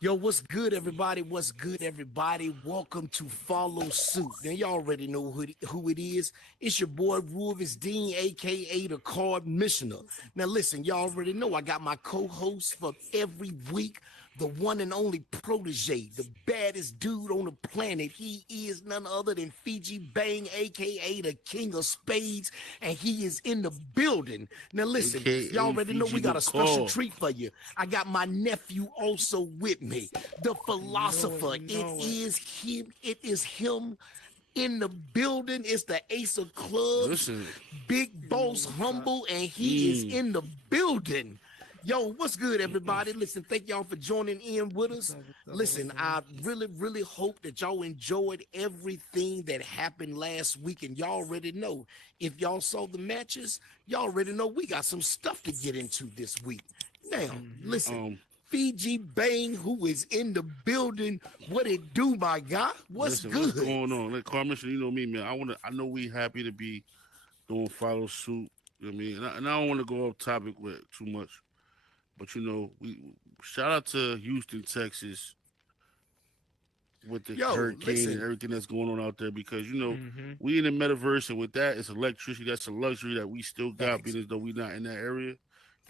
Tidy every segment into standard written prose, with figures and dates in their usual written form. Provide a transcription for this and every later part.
Yo, what's good, everybody? What's good, everybody? Welcome to Follow Suit. Now, you already know who it is. It's your boy, Ruoivas Deen, a.k.a. Tha Cardmissioner. Now, listen, y'all already know I got my co-host for every week, the one and only protege, the baddest dude on the planet. He is none other than Figi Bang, a.k.a. the King of Spades, and he is in the building. Now, listen, y'all AKA already know Fiji we got a special McCall. treat for you. I got my nephew also with me, the philosopher. It You know is it. him. It is him in the building. It's the Ace of Clubs, Listen, Big Boss You know Humble, what's and up. he is in the building. Yo, what's good, everybody? Listen, thank y'all for joining in with us. What's Listen, up? What's I up? really hope that y'all enjoyed everything that happened last week. And y'all already know, if y'all saw the matches, y'all already know we got some stuff to get into this week. Now, listen, um, Figi Bang, who is in the building. What it do, my guy? What's listen, what's good? going on? Like Carmission, you know me, man. I know we happy to be doing follow suit. You know what I mean? And I don't want to go off topic with too much, but we shout out to Houston, Texas, with the Yo, hurricane and listen, everything that's going on out there because Mm-hmm. we in the metaverse and with that it's electricity. That's a luxury that we still got, facts, being as though we not in that area.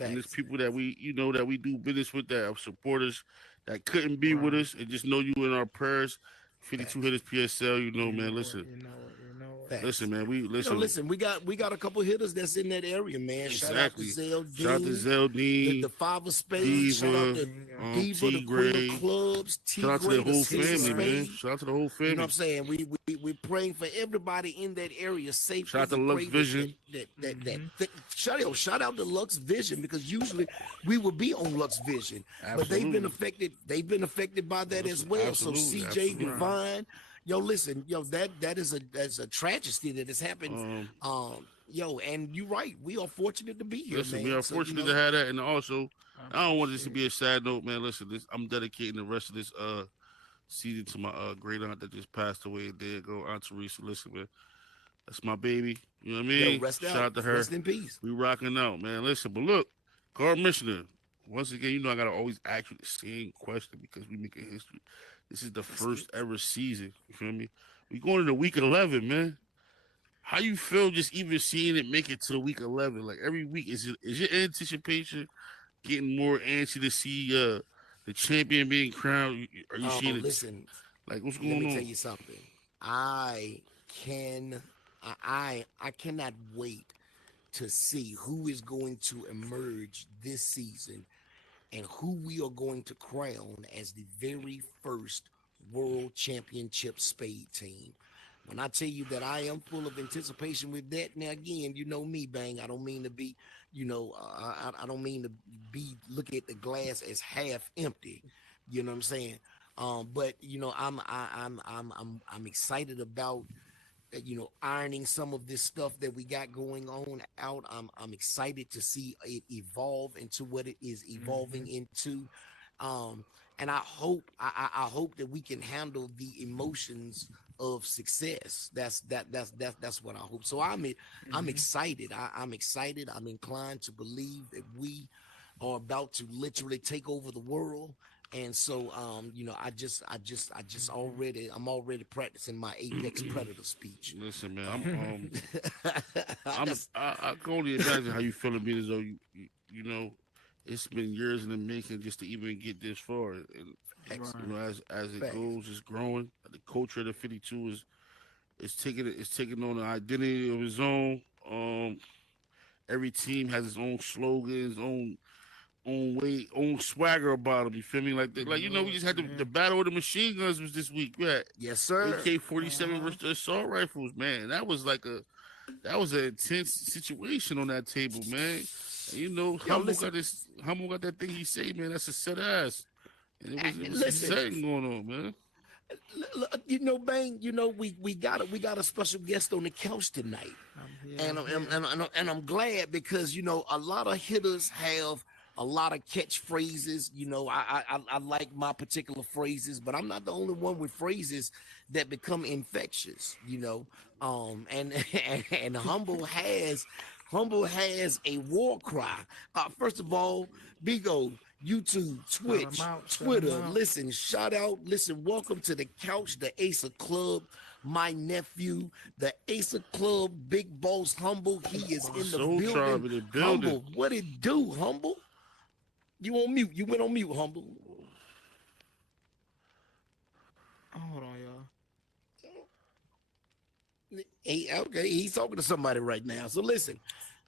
And there's facts. people that that we do business with, that are supporters, that couldn't be with Right. us, and just know you in our prayers. 52 Facts. Hittas PSL, man. You know it. Listen, You know it. You know it. Facts. man. We You know, listen. listen, we got a couple hitters that's in that area, man. Shout out to Exactly. Zell Shout out to Dean, the Zeldine, five of spades. Shout out Diva, to Yeah. Diva, the T queen of Gray. clubs, Shout T out to the Gray, the whole six of family, man. spades. Shout out to the whole You know what family. I'm saying? We're praying for everybody in that area Shout safety. out to We Lux pray that Vision. Mm-hmm. shout out to Lux Vision, because usually we would be on Lux Vision, but they've been Absolutely. affected. They've been affected by that as Listen, well. So absolutely, CJ absolutely. Right. Divine, yo, listen, yo, that's a tragedy that has happened. Um, Yo, and you're right. We are fortunate to be here, Listen, we man. are So fortunate to have that, and also, I I don't want this to appreciate be it. a sad note, man. Listen, I'm dedicating the rest of this season to my great aunt that just passed away a day ago, Aunt Teresa. Listen, man, that's my baby. You know what I yo, mean? rest Shout out, out to her. rest in peace. We rocking out, man. Listen, but look, Guard Missioner. Once again, I gotta always ask you the same question because we making history. This is the Let's get first ever season. You feel me? We going into week 11, man. How you feel just even seeing it make it to week 11? Like every week, is your anticipation getting more antsy to see the champion being crowned? Are you seeing it? listen. Like what's Let going me tell on? you something. I can, I cannot wait to see who is going to emerge this season and who we are going to crown as the very first world championship spade team. When I tell you that I am full of anticipation with that, now again, you know me, Bang. I don't mean to be, I don't mean to be looking at the glass as half empty. You know what I'm saying? But I'm excited about ironing some of this stuff that we got going on out. I'm excited to see it evolve into what it is evolving Mm-hmm. into. um and I hope that we can handle the emotions of success. That's what I hope. So I'm Mm-hmm. excited. I'm excited. I'm inclined to believe that we are about to literally take over the world. And so, I'm already practicing my apex predator speech. Listen, man, Um, that's I can only imagine how you feel being as though it's been years in the making just to even get this far, and facts, Right. as it facts. goes, it's growing. The culture of the 52 is taking on an identity of its own. Every team has its own slogan, its own way, own swagger about them. You feel me? You We know it. just had the Yeah. battle of the machine guns was this week. We had Yes, sir. AK-47 Uh-huh. versus the assault rifles. Man, that was an intense situation on that table, man. And Yo, listen, Humble got that thing he say, man. That's a set ass, and it was some listen. setting going on, man. Bang. We got a special guest on the couch tonight. I'm here. and I'm I'm, and, here. and, I'm glad, because a lot of hitters have a lot of catchphrases. I like my particular phrases, but I'm not the only one with phrases that become infectious. And and Humble has a war cry. First of all, Bigo, YouTube, Shout 'em Twitch, out. Shout 'em Twitter. out. Listen, shout out. Listen, welcome to the couch, the Ace of Club. My nephew, the Ace of Club, Big Boss Humble. He is in the Soul Tribe building. in the building. Humble, what it do, Humble? You on mute. You went on mute, Humble. Hold on, y'all. Okay, he's talking to somebody right now. So listen.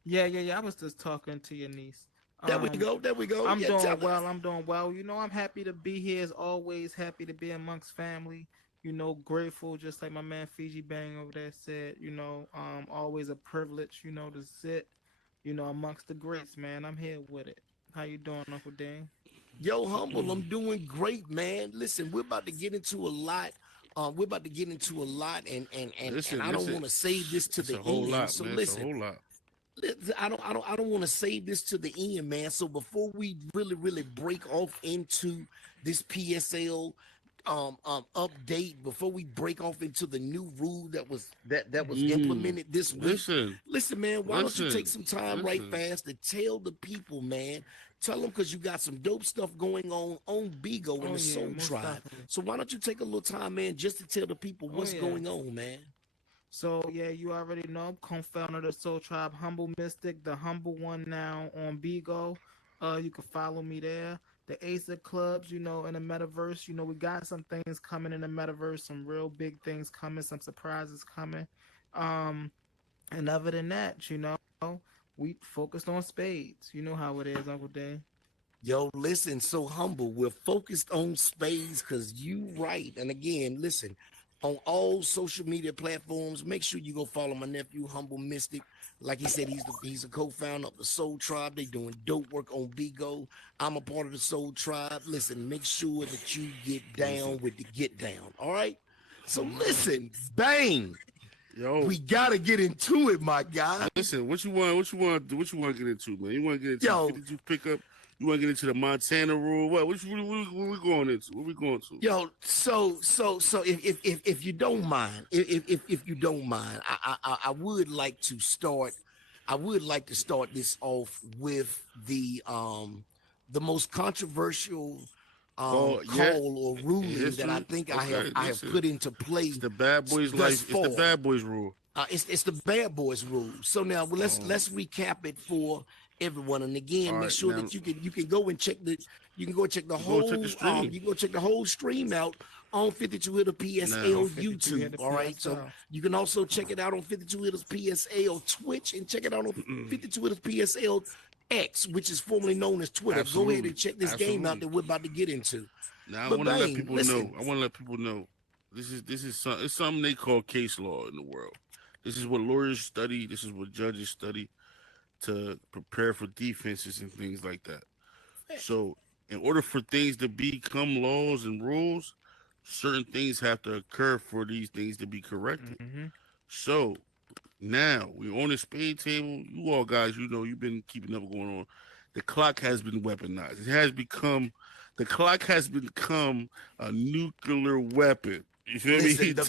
Yeah. I was just talking to your niece. There we go. There we go. I'm Yeah, doing well. I'm doing well. You know, I'm happy to be here as always. Happy to be amongst family. You know, grateful, just like my man Figi Bang over there said. You know, always a privilege. You know, to sit, you know, amongst the greats, man. I'm here with it. How you doing, Uncle Dan? Yo, Humble, I'm doing great, man. Listen, we're about to get into a lot. Listen, I don't want to save this to it's the a whole end. lot, So man. listen, It's a whole lot. I don't want to save this to the end, man. So before we really break off into this PSL update, before we break off into the new rule that was implemented this week, listen, man, why don't you take some time right fast to tell the people, man? Tell them, because you got some dope stuff going on Bigo and the Soul Tribe. Definitely. So why don't you take a little time, man, just to tell the people what's going on, man? So yeah, you already know, co-founder of the Soul Tribe, Humble Mystic, the humble one now on Bigo. You can follow me there. The Ace of Clubs, you know, in the Metaverse. You know, we got some things coming in the Metaverse, some real big things coming, some surprises coming. And other than that, you know, we focused on Spades. You know how it is, Uncle Dan. Yo, listen, so Humble. We're focused on Spades because you right. And again, listen, on all social media platforms, make sure you go follow my nephew, Humble Mystic. Like he said, he's a co-founder of the Soul Tribe. They doing dope work on Bigo. I'm a part of the Soul Tribe. Listen, make sure that you get down with the get down. All right. So listen, bang. Yo, we gotta get into it, my guy. Listen, what you want to get into, man? You want to get into 52 pickup? You want to get into the Montana rule? What we going into? What we going to? Yo, so if you don't mind, if you don't mind, I would like to start. I would like to start this off with the most controversial call or ruling that I think I have put into play. It's the bad boys life. It's the bad boys rule. It's the bad boys rule. So now let's recap it for everyone. And again, make sure that you can go and check the whole stream out on 52 Hitters PSL YouTube. All right, so you can also check it out on 52 Hitters PSL Twitch and check it out on 52 Hitters PSL X, which is formerly known as Twitter. Go ahead and check this game out that we're about to get into. Now I want to let people know. I want to let people know this is something they call case law in the world. This is what lawyers study. This is what judges study to prepare for defenses and things like that. So, in order for things to become laws and rules, certain things have to occur for these things to be corrected. Mm-hmm. So, now we're on the spade table. You all guys, you know, you've been keeping up going on. The clock has been weaponized. The clock has become a nuclear weapon. You feel me? The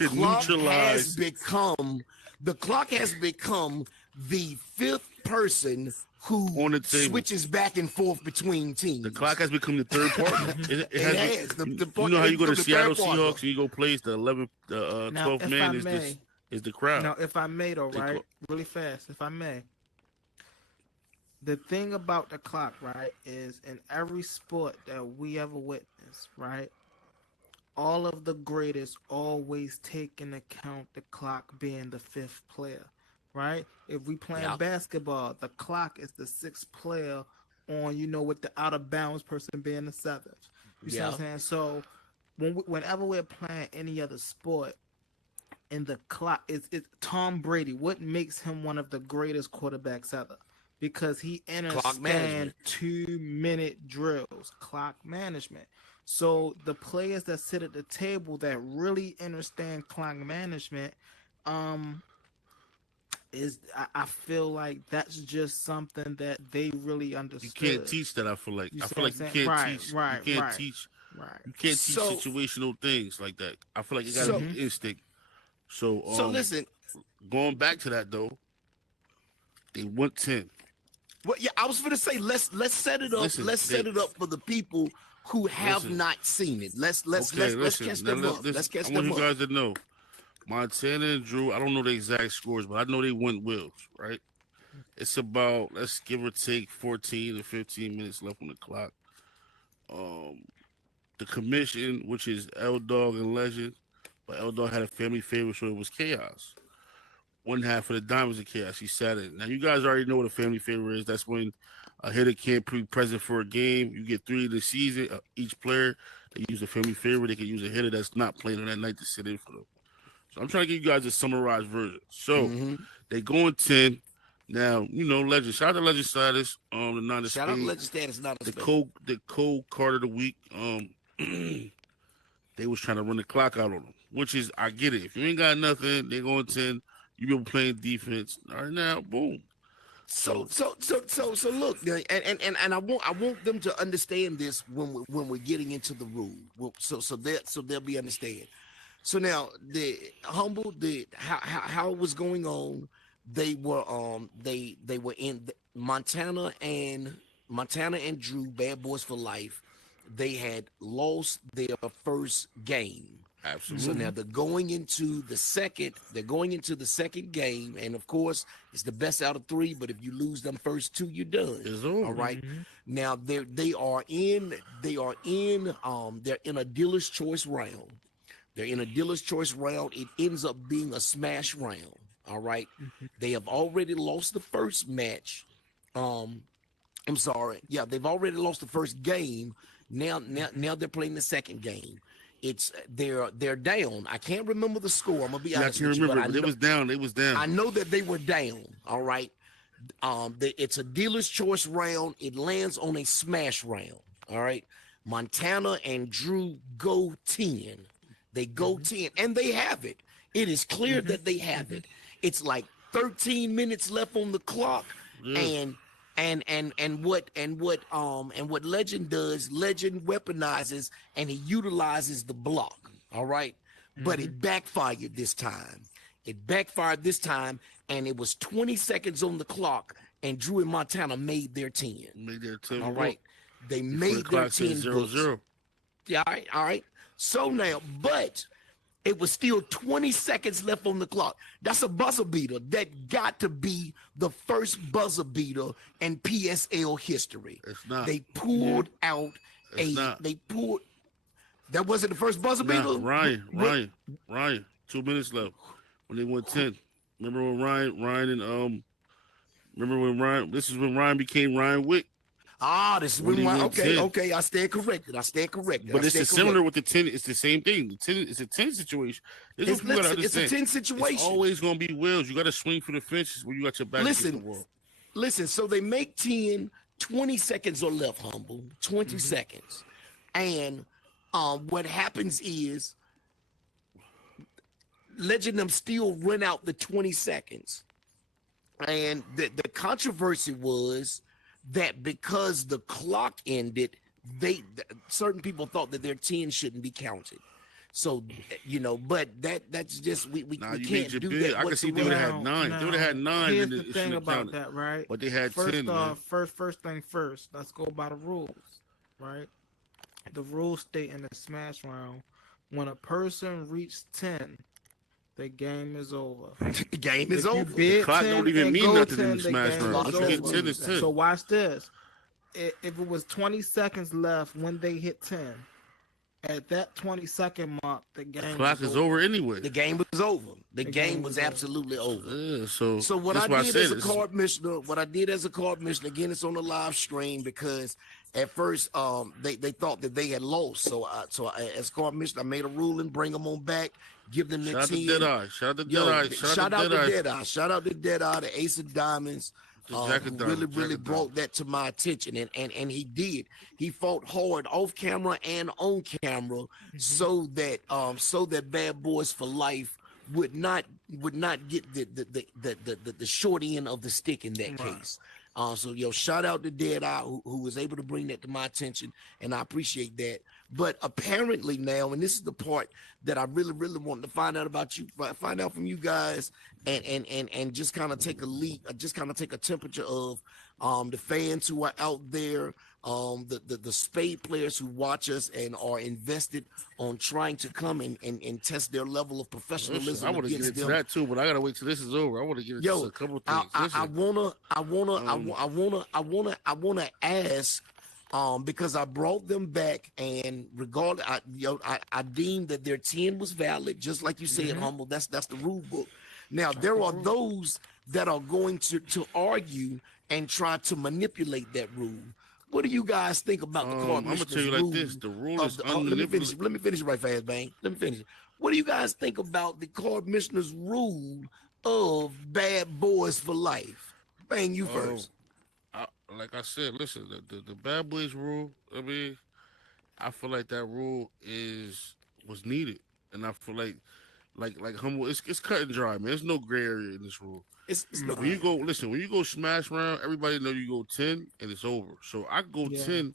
clock has become the fifth person who on the table switches back and forth between teams. The clock has become the third party. It has. You know how you go to Seattle Seahawks and you go place the 11th, 12th man is the crowd. Now, if I may, though, right, really fast, if I may, the thing about the clock, right, is in every sport that we ever witnessed, right, all of the greatest always take into account the clock being the fifth player, right? If we playing basketball, the clock is the sixth player on, you know, with the out of bounds person being the seventh. You see what I'm saying? So whenever we're playing any other sport, and the clock it's Tom Brady. What makes him one of the greatest quarterbacks ever? Because he understands 2-minute drills, clock management. So the players that sit at the table that really understand clock management, I feel like that's just something that they really understood. You can't teach that. I feel like you can't teach. You can't teach. Right. You can't teach situational things like that. I feel like it got to be instinct. So listen. Going back to that though, they went 10. Well, yeah, I was going to say let's set it up. Listen, let's set it up for the people who have not seen it. Let's catch them up. Let's catch I them want up. you guys to know, Montana and Drew. I don't know the exact scores, but I know they went Wills. Right? It's about, let's give or take 14 to 15 minutes left on the clock. The commission, which is L Dog and Legend, but L Dog had a family favorite, so it was chaos. One half of the diamonds of chaos. He sat it. Now you guys already know what a family favorite is. That's when a hitter can't be present for a game. You get 3 in the season. Each player, they use a family favorite. They can use a hitter that's not playing on that night to sit in for them. So I'm trying to give you guys a summarized version. So they go in 10. Now, Legend. Shout out to Legend Status. The Nine of Shout out to Spades. Legend Status, not a The cold card of the week. They was trying to run the clock out on them, which is, I get it. If you ain't got nothing, they go in 10. You been playing defense. All right, now, boom. So look, and I want them to understand this when we're getting into the rule. So they'll be understand. So now the humble how it was going on. They were in Montana and Drew, Bad Boys for Life. They had lost their first game. Absolutely. So now they're going into the second game, and of course it's the best out of 3. But if you lose them first 2, you're done. It's over. All right. Now they're in a dealer's choice round. They're in a dealer's choice round. It ends up being a smash round. All right. They have already lost the first match. I'm sorry. Yeah, they've already lost the first game. Now they're playing the second game. It's they're down. I can't remember the score. I'm gonna be honest with you. But it was down. It was down. I know that they were down. All right. It's a dealer's choice round. It lands on a smash round. All right. Montana and Drew go 10. They go 10, and they have it. It is clear that they have it. It's like 13 minutes left on the clock, and what Legend does, Legend weaponizes and he utilizes the block. All right. But it backfired this time. And it was 20 seconds on the clock, and Drew and Montana made their 10. All right. They made their 10 0-0. Yeah, all right. So now, but it was still 20 seconds left on the clock. That's a buzzer beater. That got to be the first buzzer beater in PSL history. It's not. They pulled out that wasn't the first buzzer beater? Ryan. 2 minutes left when they went 10. Remember when this is when Ryan became Ryan Wick. This is when Ryan, okay, I stand corrected. But it's similar with the 10. It's the same thing. It's a 10 situation. It's a 10 situation. It's always going to be wheels. You got to swing for the fences when you got your back against the wall. Listen, so they make 10, 20 seconds are left, humble. 20 seconds. And what happens is Legend them still run out the 20 seconds. And the controversy was that because the clock ended, certain people thought that their 10 shouldn't be counted. So, but that's just we can't do that. I can see they would have had 9. They would have had 9. Here's the thing about that, right? But they had 10. First thing first. Let's go by the rules, right? The rules state in the smash round, when a person reaches 10, the game is over. The game is over. The clock don't even mean nothing in the smash round. You get 10 is 10. So watch this. If it was 20 seconds left when they hit 10, at that 20-second mark, the clock is over anyway. The game was over. The game was absolutely over. Yeah, so what I did as a card missioner, again, it's on the live stream because at first they thought that they had lost. So as card missioner, I made a ruling, bring them on back, give them their 10. Shout out to Deadeye, the Ace of Diamonds. Really brought that to my attention, and he did. He fought hard off camera and on camera, so that Bad Boys for Life would not get the short end of the stick in that case. So shout out to Deadeye who was able to bring that to my attention, and I appreciate that. But apparently now, and this is the part that I really wanted to find out about you, find out from you guys, and just kind of take a leak, just kind of take a temperature of the fans who are out there, the spade players who watch us and are invested on trying to come and test their level of Listen, I professionalism want to get against into them. that too, but I gotta wait till this is over. I want to get into Yo, a couple of I, things. I, I Listen, wanna ask, because I brought them back, and regardless, I deemed that their 10 was valid, just like you said, Humble. That's the rule book. Now there are those that are going to argue and try to manipulate that rule. What do you guys think about the card I'm gonna tell commissioner's you like rule this: the rule of is the? unmanipulated. Let me finish right fast, bang. Let me finish. What do you guys think about the card commissioner's rule of bad boys for life? Bang, you first. Like I said, listen, the bad boys rule. I mean, I feel like that rule was needed, and I feel like humble. It's cut and dry, man. There's no gray area in this rule. It's not. When you go listen, when you go smash round, everybody know you go 10 and it's over. So I go 10,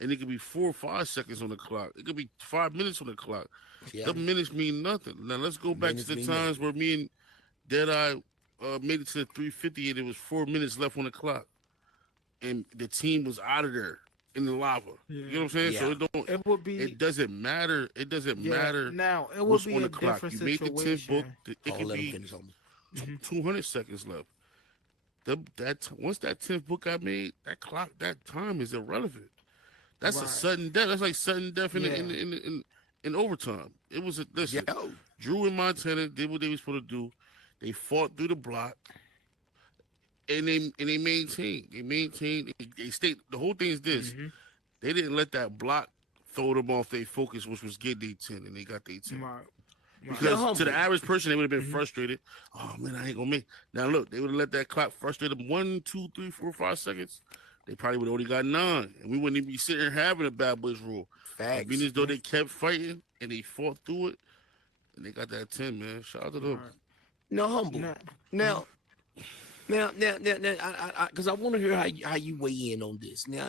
and it could be 4 or 5 seconds on the clock. It could be 5 minutes on the clock. Yeah, The minutes mean nothing. Now let's go back to minutes the mean times nothing. where me and Deadeye made it to the 350 and it was 4 minutes left on the clock, and the team was out of there in the lava. You know what I'm saying? Yeah. So it don't. It would be. It doesn't matter. It doesn't Yeah. matter Now it would what's be on a the clock. different You made the 10th book. situation. It Oh, could let him be finish, Humble. 200 seconds left. Once that 10th book got made, that clock, that time is irrelevant. That's a Right. sudden death. That's like sudden death Yeah. in overtime. It was a listen. Yo, Drew and Montana did what they were supposed to do. They fought through the block, and they maintained. They maintained. They stayed. The whole thing is this: they didn't let that block throw them off their focus, which was get their 10, and they got their 10. Right. Because to the average person, they would have been frustrated. Oh man, I ain't gonna make. Now look, they would have let that clock frustrate them 1, 2, 3, 4, 5 seconds. They probably would have only got 9, and we wouldn't even be sitting here having a bad boys rule. facts. Being as though they kept fighting and they fought through it, and they got that 10, man. Shout out to them. No, Humble. Now- Now, because I want to hear how you weigh in on this. Now,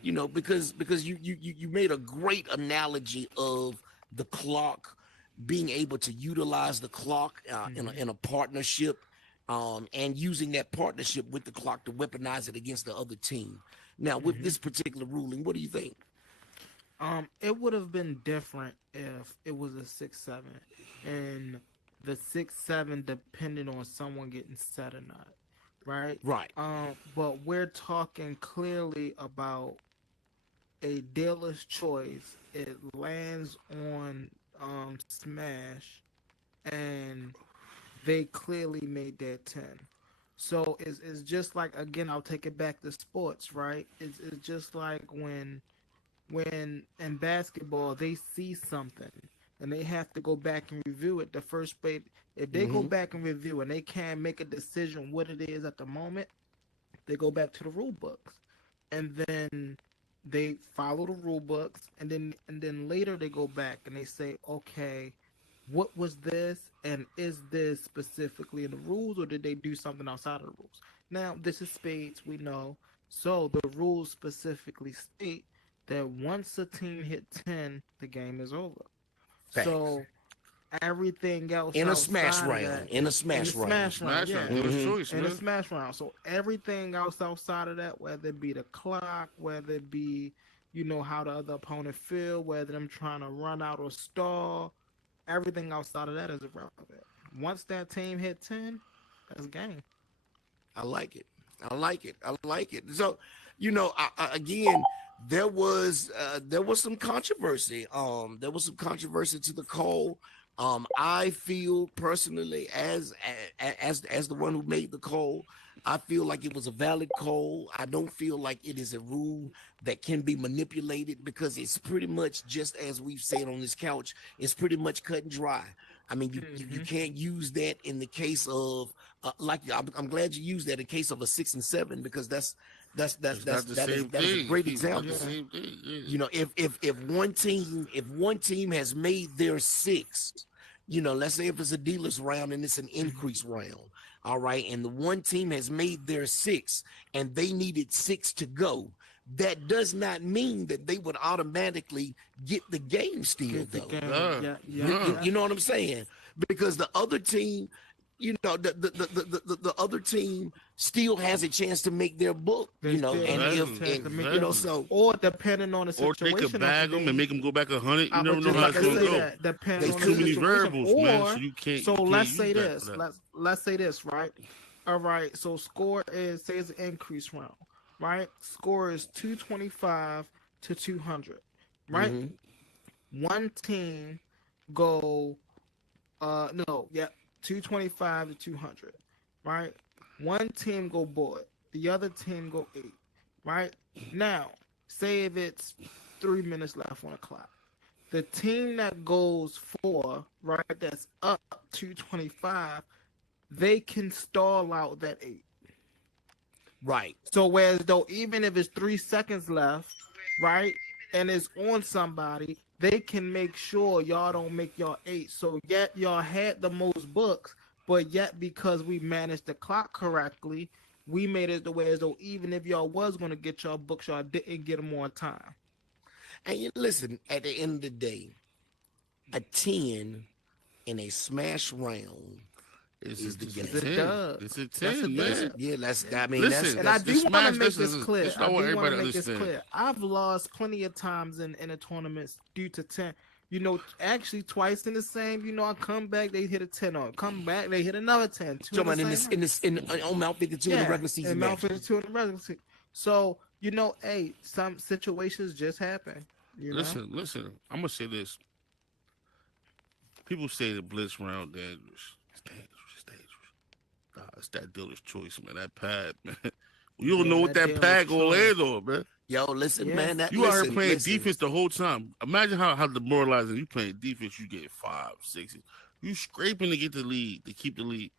you know, because you made a great analogy of the clock, being able to utilize the clock in a partnership, and using that partnership with the clock to weaponize it against the other team. Now, with this particular ruling, what do you think? It would have been different if it was a 6-7, and the 6-7 depended on someone getting set or not, right? Right. But we're talking clearly about a dealer's choice. It lands on smash, and they clearly made that 10. So it's just like, again, I'll take it back to sports, right? It's just like when in basketball they see something and they have to go back and review it. The first play, if they go back and review and they can't make a decision what it is at the moment, they go back to the rule books, and then they follow the rule books, and then later they go back and they say, okay, what was this, and is this specifically in the rules, or did they do something outside of the rules? Now this is Spades, we know, so the rules specifically state that once a team hit 10, the game is over. Facts. So everything else In a outside smash of round. that- In a smash round. smash round, yeah. It was choice, In man. a smash round. So everything else outside of that, whether it be the clock, whether it be, you know, how the other opponent feel, whether them trying to run out or stall, everything outside of that is irrelevant. Once that team hit 10, that's game. I like it. I like it. I like it. So, you know, again, there was some controversy. There was some controversy to the call. I feel personally, as the one who made the call, I feel like it was a valid call. I don't feel like it is a rule that can be manipulated, because it's pretty much, just as we've said on this couch, it's pretty much cut and dry. I mean, you can't use that in the case of I'm glad you used that in case of a 6 and 7, because that is a great example. You know, if one team has made their 6, you know, let's say if it's a dealer's round and it's an increase round, all right, and the one team has made their 6 and they needed 6 to go, that does not mean that they would automatically get the game still, though. Yeah. You know what I'm saying? Because the other team, the other team still has a chance to make their book, They still and have a if chance to make you know, their- so or depending on the Or they situation, could bag them and make them go back 100. You I never was know just how about it's to gonna say go. that depending They on Too the many situation. variables, man. So Or you can't. so You can't let's use say that this. for that. Let's say this, right? All right. So score is say it's an increase round, right? Score is 225 to 200, right? One team go no, yeah, 225 to 200, right? One team go board, the other team go 8, right? Now, say if it's 3 minutes left on the clock. The team that goes 4, right, that's up 225, they can stall out that 8. right. So whereas though even if it's 3 seconds left, right, and it's on somebody, they can make sure y'all don't make y'all 8. So yet y'all had the most books, but yet because we managed the clock correctly, we made it the way as though even if y'all was gonna get y'all books, y'all didn't get them on time. And you listen, at the end of the day, a 10 in a smash round is the game. It's a dub. It's a That's 10, man. Yeah, I mean, Listen, And I that's do want to smash, make listen, this clear. this is I what do want to everybody make this understand. clear. I've lost plenty of times in the tournaments due to 10. You know, actually twice in the same. You know, I come back, they hit a 10 on. Come back, they hit another 10. Two so in the in same this on Mount 52 in the regular season and Mount match. 52 in the regular season. So you know, hey, some situations just happen. You know, Listen. I'm gonna say this. People say the blitz round dangerous. It's dangerous. It's dangerous. Nah, it's that dealer's choice, man. That pad, man. You don't know what that pad gonna land on, man. Yo, listen, man. You out here playing defense the whole time. Imagine how demoralizing you playing defense. You get 5, 6. You scraping to get the lead, to keep the lead.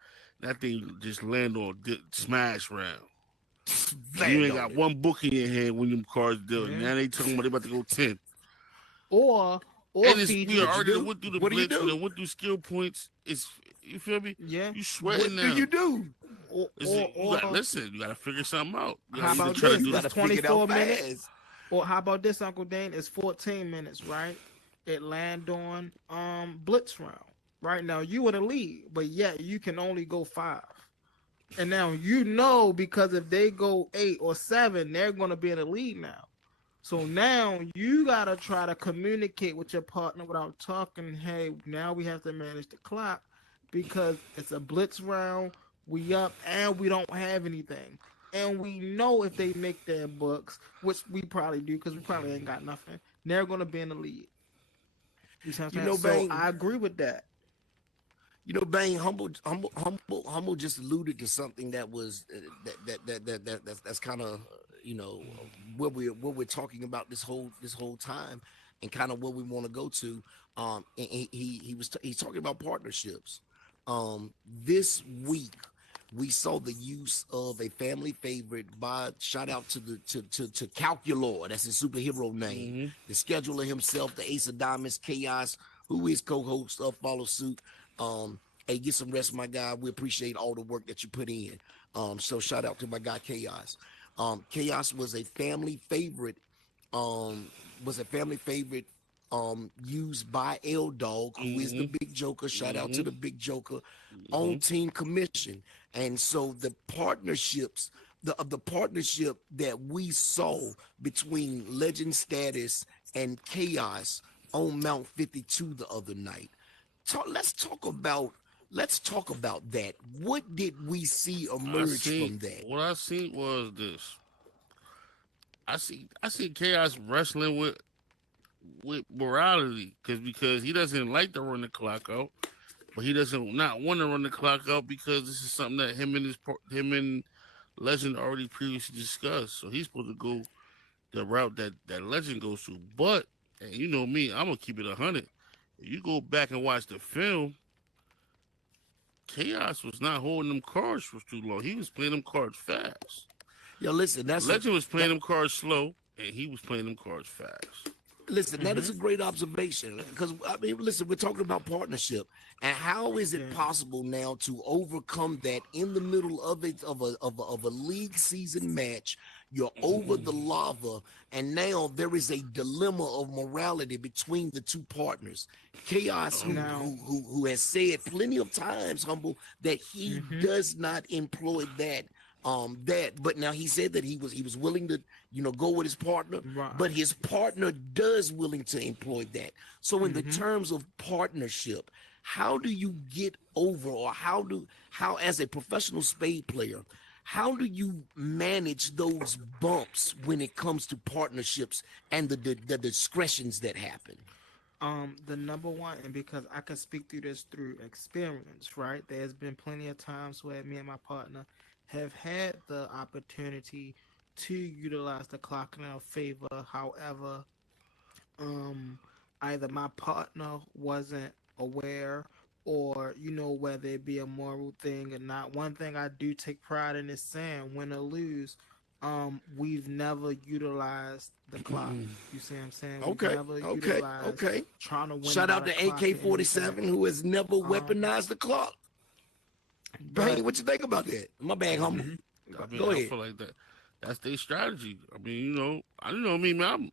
That thing just land on smash round. You ain't got one book in your hand when them cards deal. Now they talking about they about to go 10. Or Figi, we already went through the what blitz. do you do? We went through skill points. It's you feel me? Yeah. You sweating now. What do you do? You gotta listen. You gotta figure something out. How about try this? to do It's 24 minutes. Or how about this, Uncle Dane? It's 14 minutes, right? It land on blitz round. Right now, you in the lead, but yet you can only go 5. And now you know because if they go 8 or 7, they're going to be in the lead now. So now you got to try to communicate with your partner without talking. Hey, now we have to manage the clock because it's a blitz round. We up and we don't have anything. And we know if they make their books, which we probably do because we probably ain't got nothing, they're going to be in the lead. You know, so I agree with that. You know, Bang, humble just alluded to something that was that's kind of what we're talking about this whole time, and kind of where we want to go to. And he's talking about partnerships. This week we saw the use of a family favorite by shout out to Calculor, that's his superhero name, the scheduler himself, the Ace of Diamonds, Chaos, who is co-host of Follow Suite. Hey, get some rest, my guy. We appreciate all the work that you put in. So shout out to my guy Chaos. Chaos was a family favorite. Used by L Dog, who is the big joker. Shout out to the big joker on Team Commission. And so the partnerships, the partnership that we saw between Legend Status and Chaos on Mount 52 the other night. Let's talk about that. What did we see emerge from that? What I seen was this. I see Chaos wrestling with morality because he doesn't like to run the clock out, but he doesn't not want to run the clock out because this is something that him and Legend already previously discussed. So he's supposed to go the route that Legend goes to. But and you know me, I'm gonna keep it 100. If you go back and watch the film, Chaos was not holding them cards for too long. He was playing them cards fast. Yo, listen, Legend was playing them cards slow, and he was playing them cards fast. Listen, that is a great observation because I mean, listen, we're talking about partnership, and how is it possible now to overcome that in the middle of a league season match? you're over the lava, and now there is a dilemma of morality between the two partners. Chaos, who has said plenty of times, Humble, that he does not employ but now he said that he was willing to go with his partner, but his partner does willing to employ that. So in the terms of partnership, how do you get over, or how as a professional spade player, how do you manage those bumps when it comes to partnerships and the discretions that happen? The number one, and because I can speak through this through experience, right? There's been plenty of times where me and my partner have had the opportunity to utilize the clock in our favor. However, either my partner wasn't aware, or whether it be a moral thing or not. One thing I do take pride in is saying, win or lose, we've never utilized the clock. You see what I'm saying? We've never utilized trying to win. Shout out to AK-47, who has never weaponized the clock. Bang, what you think about that? My bad, Humble. Go ahead. I feel like that's their strategy. I mean, I mean, man,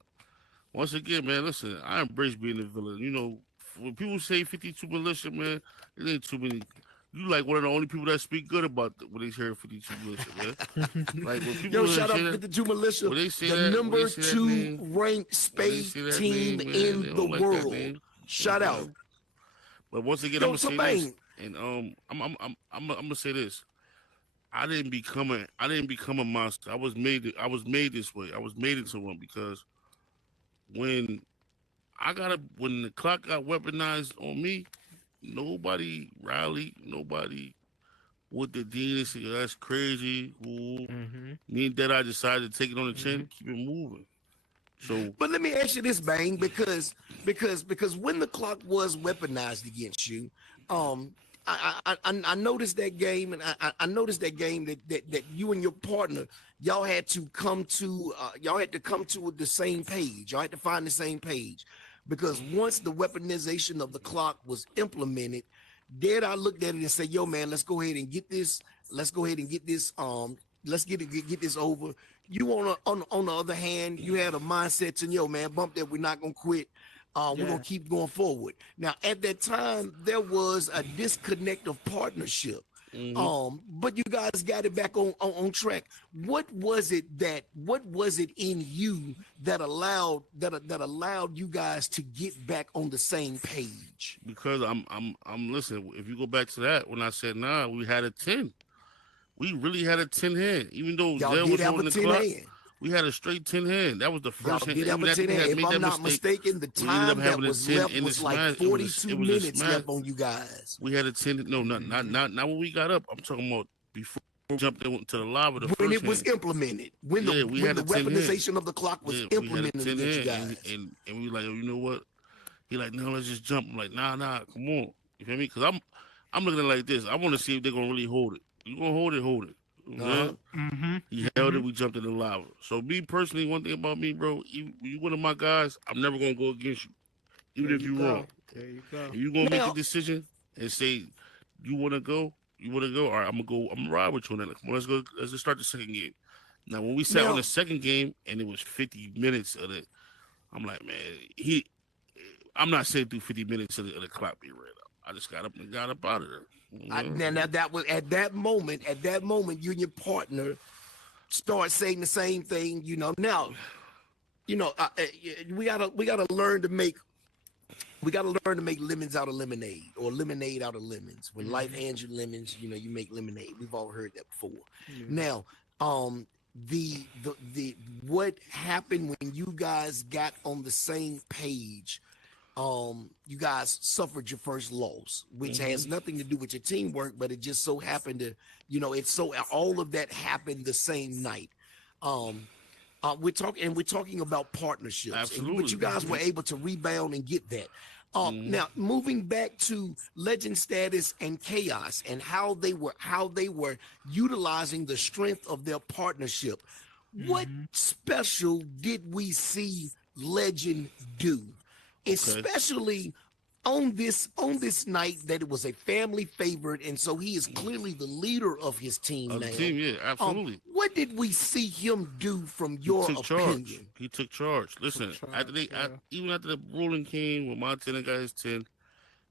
once again, man, listen, I embrace being a villain. When people say 52 militia, man, it ain't too many. You like one of the only people that speak good about when they hear 52 militia, man. Like when people shout out 52 militia, the number 2 ranked spade team in the world. Shout out. But once again, I'm gonna say this, and I'm gonna say this. I didn't become a monster. I was made this way. I was made into one, because when the clock got weaponized on me, nobody rallied, nobody with the Dean and said, that's crazy. Me and Deadeye decided to take it on the chin, keep it moving. So, but let me ask you this, Bang, because when the clock was weaponized against you, I noticed that game, and I noticed that game that you and your partner, y'all had to come to the same page. Y'all had to find the same page, because once the weaponization of the clock was implemented, I looked at it and said, "Yo, man, let's go ahead and get this. Let's go ahead and get this. Let's get this over." You on the other hand, you had a mindset to, "Yo, man, bump that. We're not gonna quit. We're gonna keep going forward." Now, at that time, there was a disconnect of partnership. But you guys got it back on track. What was it in you that allowed you guys to get back on the same page? Because I'm listening. If you go back to that, when I said we had a 10. We really had a 10 hand, even though y'all did have a 10 hand. We had a straight 10 hand. That was the first hand. If I'm not mistaken, the time that was left was like 42 minutes left on you guys. We had a 10. No, not when we got up. I'm talking about before we jumped into the lava. When it was implemented, when the weaponization of the clock was implemented against you guys. And we like, you know what? He like, no, let's just jump. I'm like, nah, come on. You feel me? Because I'm looking at it like this. I want to see if they're gonna really hold it. You gonna hold it. He held it. We jumped in the lava. So me personally, one thing about me, bro, you one of my guys, I'm never gonna go against you, even if you're wrong. There you go. If you gonna make a decision and say you wanna go. All right, I'm gonna ride with you on that. Come on, let's go. Let's just start the second game. Now, when we sat on the second game and it was 50 minutes of it, I'm like, man, I'm not saying through 50 minutes of the clock being ran up. I just got up out of there. Now that was at that moment, you and your partner start saying the same thing. Now, we gotta learn to make lemons out of lemonade, or lemonade out of lemons. When life hands you lemons, you make lemonade. We've all heard that before. Now, the what happened when you guys got on the same page? You guys suffered your first loss, which has nothing to do with your teamwork, but it just so happened to, all of that happened the same night. We're talking about partnerships. Absolutely. But you guys were able to rebound and get that. Now, moving back to Legend Status and Chaos and how they were utilizing the strength of their partnership. What special did we see Legend do? Especially on this night that it was a family favorite, and so he is clearly the leader of his team Of the now. team, yeah, absolutely. What did we see him do from He your took charge. opinion? He took charge. Took Listen, after charge. Yeah. even after the ruling came, when Montana got his 10,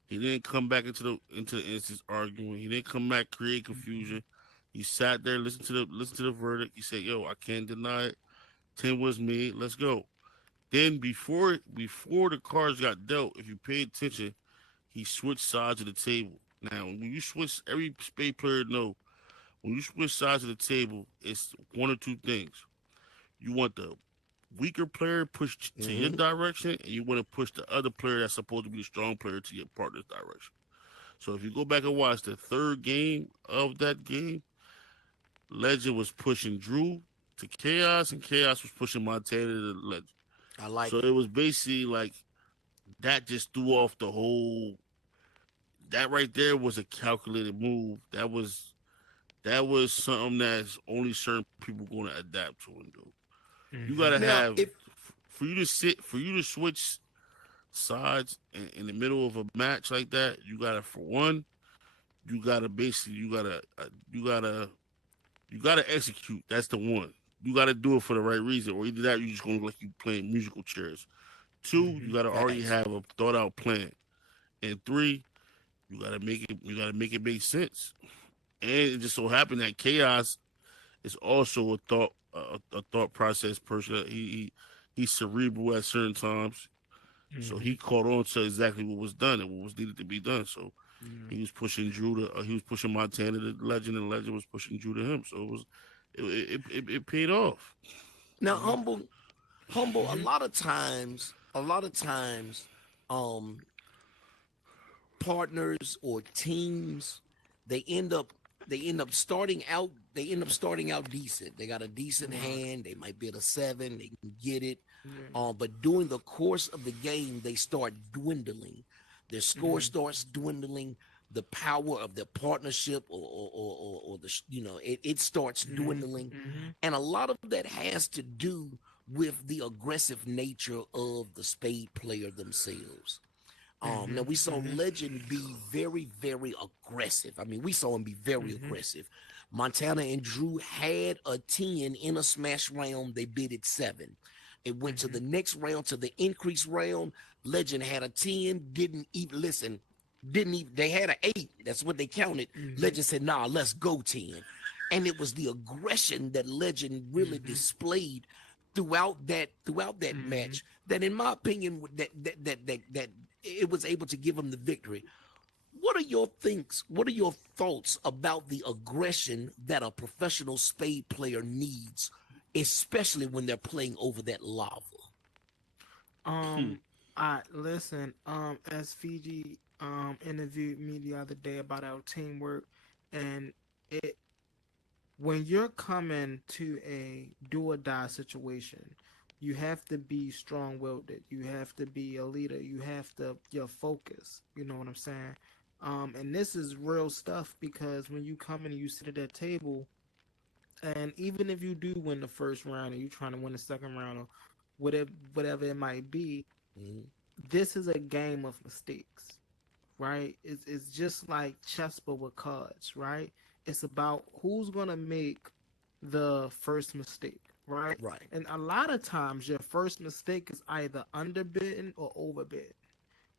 he didn't come back into the instance arguing. He didn't come back create confusion. He sat there, listened to the verdict. He said, "Yo, I can't deny it. 10 was made. Let's go." Then before the cards got dealt, if you paid attention, he switched sides of the table. Now, when you switch, every spade player know when you switch sides of the table, it's one or two things. You want the weaker player pushed to your Hmm. direction, and you want to push the other player that's supposed to be the strong player to your partner's direction. So if you go back and watch the third game of that game, Legend was pushing Drew to Chaos, and Chaos was pushing Montana to Legend. I like So it. it was basically like that just threw off the whole. That right there was a calculated move. That was something that's only certain people going to adapt to and do. You got to Now, have if for you to switch sides in the middle of a match like that. You got to, for one, you gotta execute. That's the one. You got to do it for the right reason, or either that, or you just gonna look like you playing musical chairs. Two, you got to already facts. have a thought out plan, and three, you got to make it. You got to make it make sense. And it just so happened that Chaos is also a thought process person. He's cerebral at certain times, so he caught on to exactly what was done and what was needed to be done. So he was pushing Drew to he was pushing Montana to Legend, and Legend was pushing Drew to him. So it paid off. Now, humble. A lot of times, um, partners or teams, they end up starting out decent. They got a decent hand. They might be at a 7. They can get it. But during the course of the game, they start dwindling. Their score starts dwindling. The power of their partnership, or the it starts dwindling, and a lot of that has to do with the aggressive nature of the spade player themselves. Now we saw Legend be very, very aggressive. I mean, we saw him be very aggressive. Montana and Drew had a 10 in a smash round. They bid it 7. It went to the next round, to the increased round. Legend had a 10, didn't even listen, didn't even, they had an 8. That's what they counted. Legend said, nah, let's go 10. And it was the aggression that Legend really displayed throughout that match that, in my opinion, that it was able to give him the victory. What are your thoughts about the aggression that a professional spade player needs, especially when they're playing over that lava? I listen. As Figi interviewed me the other day about our teamwork, and it when you're coming to a do or die situation, you have to be strong willed. You have to be a leader. You have to your focus. You know what I'm saying? And this is real stuff, because when you come in and you sit at that table, and even if you do win the first round and you're trying to win the second round, or whatever it might be, this is a game of mistakes, right? It's just like chess but with cards, right? It's about who's gonna make the first mistake, right? Right. And a lot of times your first mistake is either underbid or overbid,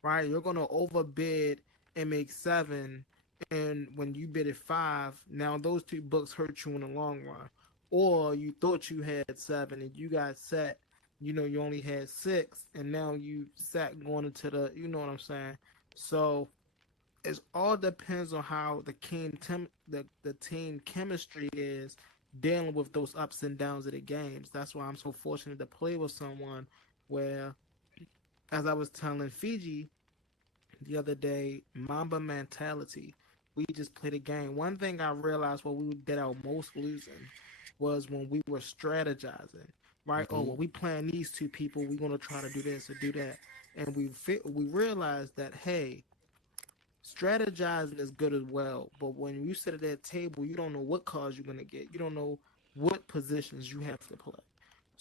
right? You're gonna overbid and make 7, and when you bid at 5, now those 2 books hurt you in the long run. Or you thought you had 7 and you got set, you only had 6, and now you sat going into the, you know what I'm saying? So it all depends on how the team chemistry is dealing with those ups and downs of the games. That's why I'm so fortunate to play with someone where, as I was telling Figi the other day, Mamba mentality. We just played a game. One thing I realized when we did our most losing was when we were strategizing, right? Oh, well, we playing these 2 people. We're gonna try to do this or do that, and we realized that, hey, strategizing is good as well, but when you sit at that table, you don't know what cards you're gonna get. You don't know what positions you have to play.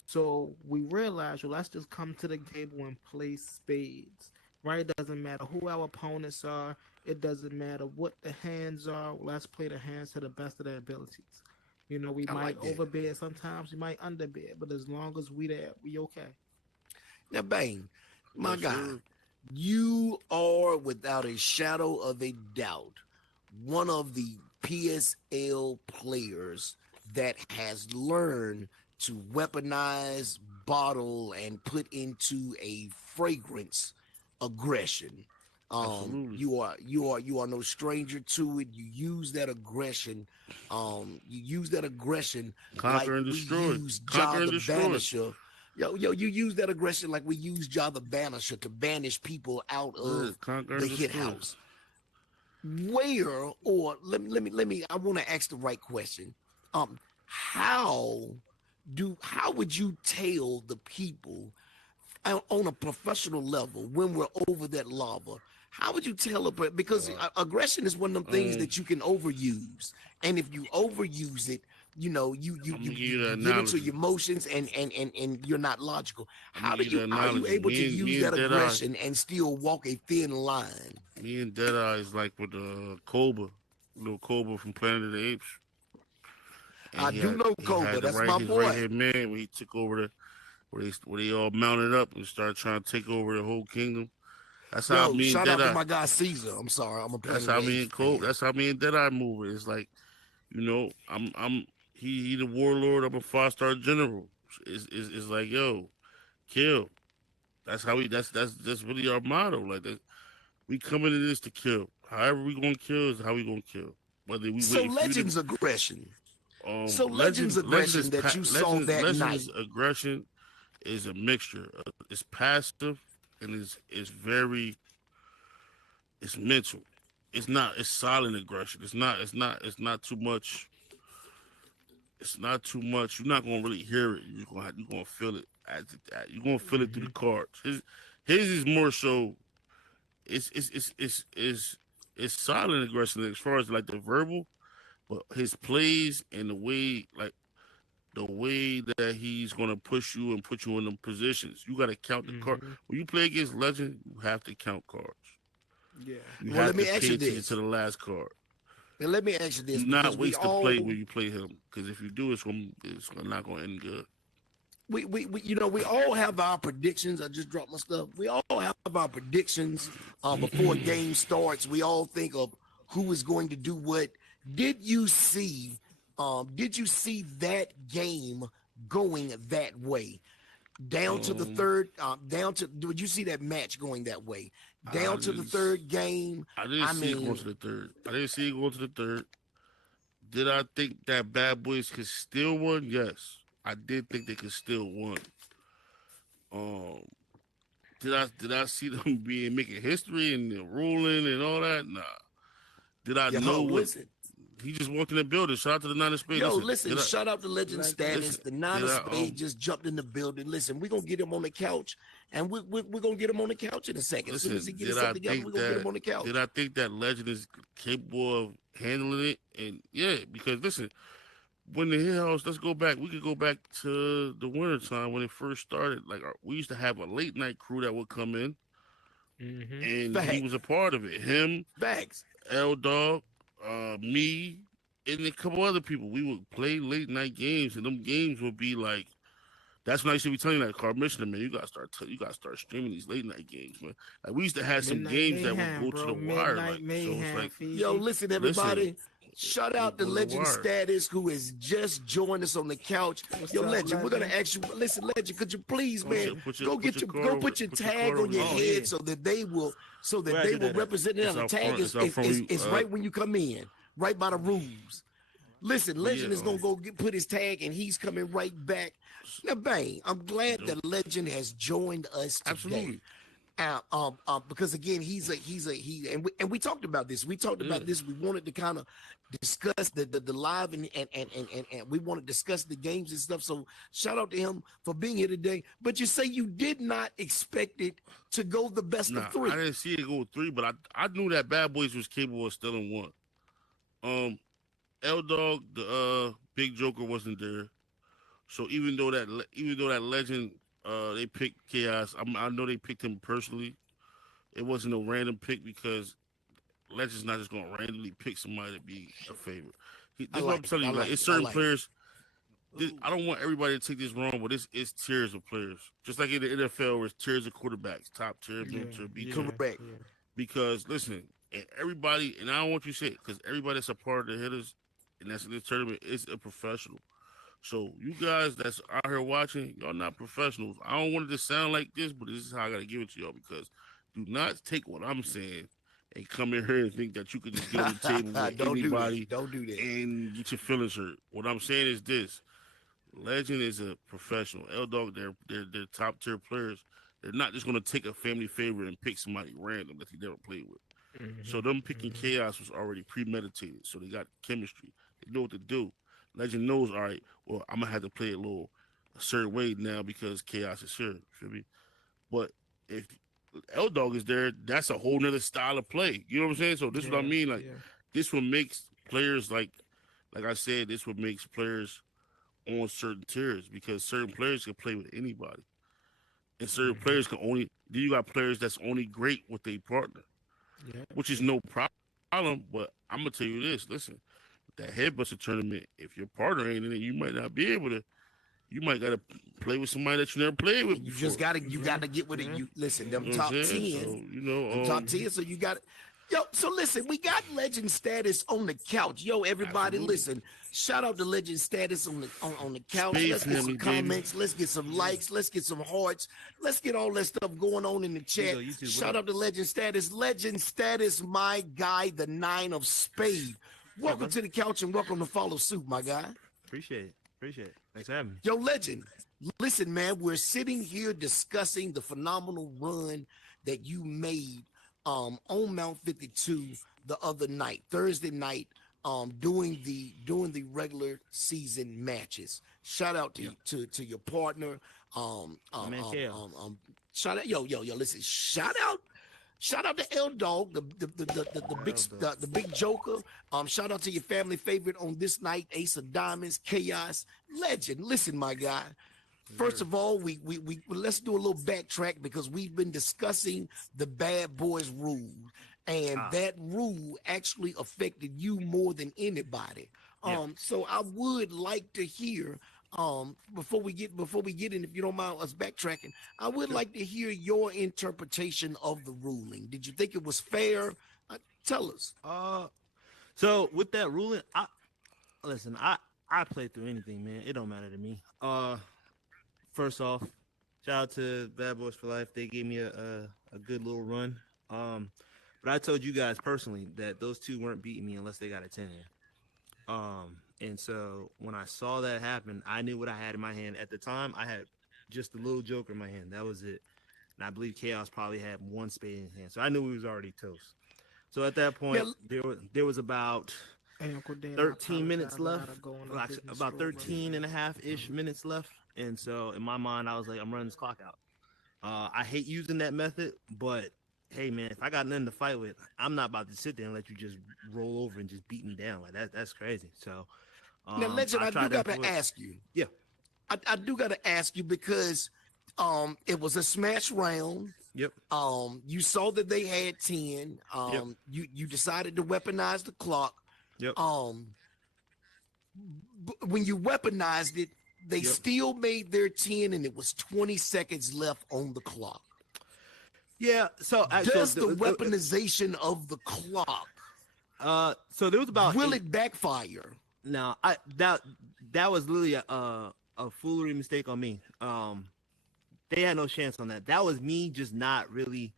So we realized, well, let's just come to the table and play spades. right? It doesn't matter who our opponents are. It doesn't matter what the hands are. Let's play the hands to the best of their abilities. You know, we I might like that. overbid sometimes, we might underbid, but as long as we there, we okay. Now, Bang, my Yes, guy, sir. you are without a shadow of a doubt one of the PSL players that has learned to weaponize, bottle, and put into a fragrance aggression. Absolutely. You are no stranger to it. You use that aggression like Conquer and we destroy. use Ja Conquer and the destroy. Banisher. You use that aggression like we use Ja the Banisher to banish people out Yeah, of conquer the and hit destroy. house. Where or let me I want to ask the right question. Um, how how would you tell the people on a professional level when we're over that lava? How would you tell it? Because aggression is one of them things Um, that you can overuse, and if you overuse it, I'm gonna give you, you the you get into analogy. your emotions and you're not logical. I'm gonna How do give you you the are you analogy. able to Me use and that Deadeye. aggression and still walk a thin line? Me and Deadeye is like with Cobra, little Cobra from Planet of the Apes, and I do know he Cobra. had That's my his right boy. hand man when he took over where they all mounted up and started trying to take over the whole kingdom. That's how Yo, me and shout out to Deadeye. my guy Caesar. I'm sorry, I'm a That's Planet of how the me Apes and Cobra. fan. That's how me and Deadeye move it. It's like I'm he the warlord. I'm a 5-star general. It's like yo, kill. That's how we. That's really our motto. Like that, we coming into this to kill. However we gonna kill is how we gonna kill. Whether we So waiting for you to Legends aggression. So Legends aggression that you saw that Legends night. aggression is a mixture. It's passive and it's very it's mental. It's not. It's silent aggression. It's not too much. It's not too much. You're not gonna really hear it. You're gonna feel it. You're gonna feel it through the Hmm. cards. His is more so. It's it's it's it's it's, it's silent aggression as far as like the verbal, but his plays and the way that he's gonna push you and put you in them positions. You gotta count the card. Hmm. When you play against Legend, you have to count cards. Yeah. You Well, have let to me ask pay you attention to this. the last card. And let me ask you Do this not because waste the play when you play him. Because if you do, it's not gonna end good. we all have our predictions. I just dropped my stuff. We all have our predictions before a game starts. We all think of who is going to do what. Did you see did you see that game going that way? Down to the Um, third, down to did you see that match going that way? I Down to the didn't. third game. I didn't I see it going mean, to the third. I didn't see it going to the third. Did I think that Bad Boys could still win? Yes, I did think they could still win. Um, did I see them being making history and ruling and all that? Nah. Did I know yo, what listen. he just walked in the building? Shout out to the Nine of Spades. Yo, Listen, listen, shout out to Legend Legends. Status. listen? The Nine Did of I Spades just jumped in the building. Listen, we're gonna get him on the couch, and we're gonna get him on the couch in a second. As soon as he listen? get himself together, we're gonna get him on the Did couch. I think that Legend is capable of handling it? And yeah, because listen, when the Hill House, let's go back. We could go back to the winter time when it first started. Like we used to have a late night crew that would come in, Hmm. and he was Facts, a part of it. Him, facts. L Dog, me, and a couple other people. We would play late night games, and them games would be like. That's when I used to be telling you that Cardmissioner, man, you gotta start streaming these late night games, man. Like we used to have some Midnight games that would Mayhem, go to bro. the wire, Midnight like so. It's Mayhem, like, Yo, Figi. listen, listen, everybody. Shout it out would to go to the Legend wire. Status, who has just joined us on the couch. What's Yo, up, Legend, we're gonna Legend? ask you. Listen, Legend, could you please, man, Put your card go over put your put your card tag on over your there. Oh head yeah. so that Where I they do will that at? represent it. Now It's the out tag front. It's out front. is right when you come in, right by the rooms. Listen, But yeah, Legend is gonna go put his tag, and he's coming right back. Now, bang! I'm glad dope. that Legend has joined us today. Absolutely. Because again, he and we talked about this. We talked Yeah. about this. We wanted to kind of discuss the live and we want to discuss the games and stuff. So shout out to him for being here today. But you say you did not expect it to go the best of Nah, I three. didn't see it go 3, but I knew that Bad Boys was capable of stealing 1. Um, L Dog, the Big Joker wasn't there. So even though that legend they picked Chaos, I know they picked him personally. It wasn't a random pick because Legend's not just gonna randomly pick somebody to be a favorite. This is what I'm telling you. Like, it's certain players. I don't want everybody to take this wrong, but it's tiers of players. Just like in the NFL, where it's tiers of quarterbacks, top tier, middle tier, B tier. Correct. Because listen, and everybody, and I don't want you to say it, because everybody that's a part of the Hitters and that's in this tournament is a professional. So you guys that's out here watching, y'all not professionals. I don't want it to sound like this, but this is how I gotta give it to y'all, because do not take what I'm saying and come in here and think that you can just get on the table with anybody. Don't do that. And get your feelings hurt. What I'm saying is this: Legend is a professional. L Dog, they're top tier players. They're not just gonna take a family favorite and pick somebody random that he never played with. So them picking Chaos was already premeditated. So they got chemistry. They know what to do. Legend knows, all right, well, I'm gonna have to play a certain way now because Chaos is here. Feel me? But if L Dog is there, that's a whole nother style of play. You know what I'm saying? So this is what I mean. Like this what makes players like I said, this what makes players on certain tiers, because certain players can play with anybody. And certain players can only then you got players that's only great with their partner. Which is no problem, but I'm gonna tell you this, listen. That headbuster tournament, if your partner ain't in it, you might not be able to. You might gotta play with somebody that you never played with. You just gotta get with it. You listen, them top 10, so, them top 10. So you got yo. So listen, we got Legend Status on the couch. Yo, everybody, listen. Shout out to Legend Status on the couch. Spades, let's get some comments. Baby. Let's get some likes. Let's get some hearts. Let's get all that stuff going on in the chat. Shout out to Legend Status. Legend Status, my guy, the 9 of Spades. Welcome to the couch and welcome to Follow Suite, my guy. Appreciate it. Thanks for having me. Yo, Legend, listen, man, we're sitting here discussing the phenomenal run that you made on Mount 52 the other night, Thursday night, doing the regular season matches. Shout out to your partner. Shout out, yo, listen, Shout out to L Dog, the big joker. Shout out to your family favorite on this night, Ace of Diamonds, Chaos, Legend. Listen, my guy. First of all, we let's do a little backtrack because we've been discussing the Bad Boys rule, and that rule actually affected you more than anybody. So I would like to hear. Before we get in, if you don't mind us backtracking, I would like to hear your interpretation of the ruling. Did you think it was fair? Tell us. So with that ruling, I play through anything, man. It don't matter to me. First off, shout out to Bad Boys for Life. They gave me a good little run. But I told you guys personally that those two weren't beating me unless they got a 10 in. And so when I saw that happen, I knew what I had in my hand. At the time, I had just a little joker in my hand. That was it. And I believe Chaos probably had one spade in his hand. So I knew we was already toast. So at that point, there was about 13 minutes left, about 13 and a half-ish minutes left. And so in my mind, I was like, I'm running this clock out. I hate using that method, but hey, man, if I got nothing to fight with, I'm not about to sit there and let you just roll over and just beat me down. Like that's crazy. So now, Legend, I do got to ask you. Yeah. I do got to ask you because it was a smash round. Yep. You saw that they had 10. You decided to weaponize the clock. Yep. When you weaponized it, they still made their 10, and it was 20 seconds left on the clock. Yeah. So does the weaponization of the clock? So there was about. Will it backfire? No, that was literally a foolery mistake on me. They had no chance on that. That was me just not really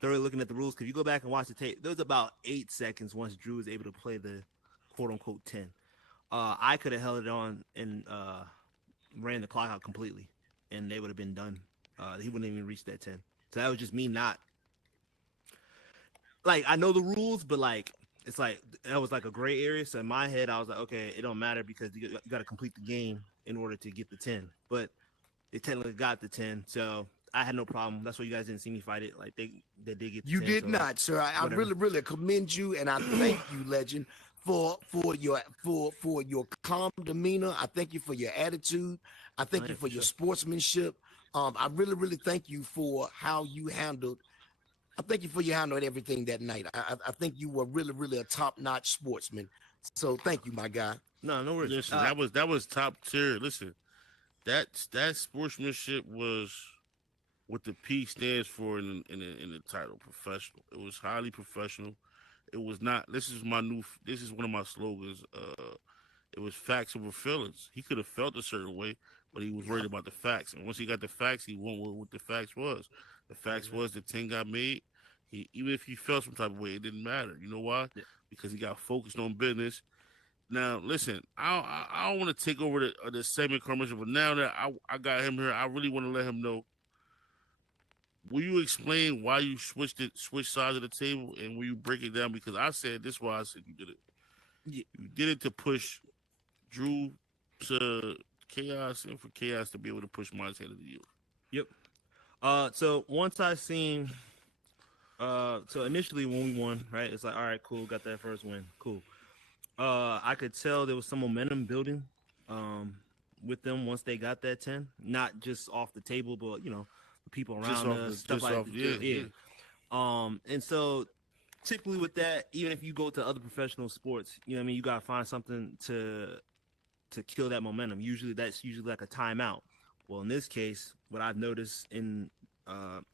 thoroughly looking at the rules. Because you go back and watch the tape, there was about 8 seconds once Drew was able to play the quote unquote 10. I could have held it on and ran the clock out completely, and they would have been done. He wouldn't even reach that 10. So that was just me not like I know the rules, but like it's like that was like a gray area. So in my head, I was like, okay, it don't matter because you got to complete the game in order to get the 10. But they technically got the 10, so I had no problem. That's why you guys didn't see me fight it. Like they did get the you 10, did so not, sir. I really commend you, and I thank you, Legend, for your calm demeanor. I thank you for your attitude. I thank you for your sportsmanship. I really thank you for how you handled I thank you for your handle and everything that night. I think you were really, really a top-notch sportsman. So thank you, my guy. No worries. Listen, that was top tier. Listen, that sportsmanship was what the P stands for in the title, professional. It was highly professional. It was not. This is one of my slogans. It was facts over feelings. He could have felt a certain way, but he was worried about the facts. And once he got the facts, he went with what the facts was. The facts was the 10 got made. Even if he felt some type of way, it didn't matter. You know why? Yeah. Because he got focused on business. Now, listen, I don't want to take over the segment, Carmissioner, but now that I got him here, I really want to let him know. Will you explain why you switched sides of the table, and will you break it down? Because I said this is why I said you did it. Yeah. You did it to push Drew to Chaos and for Chaos to be able to push Montana to you. Yep. So once I seen, so initially when we won, right, it's like, all right, cool, got that first win, cool. I could tell there was some momentum building, with them once they got that 10, not just off the table, but the people around us, stuff like that. Yeah. And so typically with that, even if you go to other professional sports, you got to find something to kill that momentum. That's usually like a timeout. Well, in this case, what I've noticed in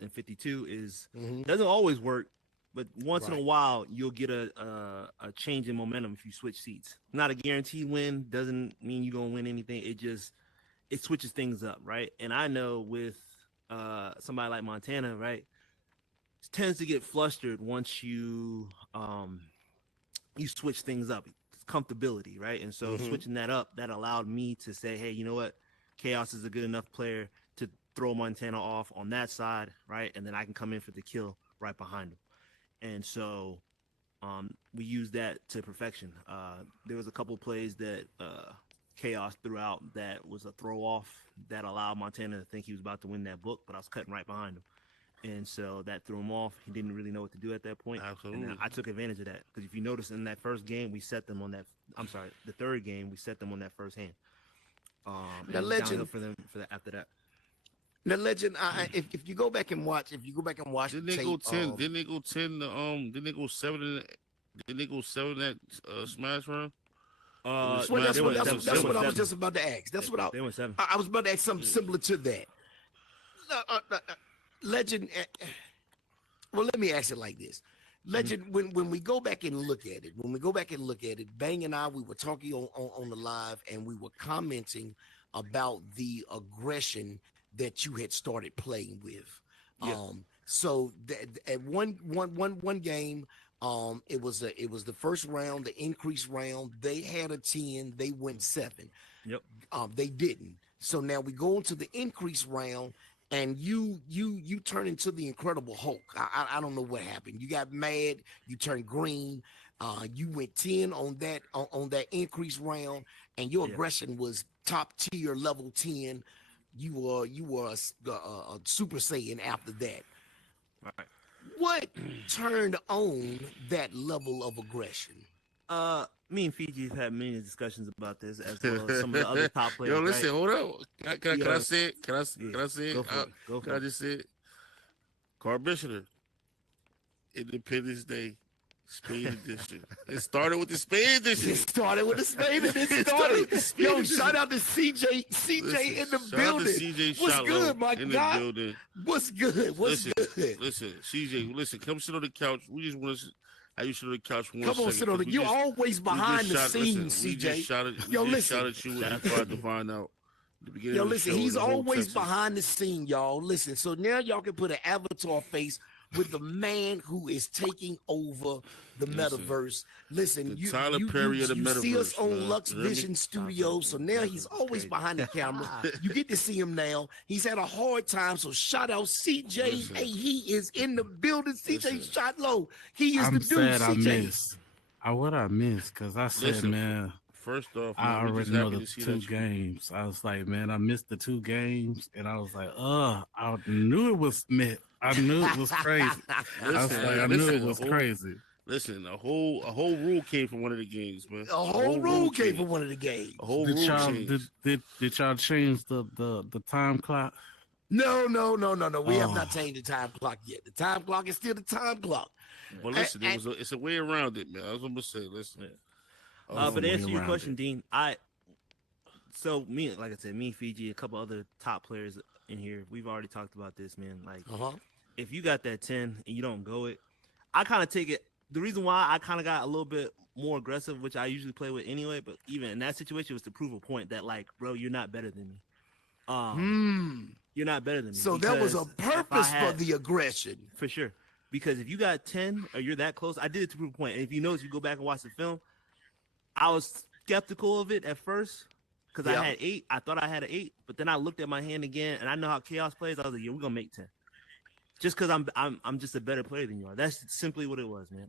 52 is it doesn't always work, but once in a while you'll get a change in momentum if you switch seats. Not a guaranteed win, doesn't mean you're gonna win anything. It switches things up, right? And I know with somebody like Montana, right, tends to get flustered once you switch things up. It's comfortability, right? And so switching that up, that allowed me to say, hey, you know what? Chaos is a good enough player to throw Montana off on that side, right? And then I can come in for the kill right behind him. And so we used that to perfection. There was a couple plays that Chaos threw out that was a throw off that allowed Montana to think he was about to win that book, but I was cutting right behind him. And so that threw him off. He didn't really know what to do at that point. Absolutely. And I took advantage of that because if you notice in that first game, we set them on that. I'm sorry, the third game, we set them on that first hand. Now, Legend, for them for that after that. Now, Legend, if you go back and watch, didn't they go 10? Didn't they go 10? Didn't they go 7? Didn't they go 7 that Smash round? That's what I was just about to ask. They went 7. I was about to ask something similar to that. Legend. Well, let me ask it like this. Legend, when we go back and look at it, Bang and I, we were talking on the live, and we were commenting about the aggression that you had started playing with. Yeah. So at one game, it was the first round, the increased round. They had a 10, they went 7. Yep. They didn't. So now we go into the increased round, and you turn into the Incredible Hulk. I don't know what happened. You got mad. You turned green. You went 10 on that increased round, and your aggression was top tier, level 10. You were a Super Saiyan after that. Right. What turned on that level of aggression? Me and Figi have had many discussions about this, as well as some of the other top players. Yo, listen, right? hold on. Can I say it? Can I say it? Go for can it. I just say it? Cardmissioner, Independence Day, Spade Edition. It started with the Spade Edition. It started with the Spade Edition. Yo, shout out to CJ. CJ in the building. CJ What's Shotlow good, my in guy? the building. What's good? What's good? Listen, CJ, come sit on the couch. We just want to have you sit on the couch for 1 second. Come on, sit on the. You're always behind the scenes, CJ. We just shot at you and you tried to find out. Yo, listen, he's always behind the scene, y'all. Listen, so now y'all can put an avatar face with the man who is taking over the metaverse. Listen, you see us on Lux Vision Studios, so now he's always behind the camera. You get to see him now. He's had a hard time, so shout out CJ. Hey, he is in the building. CJ Shotlow. He is the dude. CJ. What I missed, because I said, man. First off, I already know the 2 games. I was like, man, I missed the 2 games, and I was like, I knew it was Smith. I knew it was crazy. I knew it was crazy. Listen, a whole rule came from one of the games, man. A whole rule came from one of the games. Did y'all change the time clock? No. We have not Oh. changed the time clock yet. The time clock is still the time clock. But listen, it's a way around it, man. I was gonna say, listen. Yeah. Oh, But to way answer your around question, it. Dean, like I said, me, Figi, a couple other top players in here, we've already talked about this, man. Like, if you got that 10 and you don't go it, I kind of take it. The reason why I kind of got a little bit more aggressive, which I usually play with anyway, but even in that situation was to prove a point that, like, bro, you're not better than me. You're not better than me. So that was a because if I purpose for had- the aggression. For sure. Because if you got 10 or you're that close, I did it to prove a point. And if you notice, you go back and watch the film, I was skeptical of it at first because I had 8. I thought I had an 8, but then I looked at my hand again, and I know how chaos plays. I was like, yeah, we're gonna make 10. Just because I'm just a better player than you are. That's simply what it was, man.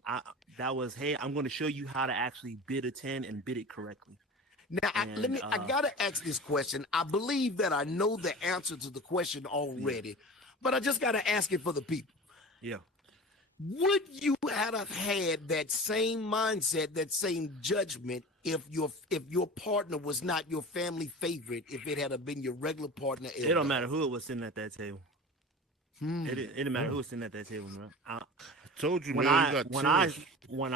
Hey, I'm going to show you how to actually bid a 10 and bid it correctly. Now, I gotta ask this question. I believe that I know the answer to the question already, but I just gotta ask it for the people. Yeah. Would you have had that same mindset, that same judgment, if your partner was not your family favorite, if it had been your regular partner? It don't matter who it was sitting at that table. It didn't matter who was sitting at that table, man. I told you, when man. when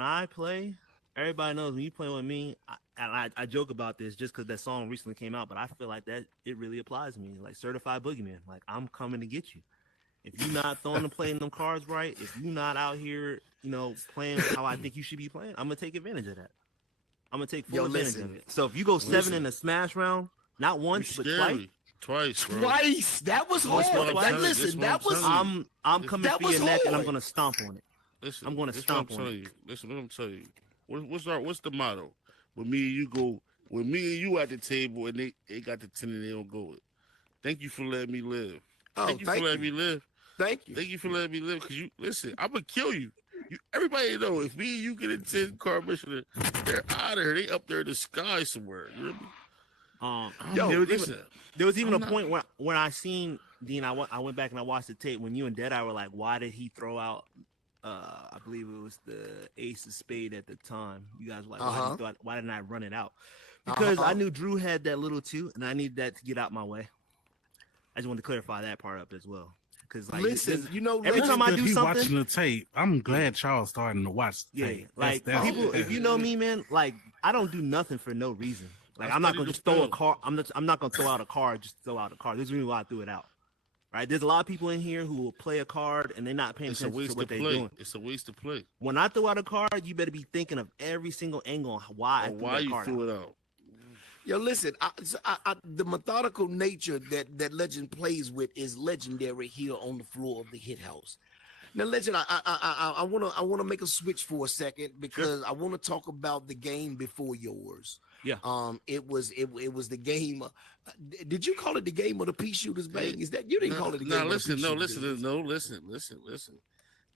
I play, everybody knows when you play with me. I joke about this just because that song recently came out, but I feel like that it really applies to me. Like certified boogeyman, like I'm coming to get you. If you're not throwing and playing them cards right, if you're not out here, playing how I think you should be playing, I'm gonna take advantage of that. I'm gonna take full advantage of it. So if you go 7 in a smash round, not once but twice, bro. Twice. That was hard. That was. I'm coming for your neck and I'm gonna stomp on it. Listen, I'm gonna stomp on it. Listen, let me tell you. What's the motto? When me and you go, when me and you at the table and they got the 10 and they don't go it. Thank you for letting me live. Thank you for letting me live. Thank you. Thank you for letting me live. Cause you listen, I'm gonna kill you. Everybody know if me and you get into Cardmissioner, they're out of here. They up there in the sky somewhere. You know what I mean? There was even a point where I seen Dean. I went back and I watched the tape when you and Deadeye were like, "Why did he throw out?" I believe it was the Ace of Spades at the time. You guys were like, "Why didn't I run it out?" Because I knew Drew had that little too, and I needed that to get out my way. I just wanted to clarify that part up as well. Because like, listen, every time I do something, watching the tape, I'm glad y'all starting to watch the tape. Like people, if you know me, man, like I don't do nothing for no reason. Like I'm not gonna just throw a card. I'm not gonna throw out a card just to throw out a card. This is really why I threw it out. Right? There's a lot of people in here who will play a card and they're not paying attention to what they're doing. It's a waste of play. When I throw out a card, you better be thinking of every single angle on why you threw it out. Yo, listen, the methodical nature that Legend plays with is legendary here on the floor of the Hit House. Now, Legend, I wanna make a switch for a second because I want to talk about the game before yours. Yeah. It was the game. Did you call it the game of the pea shooters, bang? Is that you didn't call it the game? Listen.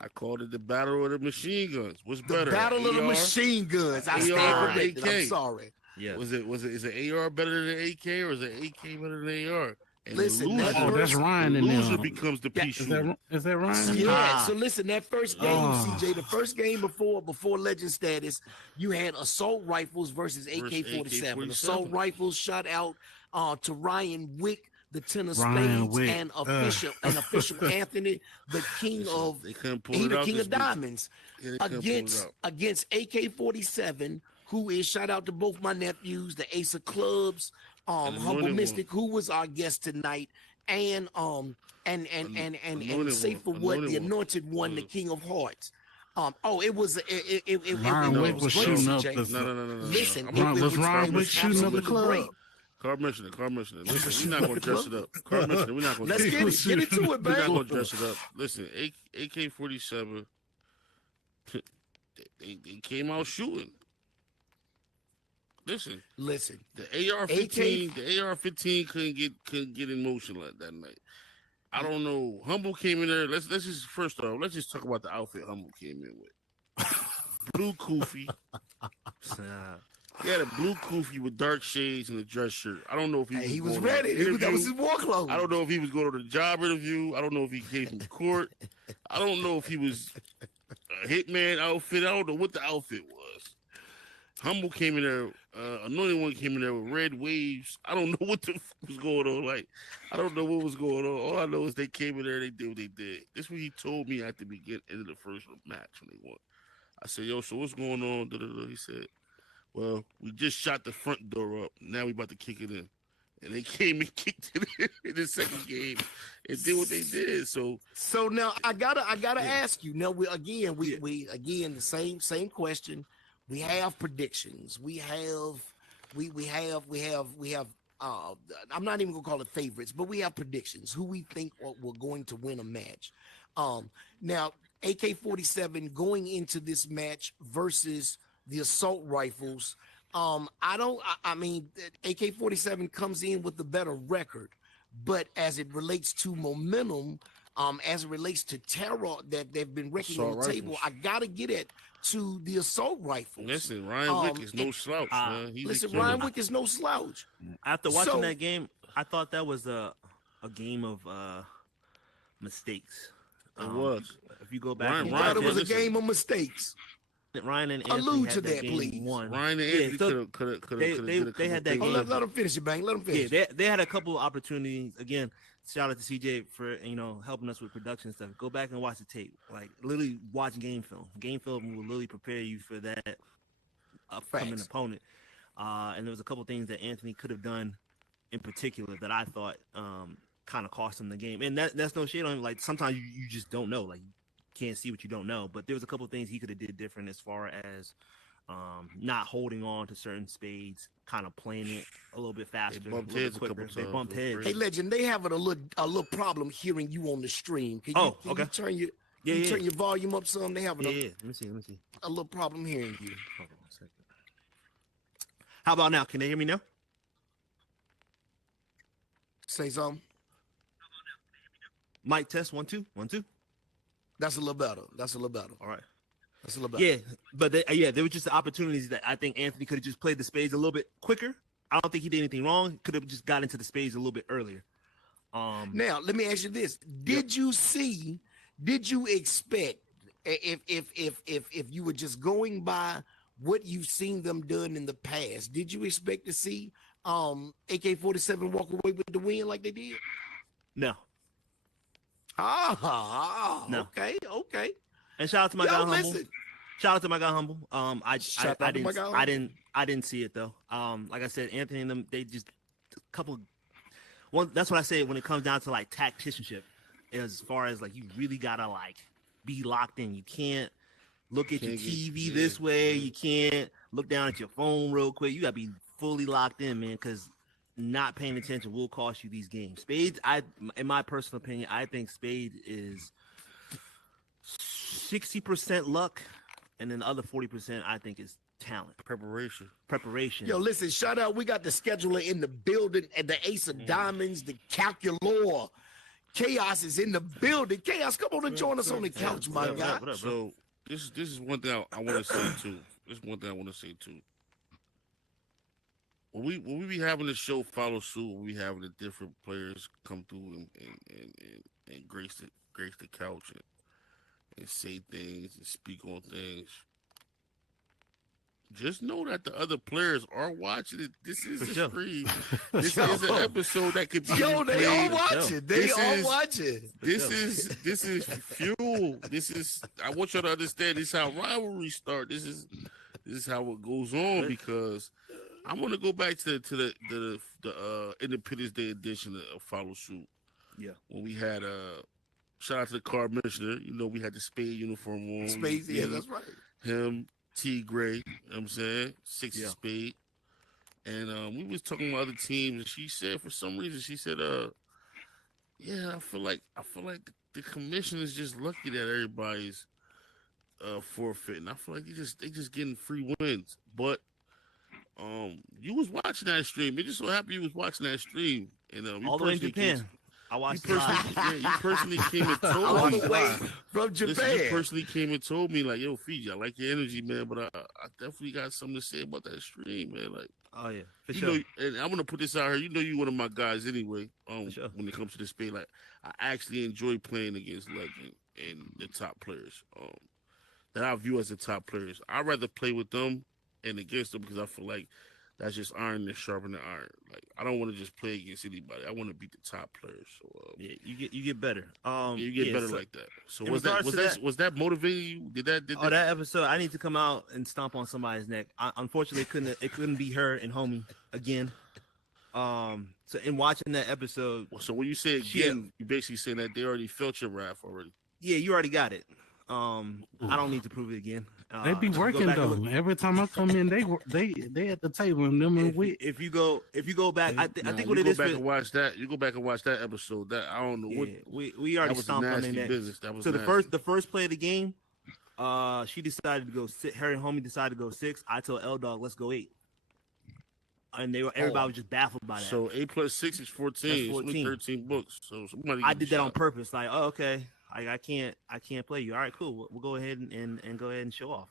I called it the battle of the machine guns. What's better? The battle of the machine guns. I stand corrected. I'm sorry. Yeah. Is it AR better than AK or is it AK better than AR? And listen, that's Ryan the in loser there. becomes the pea shooter. Is that Ryan? Yeah. So listen, that first game, CJ, the first game before Legend status, you had assault rifles versus AK-47. Assault rifles shot out to Ryan Wick, the 10 of Spades, and official Anthony, the king of diamonds, against AK-47, who is shout out to both my nephews, the Ace of Clubs, Humble Mystic, who was our guest tonight, and say for what the Anointed One, the King of Hearts. It was Ryan Wick was shooting up the. No. Listen, was Ryan Wick shooting up the club? Cardmissioner. Listen, we're not gonna dress it up. Cardmissioner, we're not gonna. Let's get into it, We're not baby. gonna dress it up. Listen, AK-47. They came out shooting. Listen. The AR-15 couldn't get in motion like that night. I don't know. Humble came in there. Let's just first off, let's just talk about the outfit Humble came in with. Blue kufi. He had a blue kufi with dark shades and a dress shirt. I don't know if he was ready. That was his war clothes. I don't know if he was going to the job interview. I don't know if he came from court. I don't know if he was a hitman outfit. I don't know what the outfit was. Humble came in there Anointed One came in there with red waves. I don't know what the fuck was going on. Like, I don't know what was going on. All I know is they came in there, they did what they did. This is what he told me at the beginning of the first match when they won. I said, yo, so what's going on? He said, well, we just shot the front door up. Now we about to kick it in. And they came and kicked it in the second game and did what they did. So now I gotta ask you. Now we again the same question. We have predictions. We have I'm not even gonna call it favorites, but we have predictions. Who we think we're going to win a match. Now AK-47 going into this match versus the assault rifles. I mean, AK-47 comes in with the better record, but as it relates to momentum, as it relates to terror that they've been wrecking Assault on the table, rifles. I gotta get it to the assault rifles. Listen, Ryan Wick is no slouch, man. He's Ryan Wick is no slouch. After watching that game, I thought that was a game of mistakes. It was. If you go back, Ryan, and I thought it was a listen. game of mistakes. Ryan and Anthony Allude had to that that, game please. won. Ryan and Yeah, Anthony so could they had that Oh, game. let him finish it, Bang. Let him finish. Yeah, they had a couple of opportunities. Again, shout out to CJ for helping us with production stuff. Go back and watch the tape. Like literally watch game film. Game film will literally prepare you for that upcoming Facts. opponent. And there was a couple things that Anthony could have done in particular that I thought kind of cost him the game. And that's no shade on him. Like sometimes you just don't know. Like you can't see what you don't know. But there was a couple of things he could have did different as far as not holding on to certain spades, kind of playing it a little bit faster, They bumped a little heads bit a couple quicker. They times. bumped It was heads. crazy. Hey, Legend, they having a little problem hearing you on the stream. Can Oh, you okay. turn your Yeah, you yeah. turn your volume up some? They having Yeah. Let me see. a little problem hearing you. Hold on a second. How about now? Can they hear me now? Say something. Mic test 1 2 1 2. That's a little better. All right. That's a little better. Yeah, but there were just the opportunities that I think Anthony could have just played the spades a little bit quicker. I don't think he did anything wrong. Could have just got into the spades a little bit earlier. Now, let me ask you this: Did you expect if you were just going by what you've seen them done in the past? Did you expect to see AK-47 walk away with the win like they did? No. No. Okay. And shout out to my guy Humble. Listen. Shout out to my guy Humble. I didn't see it though. Like I said, Anthony and them, they just that's what I say when it comes down to like tacticianship, as far as like you really gotta like be locked in. You can't look at your TV this way. You can't look down at your phone real quick. You gotta be fully locked in, man, because not paying attention will cost you these games. Spades, in my personal opinion, I think Spade is 60% luck, and then the other 40% I think is talent, preparation. Yo, listen, shout out. We got the scheduler in the building and the Ace of Diamonds, the calculor. Chaos is in the building. Chaos, come on and join us on the couch, my guy. What up, so this is one thing I want to say too. When we be having the show Follow Suite, when we having the different players come through and grace the couch and say things and speak on things. Just know that the other players are watching it. This is a stream. This is an episode that could be. Yo, they all watching. This is fuel. I want you to understand. This is how rivalries start. This is how it goes on, because I want to go back to the Independence Day edition of Follow Suite. Yeah, when we had shout out to the Cardmissioner. We had the Spade uniform on. Spades, yeah, that's right. Him, T Gray, you know what I'm saying? Six Spade. And we was talking about other teams, and she said, for some reason, I feel like the commission is just lucky that everybody's forfeiting. I feel like they just getting free wins. But you was watching that stream. It just so happened you was watching that stream. And all the way in Japan. I watched you personally came and told me. All the way from Japan. Listen, you personally came and told me, like, yo, Figi, I like your energy, man, but I definitely got something to say about that stream, man. Like, oh yeah, for sure. And I'm gonna put this out here. You one of my guys anyway. Sure. When it comes to the Spade, like, I actually enjoy playing against Legend and the top players. That I view as the top players. I'd rather play with them and against them, because I feel like that's just iron that's sharpening iron. Like I don't want to just play against anybody. I want to beat the top players. So Yeah, you get better. you get better so like that. So in was regards to that- that motivating you? Did that? that episode, I need to come out and stomp on somebody's neck. Unfortunately, it couldn't be her and homie again. So in watching that episode, So when you say again, you basically saying that they already felt your wrath already. yeah, you already got it. I don't need to prove it again. They be working though. Every time I come in, they at the table and them and we. If you go back, I think what you it go is. back and watch that. You go back and watch that episode. That I don't know what. We already that was stomped on their nasty neck. business. That was So nasty. the first play of the game, she decided to go sit. Her and homie decided to go 6. I told L Dog, let's go 8. And everybody was just baffled by that. So 8 plus 6 is 14. That's It's 14. 13 books. So somebody. I did that on purpose. Like, oh, okay, I can't play you. All right, cool. We'll go ahead and go ahead and show off.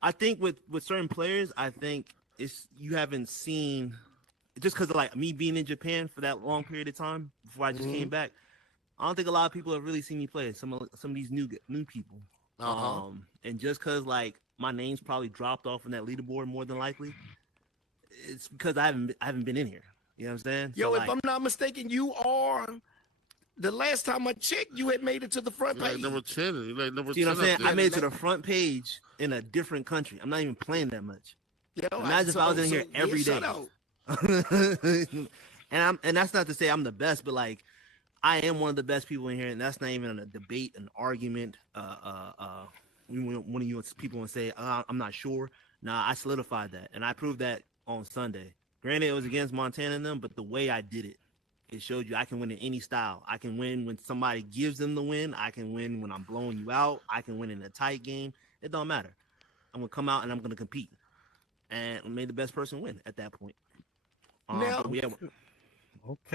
I think with certain players, I think it's you haven't seen just because of like me being in Japan for that long period of time before I just came back. I don't think a lot of people have really seen me play. Some of these new people. And just because like my name's probably dropped off in that leaderboard more than likely, it's because I haven't been in here. You know what I'm saying? Yo, So, if I'm not mistaken, you are. The last time I checked, you had made it to the front Like page. number 10. You like number 10. you know what I'm saying? up there. I made it to the front page in a different country. I'm not even playing that much. Yo, Imagine if I was in here every day. shout out. and that's not to say I'm the best, but like I am one of the best people in here, and that's not even a debate, an argument. One of you people want to say I'm not sure. Nah, I solidified that, and I proved that on Sunday. Granted, it was against Montana and them, but the way I did it, it showed you I can win in any style. I can win when somebody gives them the win. I can win when I'm blowing you out. I can win in a tight game. It don't matter. I'm gonna come out and I'm gonna compete, and made the best person win at that point. Okay.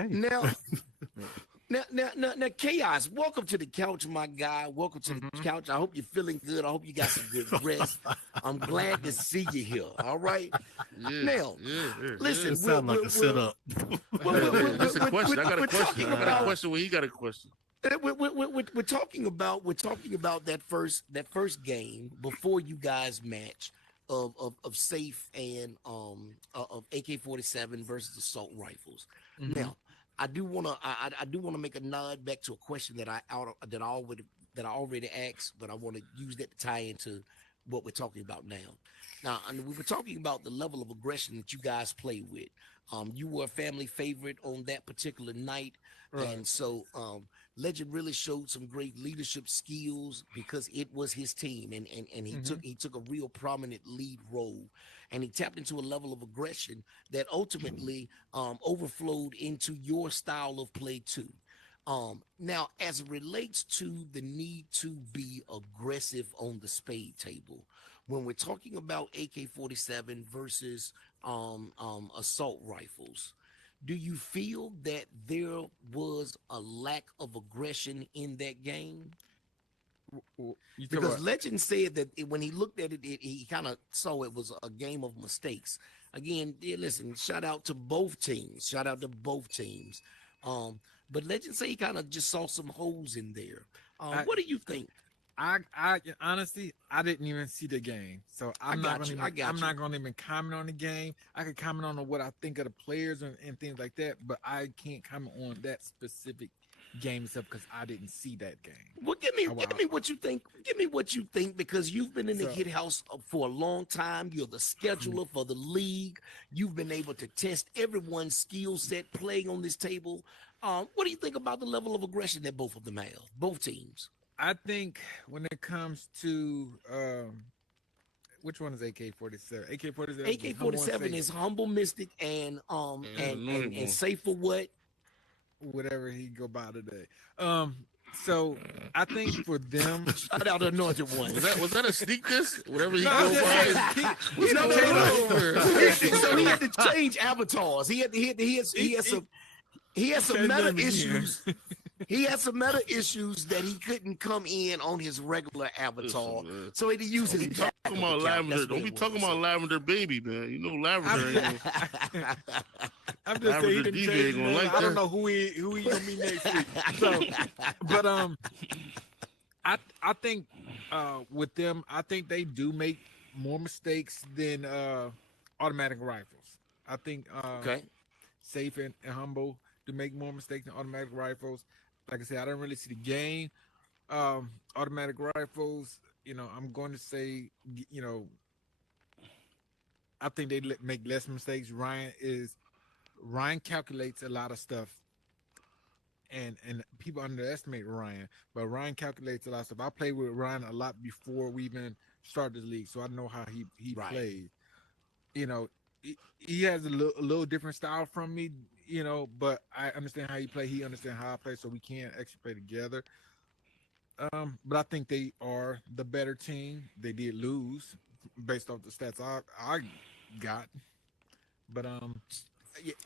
Now, Chaos, welcome to the couch, my guy. Welcome to the couch. I hope you're feeling good. I hope you got some good rest. I'm glad to see you here. All right. Now, listen. It sounds like a setup. That's a question. I got a question. I got a About, question. Well, he got a question. we're talking about that first game before you guys match of safe and of AK-47 versus assault rifles. Now, I do want to make a nod back to a question that I already asked, but I want to use that to tie into what we're talking about now. Now, we were talking about the level of aggression that you guys play with. You were a family favorite on that particular night, and so Legend really showed some great leadership skills because it was his team, and he took a real prominent lead role, and he tapped into a level of aggression that ultimately overflowed into your style of play too. Now, as it relates to the need to be aggressive on the spade table, when we're talking about AK-47 versus assault rifles, do you feel that there was a lack of aggression in that game? Because Legend said that when he looked at it, he kind of saw it was a game of mistakes. Again, listen, shout out to both teams. But Legend say he kind of just saw some holes in there. What do you think? I honestly, I didn't even see the game, so I'm not going to even comment on the game. I can comment on what I think of the players and things like that, but I can't comment on that specific game itself because I didn't see that game. Well, give me what you think. Give me what you think because you've been in the Hit House for a long time. You're the scheduler for the league. You've been able to test everyone's skill set playing on this table. What do you think about the level of aggression that both of them have, both teams? I think when it comes to which one is AK-47? AK-47 is Humble Mystic and Safe for What? Whatever he go by today. So I think for them, shout out to Anointed One. Was that a sneak diss? Whatever he go by. So he had to change avatars. He had some meta issues. He had some meta issues that he couldn't come in on his regular avatar. So he had to use his talking about Lavender. Don't be talking about Lavender Baby, man. You know Lavender. I'm just saying he didn't change, man. Like I don't know who he gonna be next week. So, but I think with them, I think they do make more mistakes than automatic rifles. I think Okay. Safe and Humble to make more mistakes than Automatic Rifles. Like I said, I don't really see the game. Automatic Rifles, I'm going to say, I think they make less mistakes. Ryan calculates a lot of stuff, and people underestimate Ryan, but Ryan calculates a lot of stuff. I played with Ryan a lot before we even started the league, so I know how he Right. plays. You know, he has a little different style from me. But I understand how he play. He understands how I play, so we can actually play together. But I think they are the better team. They did lose based off the stats I got, but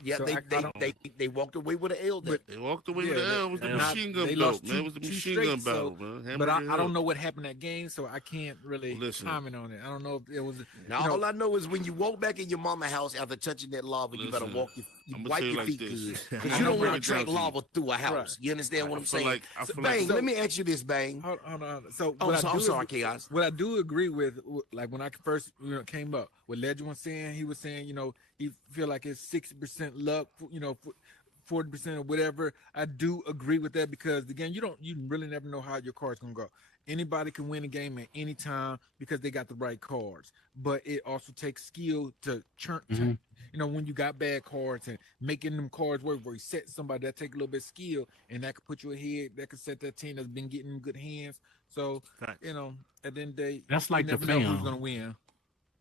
Yeah, so they I they, don't. they they walked away with an L. But They walked away with yeah, the L. It was the machine gun they belt, lost man. It was the two machine straight. gun battle, man. But I Hamburger don't Hill. know what happened that game, so I can't really Listen. comment on it. I don't know if it was. Now, all I know is when you walk back in your mama house after touching that lava, you better Listen, you I'ma wipe tell you your like feet this. good. I'm Because you don't gonna want break to it track down to you. lava through a house. Right. You understand what I'm saying? I So, feel Bang, like let me ask you this, Bang. Hold on. So Oh, what so, I I'm do sorry, agree- Chaos. What I do agree with, like when I first came up, what Legend was saying, he was saying, he feel like it's 60% luck, 40% or whatever. I do agree with that because again, you really never know how your card's gonna go. Anybody can win a game at any time because they got the right cards, but it also takes skill to churn. When you got bad cards and making them cards work, where you set somebody that take a little bit of skill, and that could put you ahead. That could set that team that's been getting in good hands. So at the end of the day, That's like you the never know who's fam. gonna win.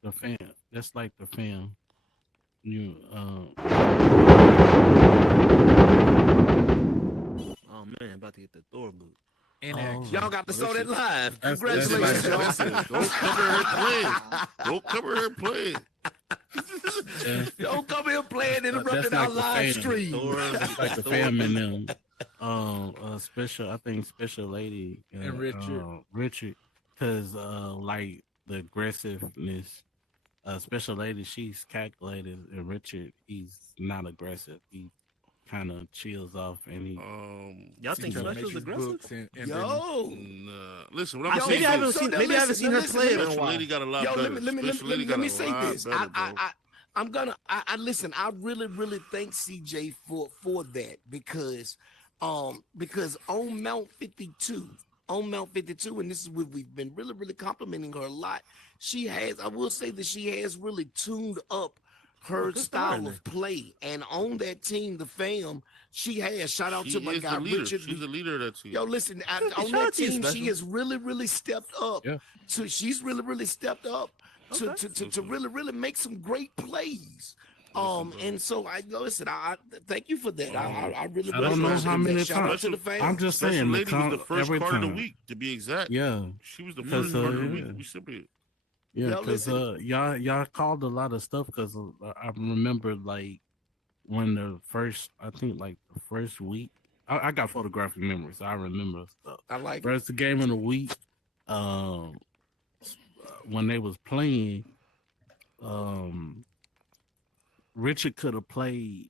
The fam. That's like the fam. You Oh man, about to get the Thor boot. In Oh. action. Y'all got to saw that live. That's Congratulations, like- y'all. Listen, don't cover her playing. Don't cover her playing. yeah, Don't come here playing, That's interrupting like our the live fam. stream. Thor, it's like the fam and them. Special. I think special lady And Richard. Richard, because like the aggressiveness. Special lady, she's calculated, and Richard, he's not aggressive. He kind of chills off, and he. Y'all think Trying to Special's make his aggressive? books and Yo. Nah. Listen, what I'm Yo, saying Maybe I is, haven't so seen. now Maybe I haven't listen, seen now her listen, play in a Special while. Lady got a lot Yo, better. let Special Lady me got a say lot this. better, bro. I'm gonna listen. I really thank CJ for that because on Mount 52, and this is what we've been really complimenting her a lot. I will say that she has really tuned up her good style starting. of play, and on that team, the fam, she has. Shout out She to my is guy the leader. Richard. She's the leader of that team. Yo, listen, on Shout that out to you, team, she Special. has really stepped up. Yeah. She's really stepped up to Okay. to really make some great plays. And so I thank you for that. I really I don't know appreciate how that. many Shout out times. to the fans. I'm just Special saying, Lady was the first every card of the time. week, to be exact. Yeah, She was the Because, first card of the yeah. week. We simply yeah, Yo, because listen. y'all called a lot of stuff because I remember like when I think like the first week, I got photographic memories. So I remember stuff. I like it. First game of the week, when they was playing, Richard could have played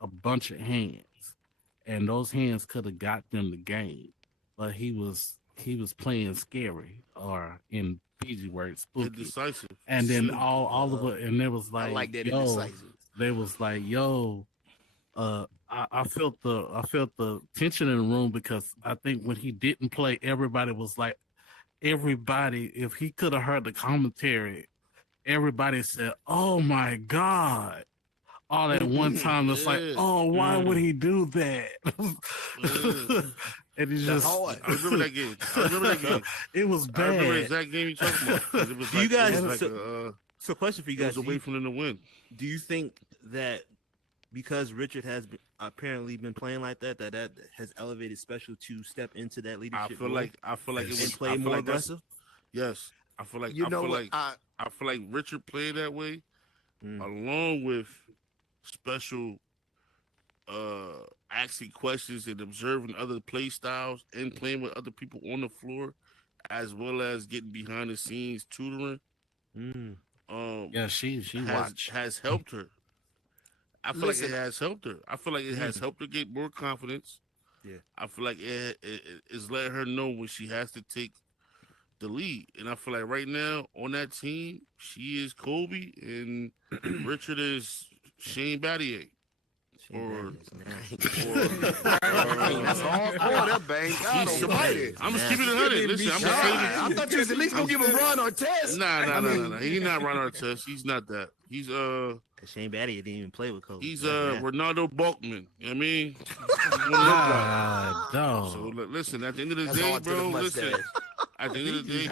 a bunch of hands, and those hands could have got them the game, but he was playing scary, or in PG words, spooky. indecisive. And then all of it, and it was I like, like that yo, indecisive. they was like, yo, I felt the tension in the room because I think when he didn't play, everybody was like, if he could have heard the commentary, everybody said, "Oh my God." All at one time, it's like, Yeah. oh, why would he do that? And it's That's just, hard. I remember that game. it was I remember the bad. exact game you talking about. 'Cause It was Do you like, guys- it was like So, question for you it guys: was away from them to win. do you think that because Richard has apparently been playing like that, that has elevated Special to step into that I leadership feel role like it was and play I feel more like that's- aggressive? Yes, I feel like You I know feel what? like I feel like Richard played that way, Mm. along with Special asking questions and observing other play styles and playing with other people on the floor, as well as getting behind the scenes tutoring. Mm. Yeah, she watched. has helped her. I feel Listen. like it has helped her. I feel like it has helped her get more confidence. Yeah. I feel like it's letting her know when she has to take the lead. And I feel like right now on that team, she is Kobe and Richard is Shane Battier. Or that's hardcore, that bang. God almighty. I'm just keeping it 100. Listen, I'm just saying. I thought you was at least gonna give him Ron Artest. Nah. He's not Ron Artest. He's not that. He's Shane Battier didn't even play with Kobe. He's Ronaldo Balkman. You know what I mean? So listen, at the end of the day, bro, listen. At the end of the day,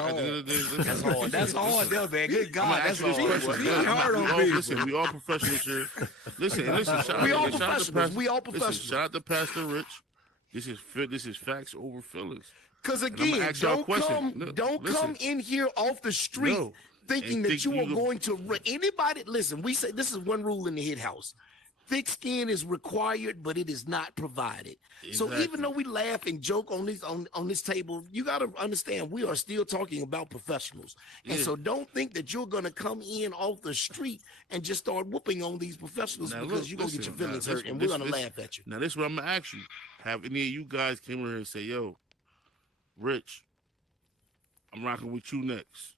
that's hard. That's hard, though, man. Good God, that's hard. Listen, we all professionals here. Listen. We all professionals. Shout out to Pastor Rich. This is facts over feelings. Because again, don't come in here off the street thinking that you are going to anybody. Listen, we say this is one rule in the Hit House. Thick skin is required, but it is not provided. Exactly. So even though we laugh and joke on this table, you got to understand we are still talking about professionals. And so don't think that you're going to come in off the street and just start whooping on these professionals because you're going to get your feelings hurt and we're going to laugh at you. Now, this is what I'm going to ask you. Have any of you guys came over here and say, yo, Rich, I'm rocking with you next.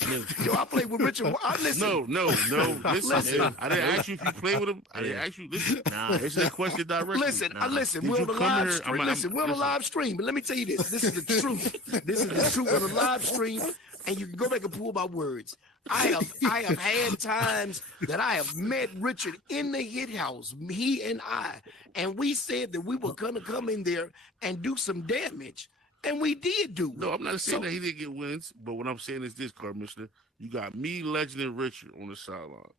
Yo, I played with Richard. No. Listen, I didn't ask you if you played with him. I didn't ask you. Listen, answer that question directly. Listen. We're on the live stream. We're on the live stream. But let me tell you this. This is the truth. This is the truth on the live stream. And you can go back and pull my words. I have had times that I have met Richard in the Hit House, he and I, and we said that we were gonna come in there and do some damage. And we did do. No, I'm not saying that he didn't get wins, but what I'm saying is this, Cardmissioner. You got me, Legend, and Richard on the sideline.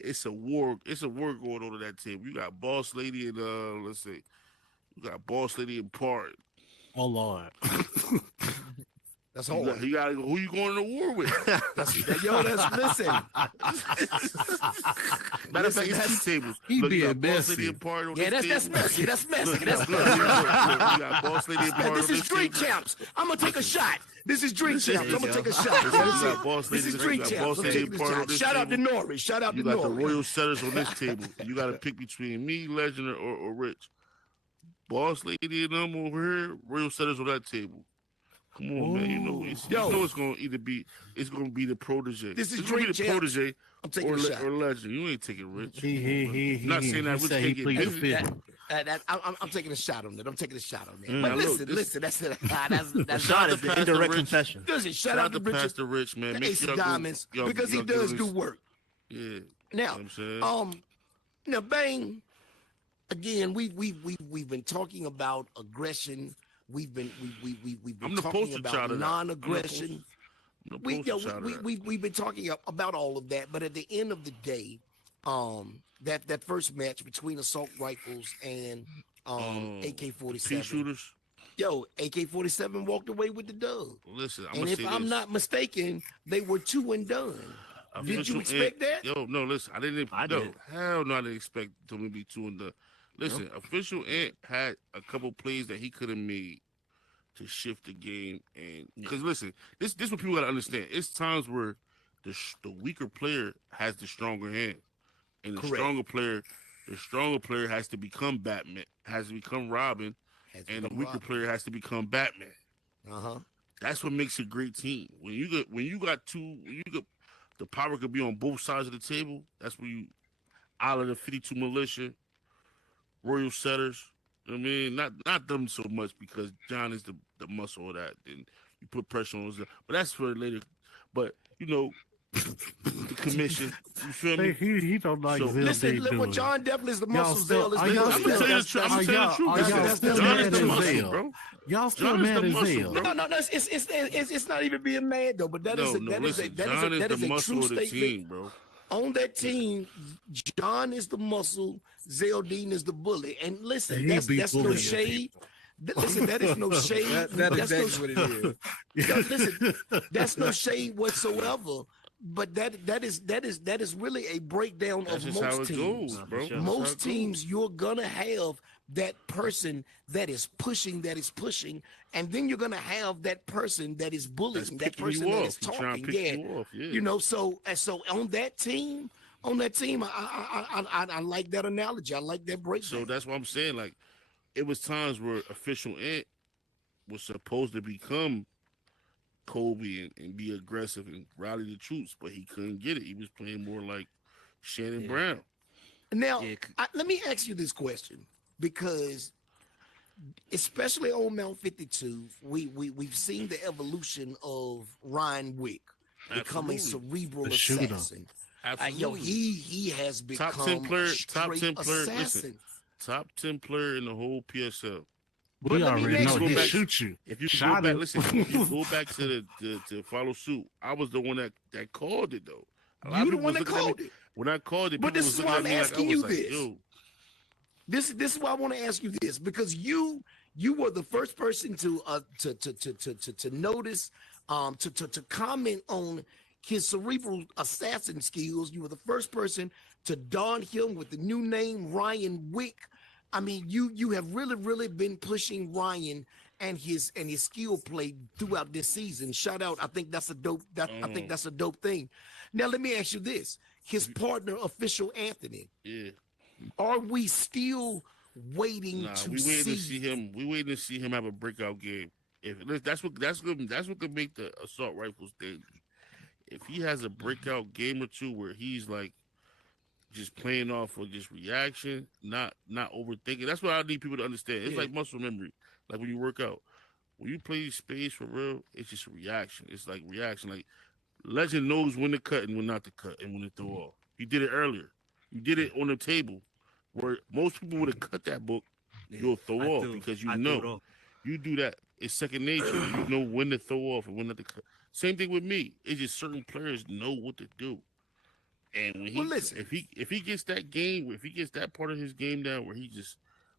It's a war. It's a war going on at that table. You got Boss Lady and let's say, you got Boss Lady and Part. Oh Lord. That's hard. You got who you going to war with? Listen. Matter of fact, it's two tables. He Look, being messy. That's messy. That's messy. You got Boss Lady and Part. This is Drink Champs. I'm gonna take a shot. This is Drink Champs. I'm gonna take a shot. This is Drink Champs. Shout out to Norris. Shout out to Norris. You got the Royal Setters on this table. You got to pick between me, Legend, or Rich. Boss Lady and them over here. Royal Setters on that table. Come on, man. You know it's going to be the protege. This is Drink Champs. Protege. I'm taking a shot. Or Legend. You ain't taking Rich. Not saying that Rich can't get busy. I'm taking a shot on that. But listen, that's shot is the indirect confession. Listen, shout out to Pastor Rich, man. Ace of Diamonds, because he does do work. Yeah. Now, now, Bang. Again, we've been talking about aggression. We've been talking about non-aggression. We've been talking about all of that, but at the end of the day, that first match between assault rifles and AK-47. Pea shooters. Yo, AK-47 walked away with the dub. Listen, and if I'm not mistaken, they were 2 and done. Did you expect that? Yo, no, listen, I didn't. Hell no, I didn't expect them to be 2 and done. Listen, Official Ant had a couple plays that he could have made to shift the game, and because listen, this what people gotta understand. It's times where the weaker player has the stronger hand, and the stronger player has to become Batman, has to become Robin, and the weaker player has to become Batman. That's what makes a great team. When you got the power could be on both sides of the table. That's where you out of the 52 militia. Royal Setters, I mean, not them so much because John is the muscle of that. Then you put pressure on us, but that's for later. But you know, the commission, you feel me? He don't like. So, listen, look, John definitely is the muscle. Zell is I'm gonna tell you the truth. I'm telling the truth. John is the muscle, bro. Y'all still mad as hell. No, it's not even being mad though. But that is a true statement, bro. On that team, John is the muscle, Zell Deen is the bully. And listen, that's no shade. Listen, that is no shade. That's exactly what it is. Listen, that's no shade whatsoever. But that is really a breakdown of most teams. Goes, bro. Most teams, you're gonna have that person that is pushing, and then you're gonna have that person that is bullying, that person that is talking. You know. So on that team, I like that analogy. I like that breakdown. So that's what I'm saying. Like, it was times where Official Ant was supposed to become Kobe and be aggressive and rally the troops, but he couldn't get it. He was playing more like Shannon Brown. Now, let me ask you this question, because especially on Mount 52, we've seen the evolution of Ryan Wick become a cerebral assassin. Absolutely. He has become top 10 player, assassin. listen, top 10 player in the whole PSL. We already know he shoot you. If you go back, listen, if you go back to the follow suit, I was the one that called it though. You the one that called it. When I called it, but this is why I'm asking you this. Yo. This is why I want to ask you this, because you were the first person to notice, to comment on his cerebral assassin skills. You were the first person to don him with the new name Ryan Wick. I mean, you have really been pushing Ryan and his skill play throughout this season. Shout out! I think that's a dope. I think that's a dope thing. Now let me ask you this: his partner, Official Anthony. Yeah. Are we still waiting to see him? We waiting to see him have a breakout game. That's what could make the assault rifles dangerous. If he has a breakout game or two where he's like just playing off of just reaction, not overthinking. That's what I need people to understand. It's like muscle memory. Like when you work out, when you play Spades for real, it's just a reaction. It's like reaction. Like Legend knows when to cut and when not to cut and when to throw off. He did it earlier. You did it on the table where most people would have cut that book. You'll throw off because you know. You do that. It's second nature. You know when to throw off and when not to cut. Same thing with me. It's just certain players know what to do. And when if he gets that game, if he gets that part of his game down where he's just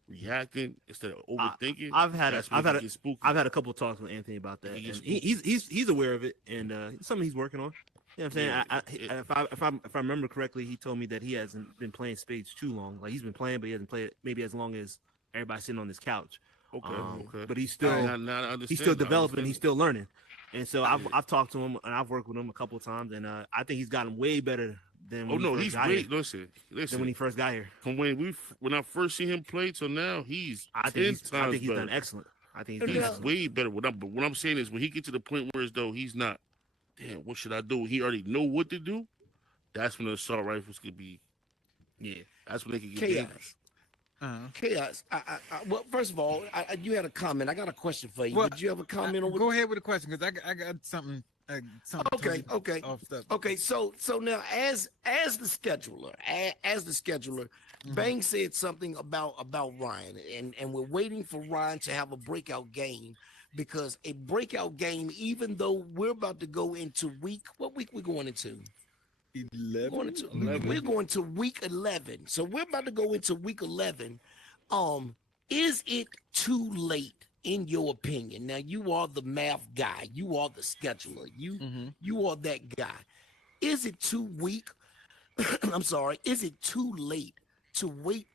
reacting instead of overthinking, I've had a couple of talks with Anthony about that. And he's aware of it, and something he's working on. You know what I'm saying? If I remember correctly, he told me that he hasn't been playing Spades too long. Like he's been playing, but he hasn't played it maybe as long as everybody's sitting on this couch. Okay. But he's still developing. He's still learning. And so I've talked to him and I've worked with him a couple of times, and I think he's gotten way better than when he's great. Listen. Than when he first got here. From when I first seen him play till now, I think he's done excellent. I think he's way better. What I'm saying is when he gets to the point where as though he's not, damn, what should I do? He already know what to do. That's when the assault rifles could be. Yeah, that's when they could get dangerous. Chaos. Well, first of all, you had a comment. I got a question for you. Well, Did you have a comment on? Go ahead with the question because I got something. Okay. So now, as the scheduler, Bang said something about Ryan, and we're waiting for Ryan to have a breakout game, because a breakout game, even though we're about to go into what week we're going into? 11. We're going to week 11. So we're about to go into week 11. Is it too late, in your opinion? Now, you are the math guy. You are the scheduler. You are that guy. Is it too weak? I'm sorry. Is it too late to wait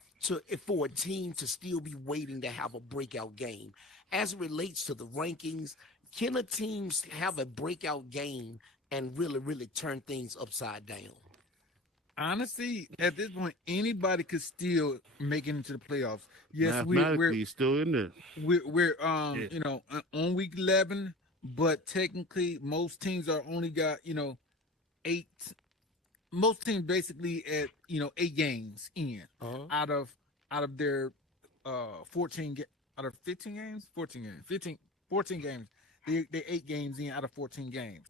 for a team to still be waiting to have a breakout game? As it relates to the rankings, can a team have a breakout game and really turn things upside down? Honestly, at this point, anybody could still make it into the playoffs. Yes, we're still in there. We're on week 11, but technically most teams are only got 8. Most teams basically at 8 games in out of their 14 out of 15 games, 14 games. They 8 games in out of 14 games.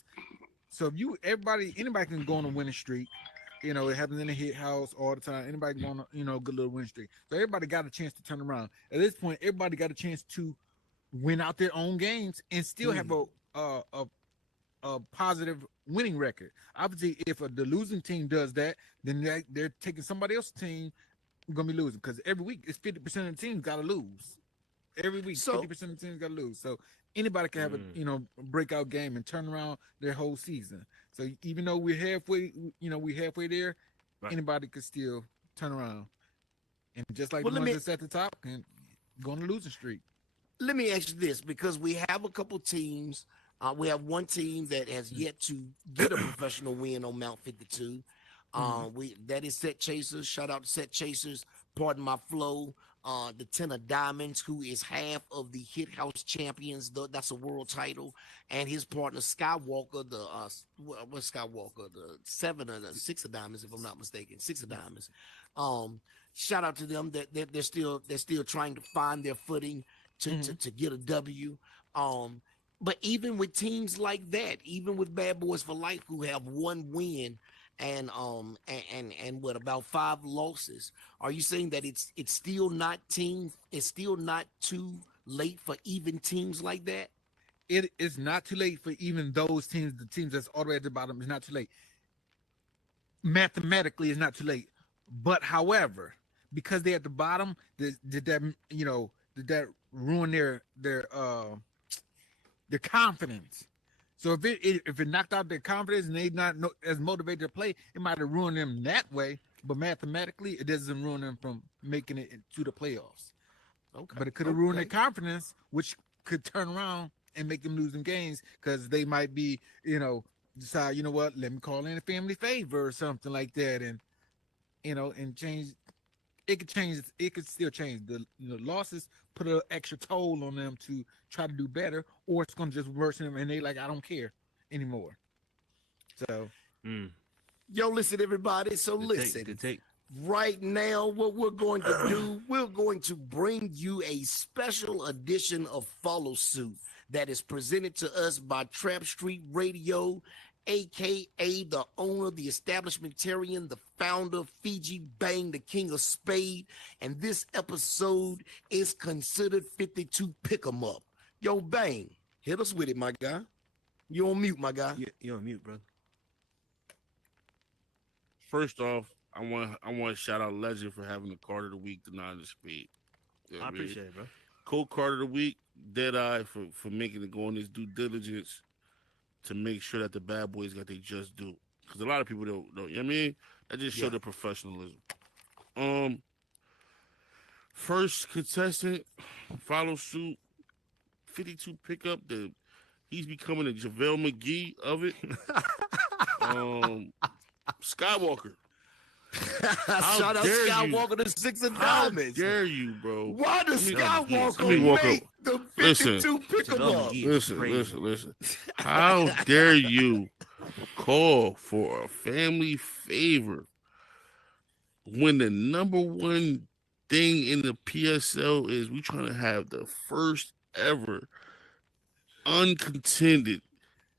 So if anybody can go on a winning streak. It happens in the hit house all the time. Anybody can go on a good little win streak. So everybody got a chance to turn around. At this point, everybody got a chance to win out their own games and still have a positive winning record. Obviously, if the losing team does that, then they're taking somebody else's team gonna be losing, because every week it's 50% of the teams got to lose. Every week, 50% of the teams got to lose. So anybody can have a breakout game and turn around their whole season. So even though we're halfway there, anybody could still turn around. And just like the ones that's at the top can go on a losing streak. Let me ask you this, because we have a couple teams. We have one team that has yet to get a professional win on Mount 52. That is Set Chasers. Shout out to Set Chasers. Pardon my flow. the 10 of diamonds, who is half of the Hit House champions. That's a world title, and his partner Skywalker, what's Skywalker, the 7 or the 6 of diamonds, if I'm not mistaken, 6 of diamonds. Shout out to them that they're still trying to find their footing to get a W. But even with teams like that, even with Bad Boys for Life, who have 1 win and what, about 5 losses, are you saying that it's still not too late for even teams like that? It is not too late for even those teams, the teams that's all the way at the bottom. It's not too late. Mathematically, it's not too late. But however, because they're at the bottom, did that ruin their confidence? So if it knocked out their confidence and they not as motivated to play, it might have ruined them that way. But mathematically, it doesn't ruin them from making it to the playoffs. Okay. But it could have ruined their confidence, which could turn around and make them lose them games, because they might be, decide, what, let me call in a family favor or something like that, and and change. It could still change. The losses put an extra toll on them to try to do better, or it's going to just worsen them, and they like, I don't care anymore. So, yo, listen, everybody. So listen, right now, what we're going to do, we're going to bring you a special edition of Follow Suite that is presented to us by Trap Street Radio, aka the owner, the establishmentarian, the founder, Figi Bang, the king of Spades. And this episode is considered 52 Pick 'em Up. Yo, Bang, hit us with it, my guy. You on mute, my guy. You're on mute, brother. First off, I want to shout out Legend for having the card of the week, the 9 of Spades. I appreciate it, bro. Co-card of the week, Deadeye for making it go on his due diligence to make sure that the bad boys got their just due. Because a lot of people don't know. You know what I mean? That just showed their professionalism. First contestant, Follow Suite, 52 pickup. He's becoming a JaVale McGee of it. Skywalker. Shout out Skywalker to 6 of diamonds. How dare you, bro? Why does Skywalker make the 52 pick 'em up? Listen. How dare you call for a family favor when the number one thing in the PSL is we trying to have the first ever uncontended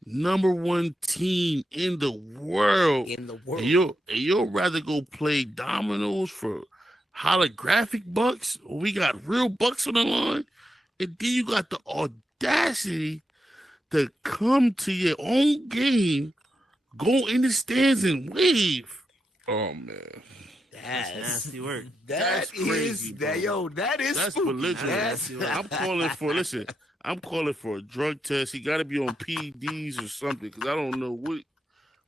number one team in the world. And you'll rather go play dominoes for holographic bucks, or we got real bucks on the line, and then you got the audacity to come to your own game, go in the stands and wave. Oh man, that's nasty work. That's crazy, that's belligerent. I'm calling for a drug test. He got to be on PEDs or something, because I don't know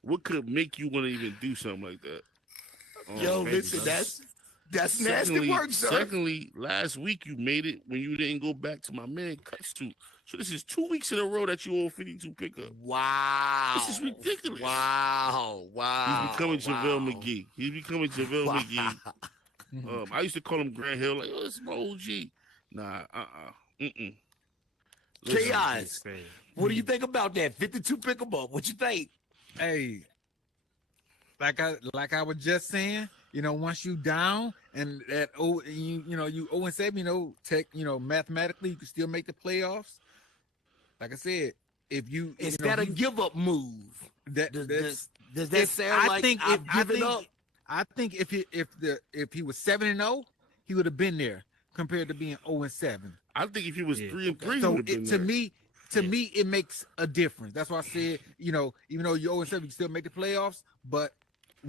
what could make you want to even do something like that. Yo, listen, that's nasty work, sir. Secondly, last week you made it when you didn't go back to my man Cuts to. So this is 2 weeks in a row that you owe 52 pickup. Wow. This is ridiculous. Wow. He's becoming JaVale McGee. I used to call him Grant Hill, like, oh, this is my OG. Nah, Chaos. What do you think about that? 52 pick 'em up. What you think? Hey, like I was just saying, once you down and that you 0-7, mathematically you can still make the playoffs. Like I said, if you is that a give up move? Does that sound like I've given up? I think if he was 7-0, he would have been there compared to being 0-7. I think if he was 3-3, so to me, it makes a difference. That's why I said, even though you're 0-7, you can still make the playoffs. But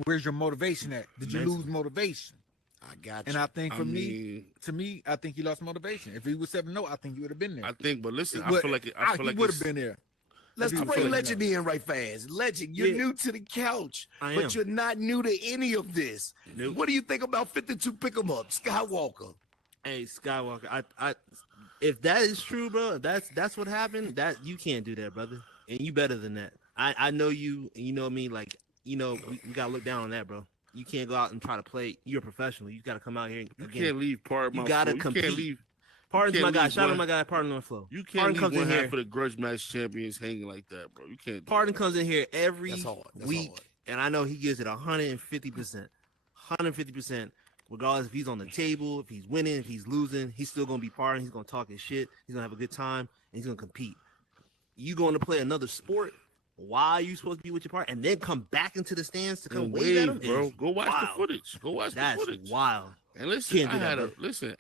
where's your motivation at? Did you lose motivation? I got you. And I think to me, I think he lost motivation. If he was 7-0, I think he would have been there. I think, but listen, I feel like he would have been there. Let's bring Legend in right fast. Legend, you're new to the couch, but you're not new to any of this. Nope. What do you think about 52 pick 'em up, Skywalker? Hey, Skywalker, I if that is true, bro, that's what happened. That you can't do that, brother, and you better than that. I know you, and you know me. Like, we gotta look down on that, bro. You can't go out and try to play. You're a professional. You got to come out here. You can't leave Pardon You my got to flow. compete. You can't leave. Pardon's my guy. Shout out my guy, Pardon on the flow. You can't leave one half of the grudge match champions hanging like that, bro. You can't. Pardon comes in here every week, hard. and I know he gives it 150%. 150%. Regardless if he's on the table, if he's winning, if he's losing, he's still gonna be Pardon. He's gonna talk his shit. He's gonna have a good time, and he's gonna compete. You going to play another sport? Why are you supposed to be with your partner and then come back into the stands to come wave at him? Bro. Go watch the footage. Go watch the footage. That's wild. And listen,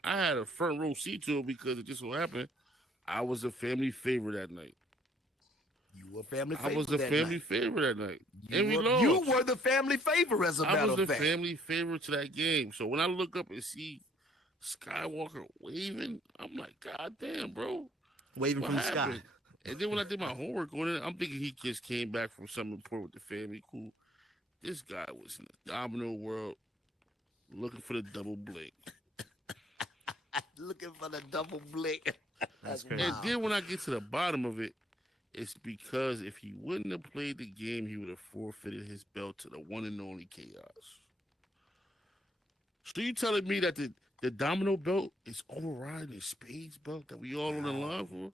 I had a front row seat to it because it just so happened I was a family favorite that night. You were a family favorite. I was a family favorite that night. You were the family favorite, as a matter of fact. I was the family favorite to that game. So when I look up and see Skywalker waving, I'm like, God damn, bro. Waving from the sky. And then when I did my homework on it, I'm thinking he just came back from something important with the family. Cool. This guy was in the domino world looking for the double blink. Looking for the double blink. That's crazy. And then when I get to the bottom of it, it's because if he wouldn't have played the game, he would have forfeited his belt to the one and only Chaos. So you telling me that the domino belt is overriding the Spades belt that we all on the line for?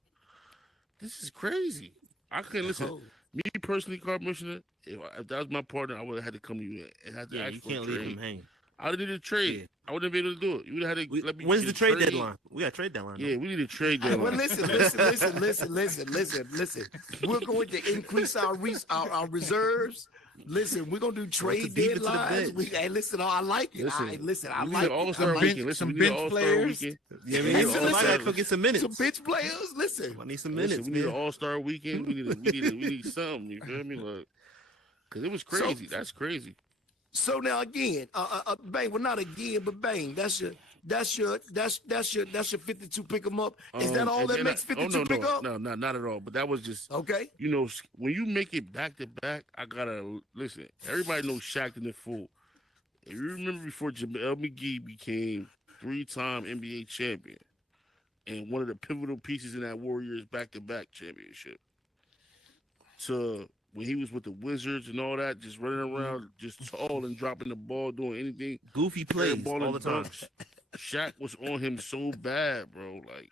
This is crazy. I couldn't listen. Me personally, Cardmissioner, if that was my partner, I would have had to come to you and had to ask for a trade. You can't leave him hanging. I would have needed a trade. Yeah. I wouldn't be able to do it. You would have had to let me. When's the trade deadline? We got a trade deadline. Yeah, we need a trade deadline. Well, listen. We're going to increase our reserves. Listen, we're gonna do trade deadlines. Hey, listen, I like it. Listen, I we like need an all-star weekend. Listen, we need an all-star weekend. Yeah, we need to get some minutes. Some bench players. Listen, I need some minutes. We need an all-star weekend. We need something. You feel me? Like, because it was crazy. That's crazy. So now again, Bang. Well, not again, but Bang. That's your 52 pick 'em up. Is that all that makes 52 pick up? No, not at all. But that was just okay. You know, when you make it back to back, I gotta listen. Everybody knows Shaq in the full. If you remember before JaVale McGee became 3-time NBA champion and one of the pivotal pieces in that Warriors back-to-back championship, to when he was with the Wizards and all that, just running around, just tall and dropping the ball, doing anything. Goofy plays all the time. Shaq was on him so bad, bro. Like,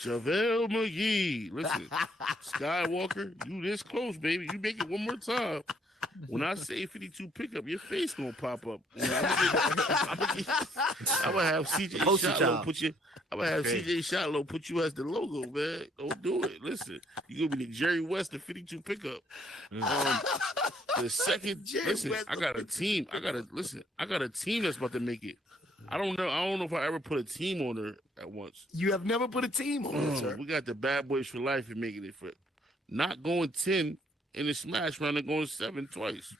JaVale McGee. Listen, Skywalker, you this close, baby. You make it one more time. When I say 52 pickup, your face gonna pop up. I'm gonna have CJ Shotlow put you. I'm gonna have CJ Shotlow put you as the logo, man. Don't do it. Listen, you gonna be the Jerry West of 52 pickup. The second, listen, I got a team. I got a team that's about to make it. I don't know if I ever put a team on her at once. You have never put a team on her, sir. We got the bad boys for life and making it for not going 10 in the smash round and going 7 twice.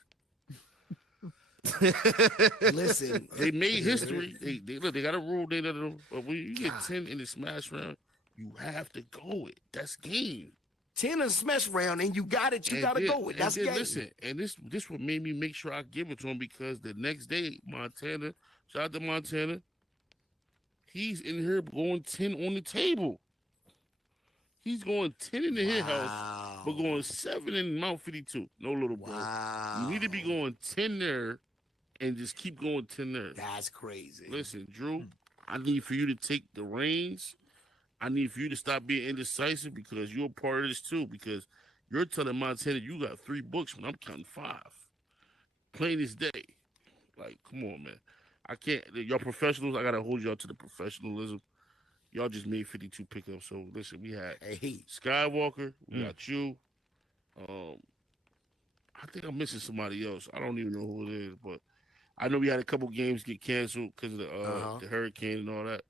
Listen, they made history. They got a rule. But when you get 10 in the smash round, you have to go it. That's game. 10 in the smash round, and you got it. You got to go it. That's game. Listen, and this what made me make sure I give it to him, because the next day, Montana. Shout out to Montana. He's in here going 10 on the table. He's going 10 in the hit house, but going 7 in Mount 52. No little bro. You need to be going 10 there and just keep going 10 there. That's crazy. Listen, Drew, I need for you to take the reins. I need for you to stop being indecisive, because you're a part of this too, because you're telling Montana you got 3 books when I'm counting 5. Plain as day. Like, come on, man. I can't. Y'all professionals, I got to hold y'all to the professionalism. Y'all just made 52 pickups. So, listen, we had Skywalker. We got you. I think I'm missing somebody else. I don't even know who it is, but I know we had a couple games get canceled because of the hurricane and all that.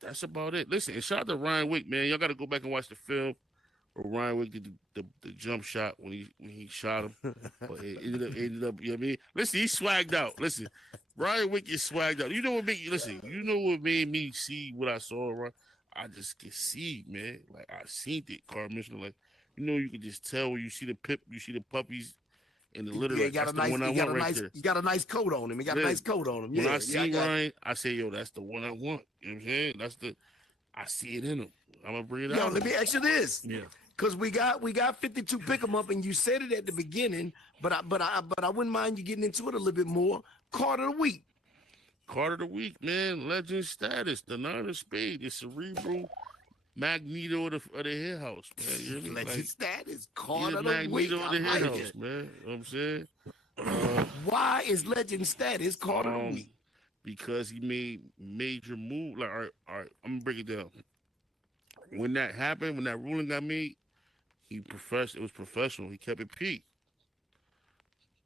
That's about it. Listen, and shout out to Ryan Wick, man. Y'all got to go back and watch the film where Ryan Wick did the jump shot when he shot him. But it ended up, you know what I mean? Listen, he swagged out. Listen, Ryan Wick is swagged out. You know what made me see what I saw, right? I just could see, man. Like, I seen it, Cardmissioner. Like, you can just tell when you see the puppies in the litter. Yeah, like, that's the one I want right there. He got a nice coat on him. Yeah, when I see Ryan, I say, yo, that's the one I want. You know what I'm saying? I see it in him. I'm going to bring it out. Yo, let me ask you this. Yeah. Because we got 52 pick 'em up, and you said it at the beginning, but I wouldn't mind you getting into it a little bit more. Card of the week. Card of the week, man. Legend status. The 9 of Spades. The cerebral Magneto of the Hit House, man. You know Legend status. Card of the Magneto week. of the Hit House, man. You know what I'm saying? Why is Legend status card of the week? Because he made major move. Like, all right, I'm gonna break it down. When that happened, when that ruling got made, it was professional. He kept it peak.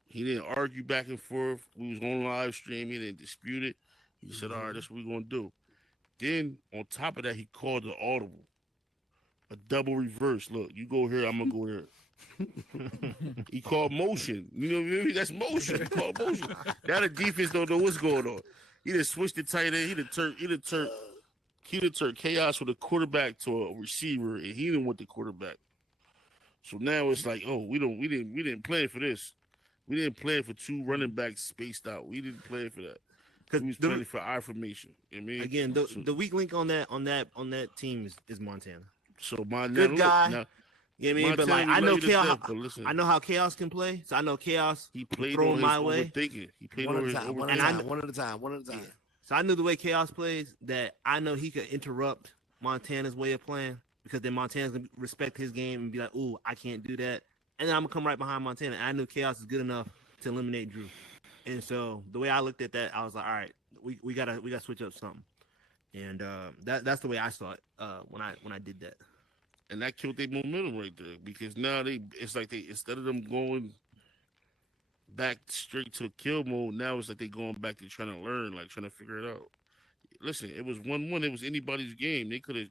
He didn't argue back and forth. We was on live stream. He didn't dispute it. He said, all right, that's what we're going to do. Then, on top of that, he called the audible. A double reverse. Look, you go here, I'm going to go here. He called motion. You know what I mean? That's motion. He called motion. Now the defense don't know what's going on. He done switched the tight end. He done turned chaos from the quarterback to a receiver, and he didn't want the quarterback. So now it's like, oh, we didn't plan for this. We didn't plan for 2 running backs spaced out. We didn't plan for that. Because we was planning for our formation. You know what I mean? Again, the weak link on that team is Montana. So Montana, good guy. Now, you know what I mean? But like I know Chaos. I know how Chaos can play. So I know Chaos. He played throwing my way. He played one at a time. Yeah. So I knew the way Chaos plays that I know he could interrupt Montana's way of playing because then Montana's gonna respect his game and be like, "Ooh, I can't do that." And then I'm gonna come right behind Montana. And I knew Chaos is good enough to eliminate Drew. And so the way I looked at that, I was like, all right, we gotta switch up something. And that's the way I saw it when I did that. And that killed their momentum right there because now it's like they instead of them going back straight to kill mode, now it's like they going back to trying to learn, like trying to figure it out. Listen, it was 1-1. It was anybody's game. They could have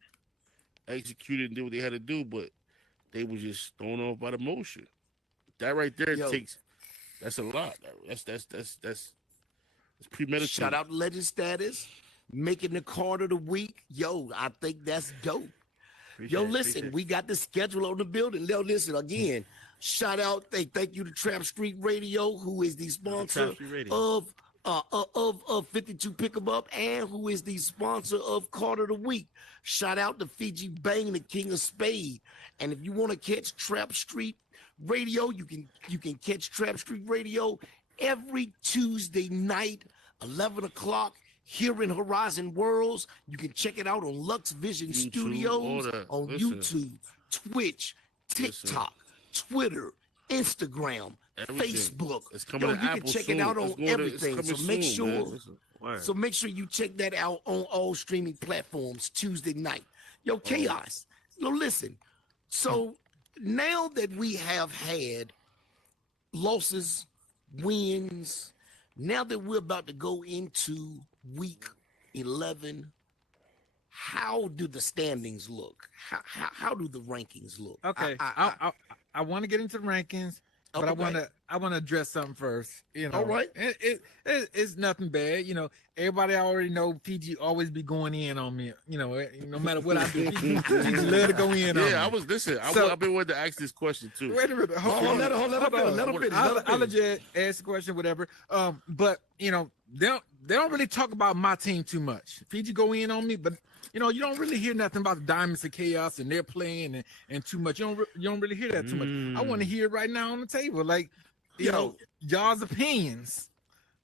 executed and did what they had to do, but they was just thrown off by the motion. That right there that's a lot. That's premeditated. Shout out Legend status, making the card of the week. Yo, I think that's dope. Listen, we got the schedule on the building. Yo, listen again. Shout out, thank you to Trap Street Radio, who is the sponsor of 52 Pick 'em Up, and who is the sponsor of Card of the Week. Shout out to Figi Bang, the King of Spades. And if you want to catch Trap Street Radio, you can catch Trap Street Radio every Tuesday night, 11 o'clock. Here in Horizon Worlds. You can check it out on Lux Vision Studios, on YouTube, Twitch, TikTok, Twitter, Instagram, Facebook. It's coming you can check it out on everything. So make sure you check that out on all streaming platforms Tuesday night. Chaos. Listen. So now that we have had losses, wins, now that we're about to go into week 11, how do the standings look? How do the rankings look? Okay, I want to get into the rankings, but I want to address something first. All right, it's nothing bad. Everybody already know PG always be going in on me. No matter what I do, PG love to go in on me. Yeah, I've been wanting to ask this question too. Wait a minute, hold on. Let him finish. I'll let you ask the question, whatever. But they don't really talk about my team too much. PG go in on me, but you don't really hear nothing about the Diamonds of Chaos and they're playing and too much. You don't really hear that too much. I want to hear it right now on the table, like y'all's opinions.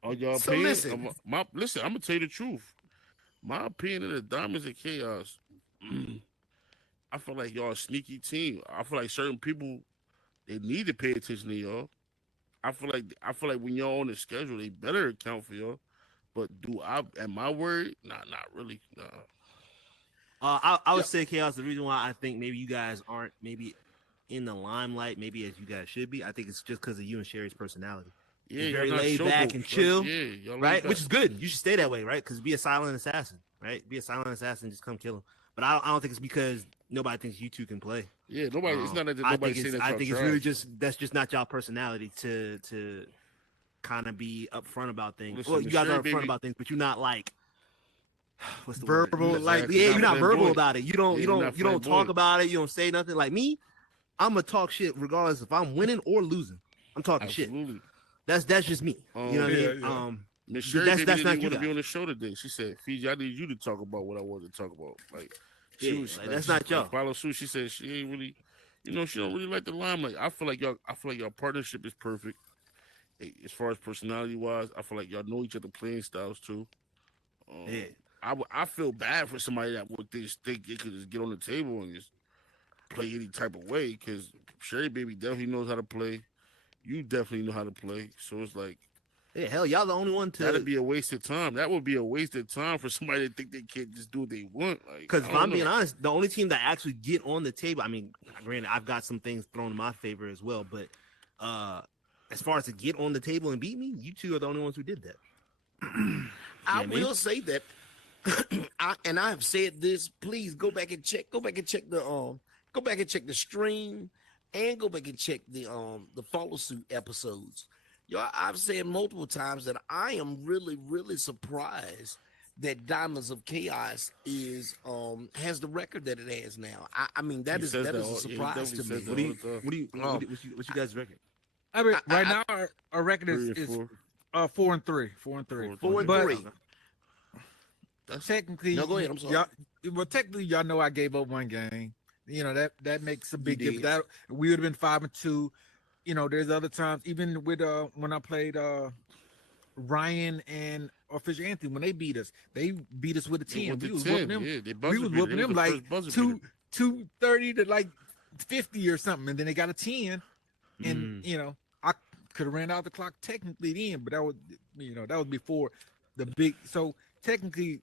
Oh, y'all opinions? Listen, I'm gonna tell you the truth. My opinion of the Diamonds of Chaos, I feel like y'all a sneaky team. I feel like certain people they need to pay attention to y'all. I feel like when y'all on the schedule, they better account for y'all. But am I worried? Nah, not really. Nah. I would say Chaos. The reason why I think maybe you guys aren't maybe in the limelight, maybe as you guys should be. I think it's just because of you and Sherry's personality. Yeah, very laid back and chill, right? Which is good. You should stay that way, right? Because be a silent assassin, right? Be a silent assassin, just come kill him. But I don't think it's because nobody thinks you two can play. Yeah, nobody. It's not that nobody saying that. I think it's really that's just not y'all personality to kind of be upfront about things. Listen, well, you guys are upfront about things, but you're not like what's the verbal. Word? Like you're not verbal about it. You don't talk about it. You don't say nothing. Like me, I'm gonna talk shit regardless if I'm winning or losing. I'm talking shit. That's just me. You know what I mean? MsSherryBaby didn't want to be on the show today. She said, "Figi, I need you to talk about what I want to talk about." Like, that's not y'all. Follow Suite. She said she ain't really. she don't really like the limelight. I feel like y'all partnership is perfect. As far as personality wise, I feel like y'all know each other playing styles too. Yeah. I feel bad for somebody that would think they could just get on the table and just play any type of way, because MsSherryBaby definitely knows how to play. You definitely know how to play. So it's like, yeah, hell, y'all the only one to. That'd be a waste of time. That would be a waste of time for somebody to think they can't just do what they want. Like, because if I'm being honest, the only team that actually get on the table, I mean, granted, I've got some things thrown in my favor as well, but as far as to get on the table and beat me, you two are the only ones who did that. I will say that, and I have said this. Please go back and check. Go back and check the stream, and go back and check the Follow Suite episodes. Y'all, I've said multiple times that I am really, really surprised that Diamonds of Chaos has the record that it has now. I mean, that is a surprise to me. What you guys reckon? I mean, right now our record is 4-3. 4-3. Technically, no, go ahead. I'm sorry. Technically, y'all know I gave up one game. That makes a big difference. That we would have been 5-2. There's other times, even with when I played Ryan and Fisher Anthony, when they beat us with a 10. We was whooping them. We was whooping them like 230 to like 50 or something, and then they got a 10. And I could have ran out the clock technically then, but that was before the big. So technically,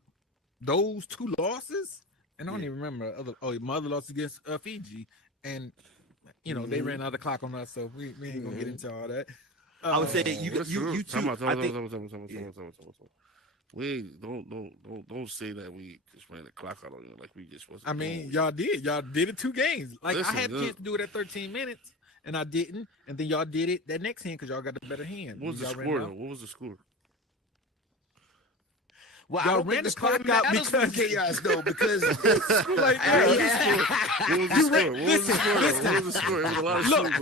those two losses, and I don't even remember my other loss against Figi, and they ran out the clock on us, so we ain't gonna get into all that. I would say you two. Don't say that we just ran the clock out on you like we just wasn't. I mean, y'all did it 2 games. Like, listen, I had a chance to do it at 13 minutes, and I didn't. And then y'all did it that next hand because y'all got the better hand. What was the score? What was the score? Well, y'all ran the clock out because chaos, though, because like look,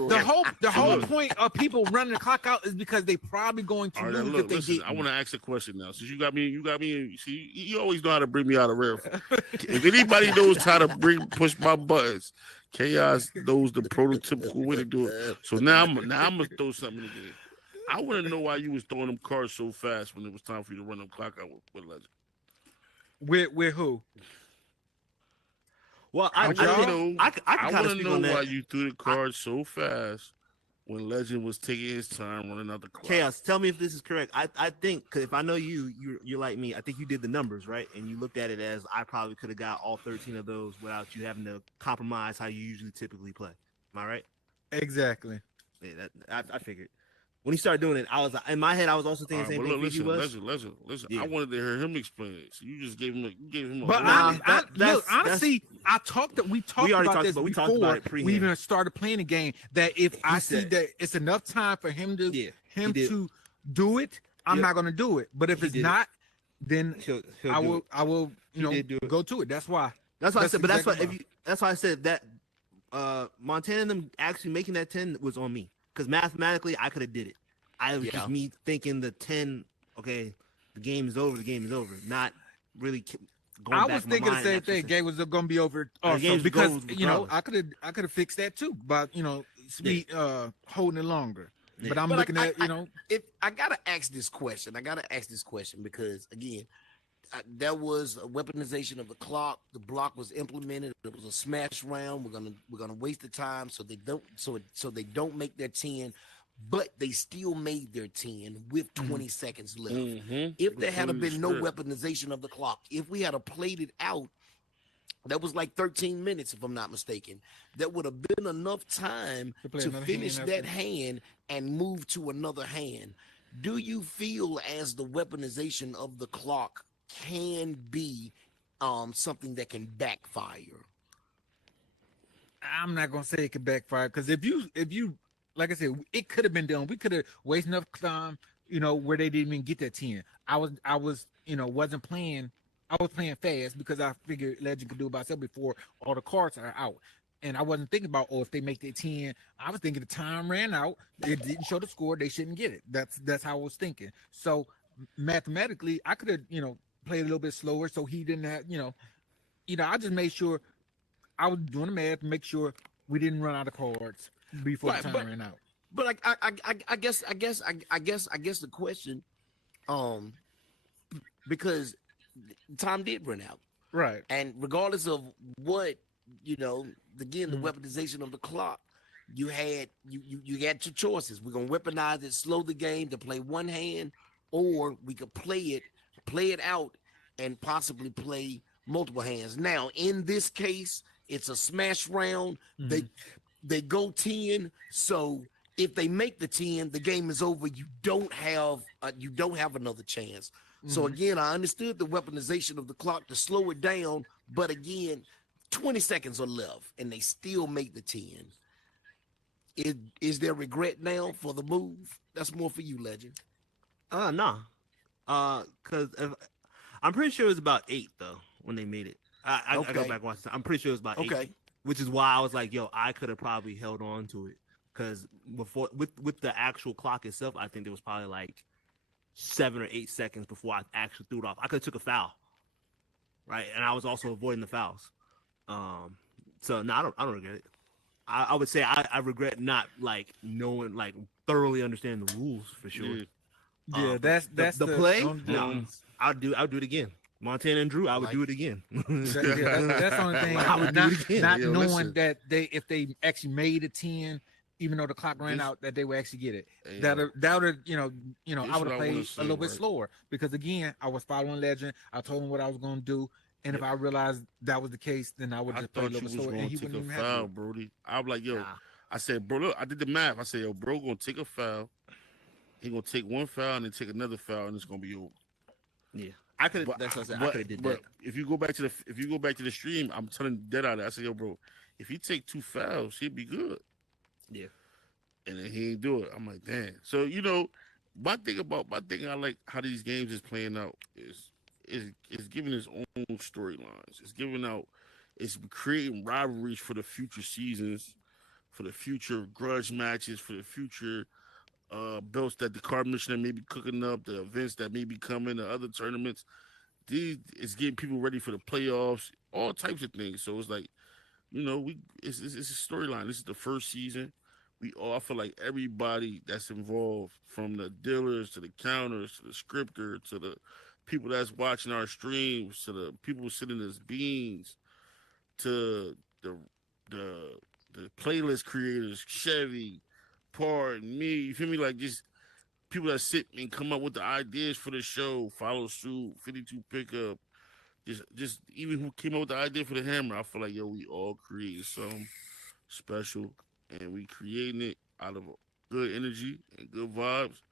the whole point of people running the clock out is because they probably going to lose if they didn't. I want to ask a question now. Since you got me. See, you always know how to bring me out of rare. If anybody knows how to push my buttons, Chaos knows the prototypical way to do it. So now I'm gonna throw something in there. I want to know why you was throwing them cards so fast when it was time for you to run them clock out with Legend. With who? Well, I want to know why you threw the cards so fast when Legend was taking his time running out the clock. Chaos, tell me if this is correct. I think, because if I know you're like me, I think you did the numbers, right? And you looked at it as I probably could have got all 13 of those without you having to compromise how you usually typically play. Am I right? Exactly. Yeah, I figured. When he started doing it, I was in my head. I was also thinking the same thing. Listen. Yeah. I wanted to hear him explain it. So you just gave him a. But honestly, we talked about this before we even started playing the game. That if I see that it's enough time for him to to do it, I'm not going to do it. But if it's not, then I will go to it. That's why. That's why I said. But that's why I said that Montana and them actually making that 10 was on me. Because mathematically, I could have did it. I was just me thinking the 10, okay, the game is over, not really going back. I was thinking the same thing. Game was going to be over also because, I could have fixed that too by, holding it longer. Yeah. But I'm looking at, If I got to ask this question. Because, again, there was a weaponization of the clock. The block was implemented. It was a smash round. We're gonna waste the time so they don't make their 10, but they still made their 10 with 20 seconds left. Mm-hmm. If there had been no weaponization of the clock, if we had played it out, that was like 13 minutes, if I'm not mistaken. That would have been enough time to finish that hand and move to another hand. Do you feel as the weaponization of the clock can be something that can backfire? I'm not gonna say it could backfire because if you like I said, it could have been done. We could have wasted enough time, where they didn't even get that 10. I was wasn't playing. I was playing fast because I figured Legend could do it by itself before all the cards are out. And I wasn't thinking about, if they make that 10, I was thinking the time ran out. It didn't show the score. They shouldn't get it. That's how I was thinking. So mathematically, I could have, played a little bit slower so he didn't have, I just made sure I was doing the math to make sure we didn't run out of cards before the time ran out. But I guess the question, because time did run out, right? And regardless of what, again, the weaponization of the clock, you had your choices. We're gonna weaponize it, slow the game to play one hand, or we could play it out, and possibly play multiple hands. Now, in this case, it's a smash round. They go 10, so if they make the 10, the game is over. You don't have another chance. So again, I understood the weaponization of the clock to slow it down, but again, 20 seconds are left, and they still make the 10. Is there regret now for the move? That's more for you, Legend. Nah. Because I'm pretty sure it was about 8 though when they made it. I go back and watch. I'm pretty sure it was about 8. Which is why I was like, yo, I could have probably held on to it, because before with the actual clock itself, I think it was probably like 7 or 8 seconds before I actually threw it off. I could have took a foul, right? And I was also avoiding the fouls. So no, I don't regret it. I would say I regret not like knowing, like thoroughly understanding the rules for sure. Yeah, that's the play. No, I'll do it again. Montana and Drew, I would do it again. That's the only thing. I would do it again. Not knowing that if they actually made a 10, even though the clock ran out, that they would actually get it. That would, I would have played a little bit slower, because again, I was following Legend. I told him what I was going to do, and if I realized that was the case, then I would just play a little bit slower, and he wouldn't even have to. Brody. I was like, yo, I said, bro, look, I did the math. I said, yo, bro, gonna take a foul. He gonna take one foul and then take another foul, and it's gonna be over. Yeah. I could have. That's what I said. I could have did that. But if you go back to the stream, I'm telling dead out there. I said, yo, bro, if he take 2 fouls, he'd be good. Yeah. And then he ain't do it. I'm like, damn. So my thing I like how these games is playing out is giving its own storylines. It's creating rivalries for the future seasons, for the future grudge matches, for the future belts that the Cardmissioner may be cooking up, the events that may be coming, the other tournaments. It's getting people ready for the playoffs, all types of things. So it's like, it's a storyline. This is the first season. I feel like everybody that's involved, from the dealers to the counters to the scripter to the people that's watching our streams to the people sitting as beans to the playlist creators, Chevy, Pardon me, you feel me? Like, just people that sit and come up with the ideas for the show, Follow Suite, 52 Pickup, just even who came up with the idea for the hammer. I feel like, yo, we all created something special, and we creating it out of good energy and good vibes,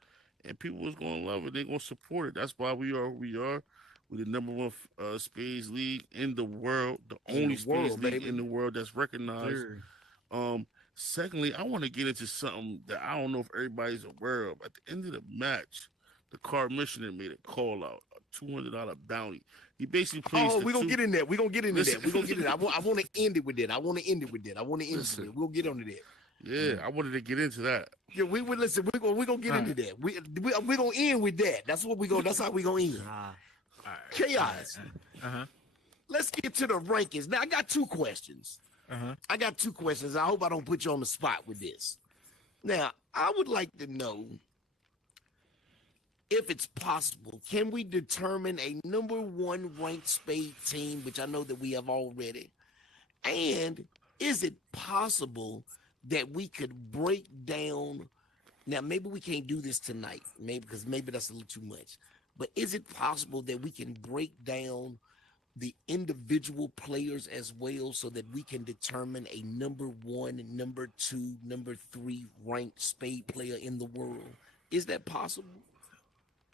and people was gonna love it. They're gonna support it. That's why we are who we are. We're the #1 Spades league in the world, the only Spades league in the world that's recognized. Sure. Secondly, I want to get into something that I don't know if everybody's aware of. At the end of the match, the Cardmissioner made a call out, a $200 bounty. He basically plays. Oh, we're gonna get in that. We're gonna get into that. We're gonna get in. I want to end it with that. We'll get on to that. Yeah, I wanted to get into that. Yeah, we listen. We're gonna get into that. We're gonna end with that. That's what we go. That's how we gonna end. Chaos. Let's get to the rankings. Now I got 2 questions. I got 2 questions. I hope I don't put you on the spot with this. Now, I would like to know if it's possible, can we determine a #1 ranked Spade team, which I know that we have already? And is it possible that we could break down? Now, maybe we can't do this tonight, because maybe that's a little too much. But is it possible that we can break down the individual players as well, so that we can determine a #1, #2, #3 ranked Spade player in the world? Is that possible?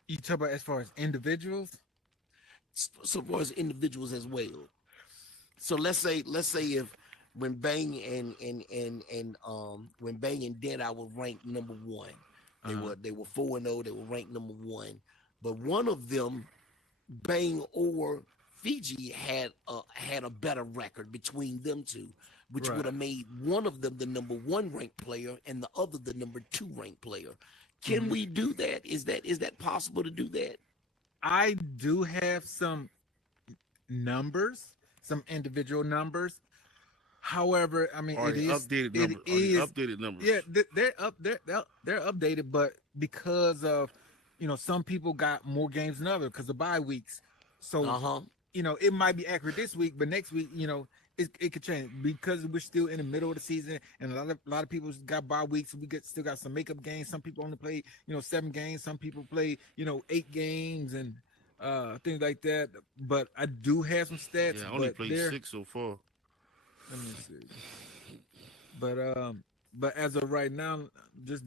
You talk about as far as individuals? So far as individuals as well. So let's say if when Bang and Dead-Eye were ranked #1, they were 4-0, they were ranked #1, but one of them, Bang or Figi, had a better record between them two, which would have made one of them the #1 ranked player and the other the #2 ranked player. Can we do that? Is that possible to do that? I do have some numbers, some individual numbers. However, I mean, it is updated it numbers. is Updated numbers. Yeah, they're updated, but because of some people got more games than others because of bye weeks. So it might be accurate this week, but next week, it could change because we're still in the middle of the season, and a lot of people got bye weeks. We still got some makeup games. Some people only play 7 games. Some people play 8 games and things like that. But I do have some stats. Yeah, I only played 6 so far. Let me see. But as of right now, just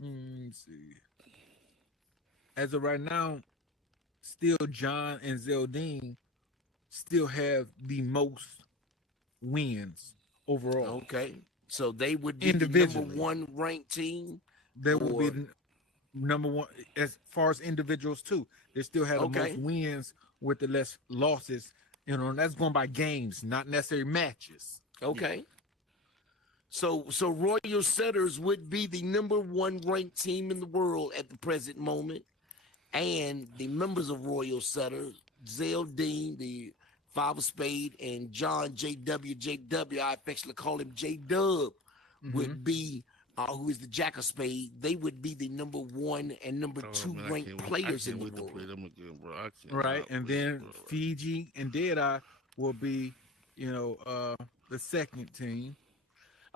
let's see. As of right now, still John and Zeldine still have the most wins overall. Okay, so they would be the number 1 ranked team. They will be the number 1 as far as individuals too. They still have the most wins with the less losses. And that's going by games, not necessarily matches. Okay. Yeah. So Royal Setters would be the number 1 ranked team in the world at the present moment. And the members of Royal Setters, Zeldine, the 5 of Spades, and John JW, I affectionately call him J-Dub, would be, who is the Jack of Spades. They would be the number 1 and number 2 ranked players in the world. Play them again, bro. Right, and then Figi and Deadeye will be, the second team.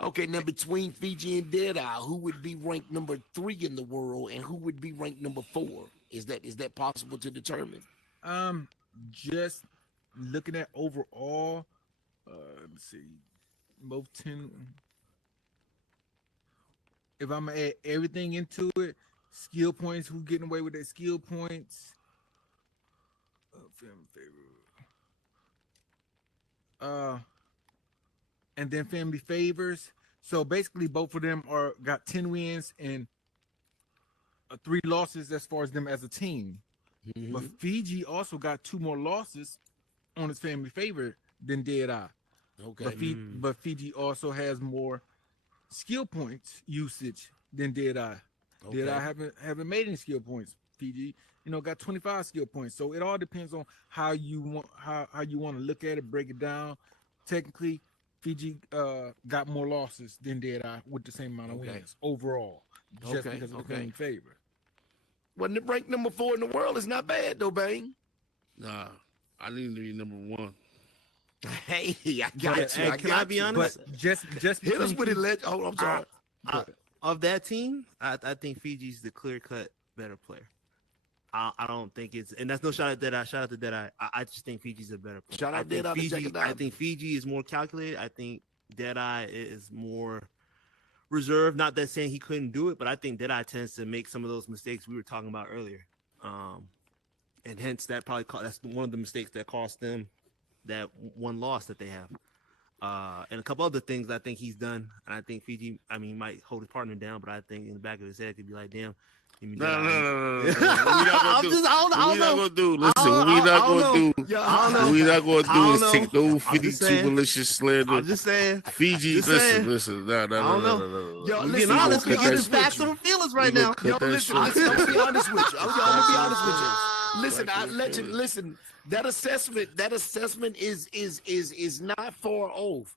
Okay, now between Figi and Deadeye, who would be ranked number 3 in the world, and who would be ranked number 4? Is that possible to determine? Just looking at overall, let me see, both 10. If I'm gonna add everything into it, skill points, who getting away with their skill points? Family favor. And then family favors. So basically, both of them got 10 wins and 3 losses as far as them as a team. But Figi also got 2 more losses on his family favor than Deadeye. Okay. But Figi also has more skill points usage than Deadeye. Okay. Deadeye haven't made any skill points. Figi, got 25 skill points. So it all depends on how you want to look at it, break it down. Technically, Figi got more losses than Deadeye with the same amount of wins overall, just because of the family favor. Well, ranked number 4 in the world is not bad though, Bang. Nah, I need to be number 1. Hey, I got you. Can I be honest? But just hit us with it. Oh, I'm sorry. Of that team, I think Fiji's the clear-cut better player. I don't think it's, and that's no shout out to Deadeye. Shout out to Deadeye. I just think Fiji's a better player. Shout out Deadeye. I think Figi is more calculated. I think Deadeye is more reserved. Not that saying he couldn't do it, but I think Deadeye tends to make some of those mistakes we were talking about earlier, and hence that's one of the mistakes that cost them that 1 loss that they have. And a couple other things I think he's done, and I think Figi, he might hold his partner down, but I think in the back of his head could be like, damn. No. What we not gonna do? Listen, what we not gonna do is take no 52 malicious slander. I'm just saying. Figi, listen. No. Yo, being honest, we getting facts and feelings right now. Yo, listen. I'm gonna be honest with you. Listen. That assessment is not far off.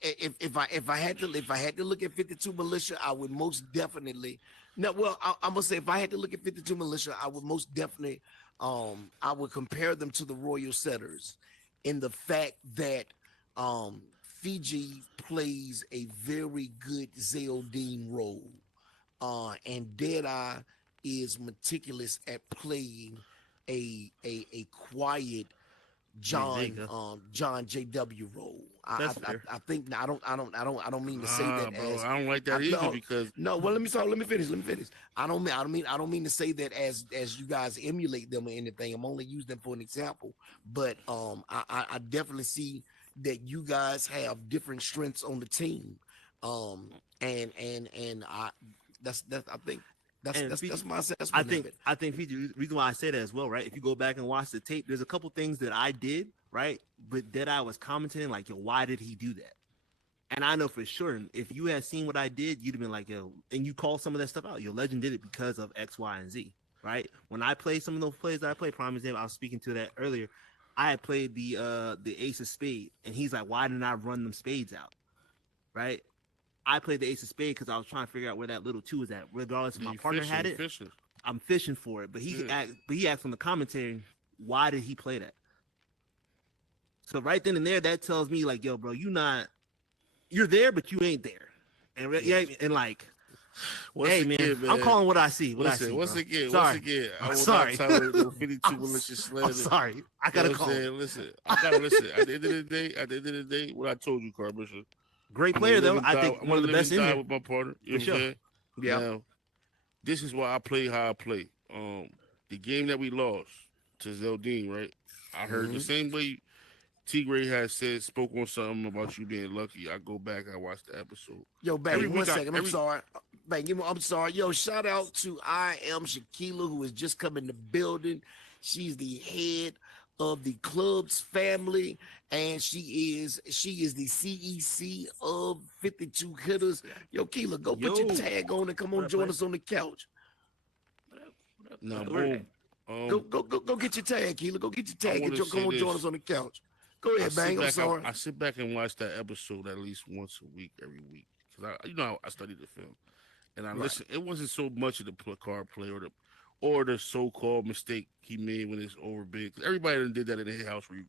If I had to look at 52 militia, I would most definitely. No, well, I'm gonna say if I had to look at 52 militia, I would most definitely, I would compare them to the Royal Setters, in the fact that Figi plays a very good Zeldine role, and Deadeye is meticulous at playing a quiet John JW role. I think I don't mean to say that as I don't like that either because no. Well, let me finish. I don't mean to say that as you guys emulate them or anything. I'm only using them for an example. But I definitely see that you guys have different strengths on the team. And I think. That's my assessment. I think Figi, the reason why I say that as well, right? If you go back and watch the tape, there's a couple things that I did, right? But Deadeye was commenting like, yo, why did he do that? And I know for sure, if you had seen what I did, you'd have been like, yo, and you call some of that stuff out. Your legend did it because of X, Y, and Z, right? When I play some of those plays that I play, prime example, I was speaking to that earlier. I had played the Ace of Spades, and he's like, "Why didn't I run them spades out?" Right? I played the Ace of Spades because I was trying to figure out where that little 2 is at. Regardless if my partner had it, I'm fishing for it. But he asked on the commentary, "Why did he play that?" So right then and there, that tells me like, "Yo, bro, you're there, but you ain't there." And and like. Hey man, I'm calling what I see. Once again, I'm sorry. No 52 malicious slander. I'm sorry. I gotta call. Listen. I gotta listen. At the end of the day, what I told you, Cardmissioner. Great player though. I think one of the best in here with my partner. You know what I'm saying? Yeah. Now, this is why I play how I play. The game that we lost to Zeldine, right? I heard the same way T-Gray has spoke on something about you being lucky. I go back, I watch the episode. Yo, baby, 1 second. I'm sorry. Bang, I'm sorry. Yo, shout out to I Am Shaquila, who has just come in the building. She's the head of the club's family, and she is the CEC of 52 Hitters. Yo, Keela, go put your tag on and come on, join us on the couch. No, boom. Go get your tag, Keela. Go get your tag and come on, join us on the couch. Go ahead, Bang. I'm sorry. I sit back and watch that episode at least once a week, every week, because I studied the film, and I listen. It wasn't so much of the card play or the so-called mistake he made when it's overbid. Because everybody done did that in their house where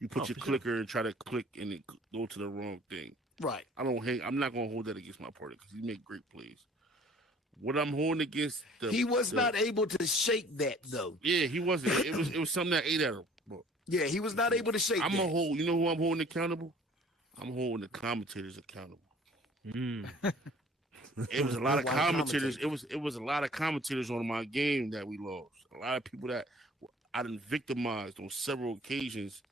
you put your clicker and try to click and it go to the wrong thing. Right. I'm not gonna hold that against my partner because he make great plays. What I'm holding against he was not able to shake that though. Yeah, he wasn't. It was something that ate at him. Yeah, he was not able to shake that. You know who I'm holding accountable? I'm holding the commentators accountable. It was a lot of commentators. It was a lot of commentators on my game that we lost. A lot of people that I done victimized on several occasions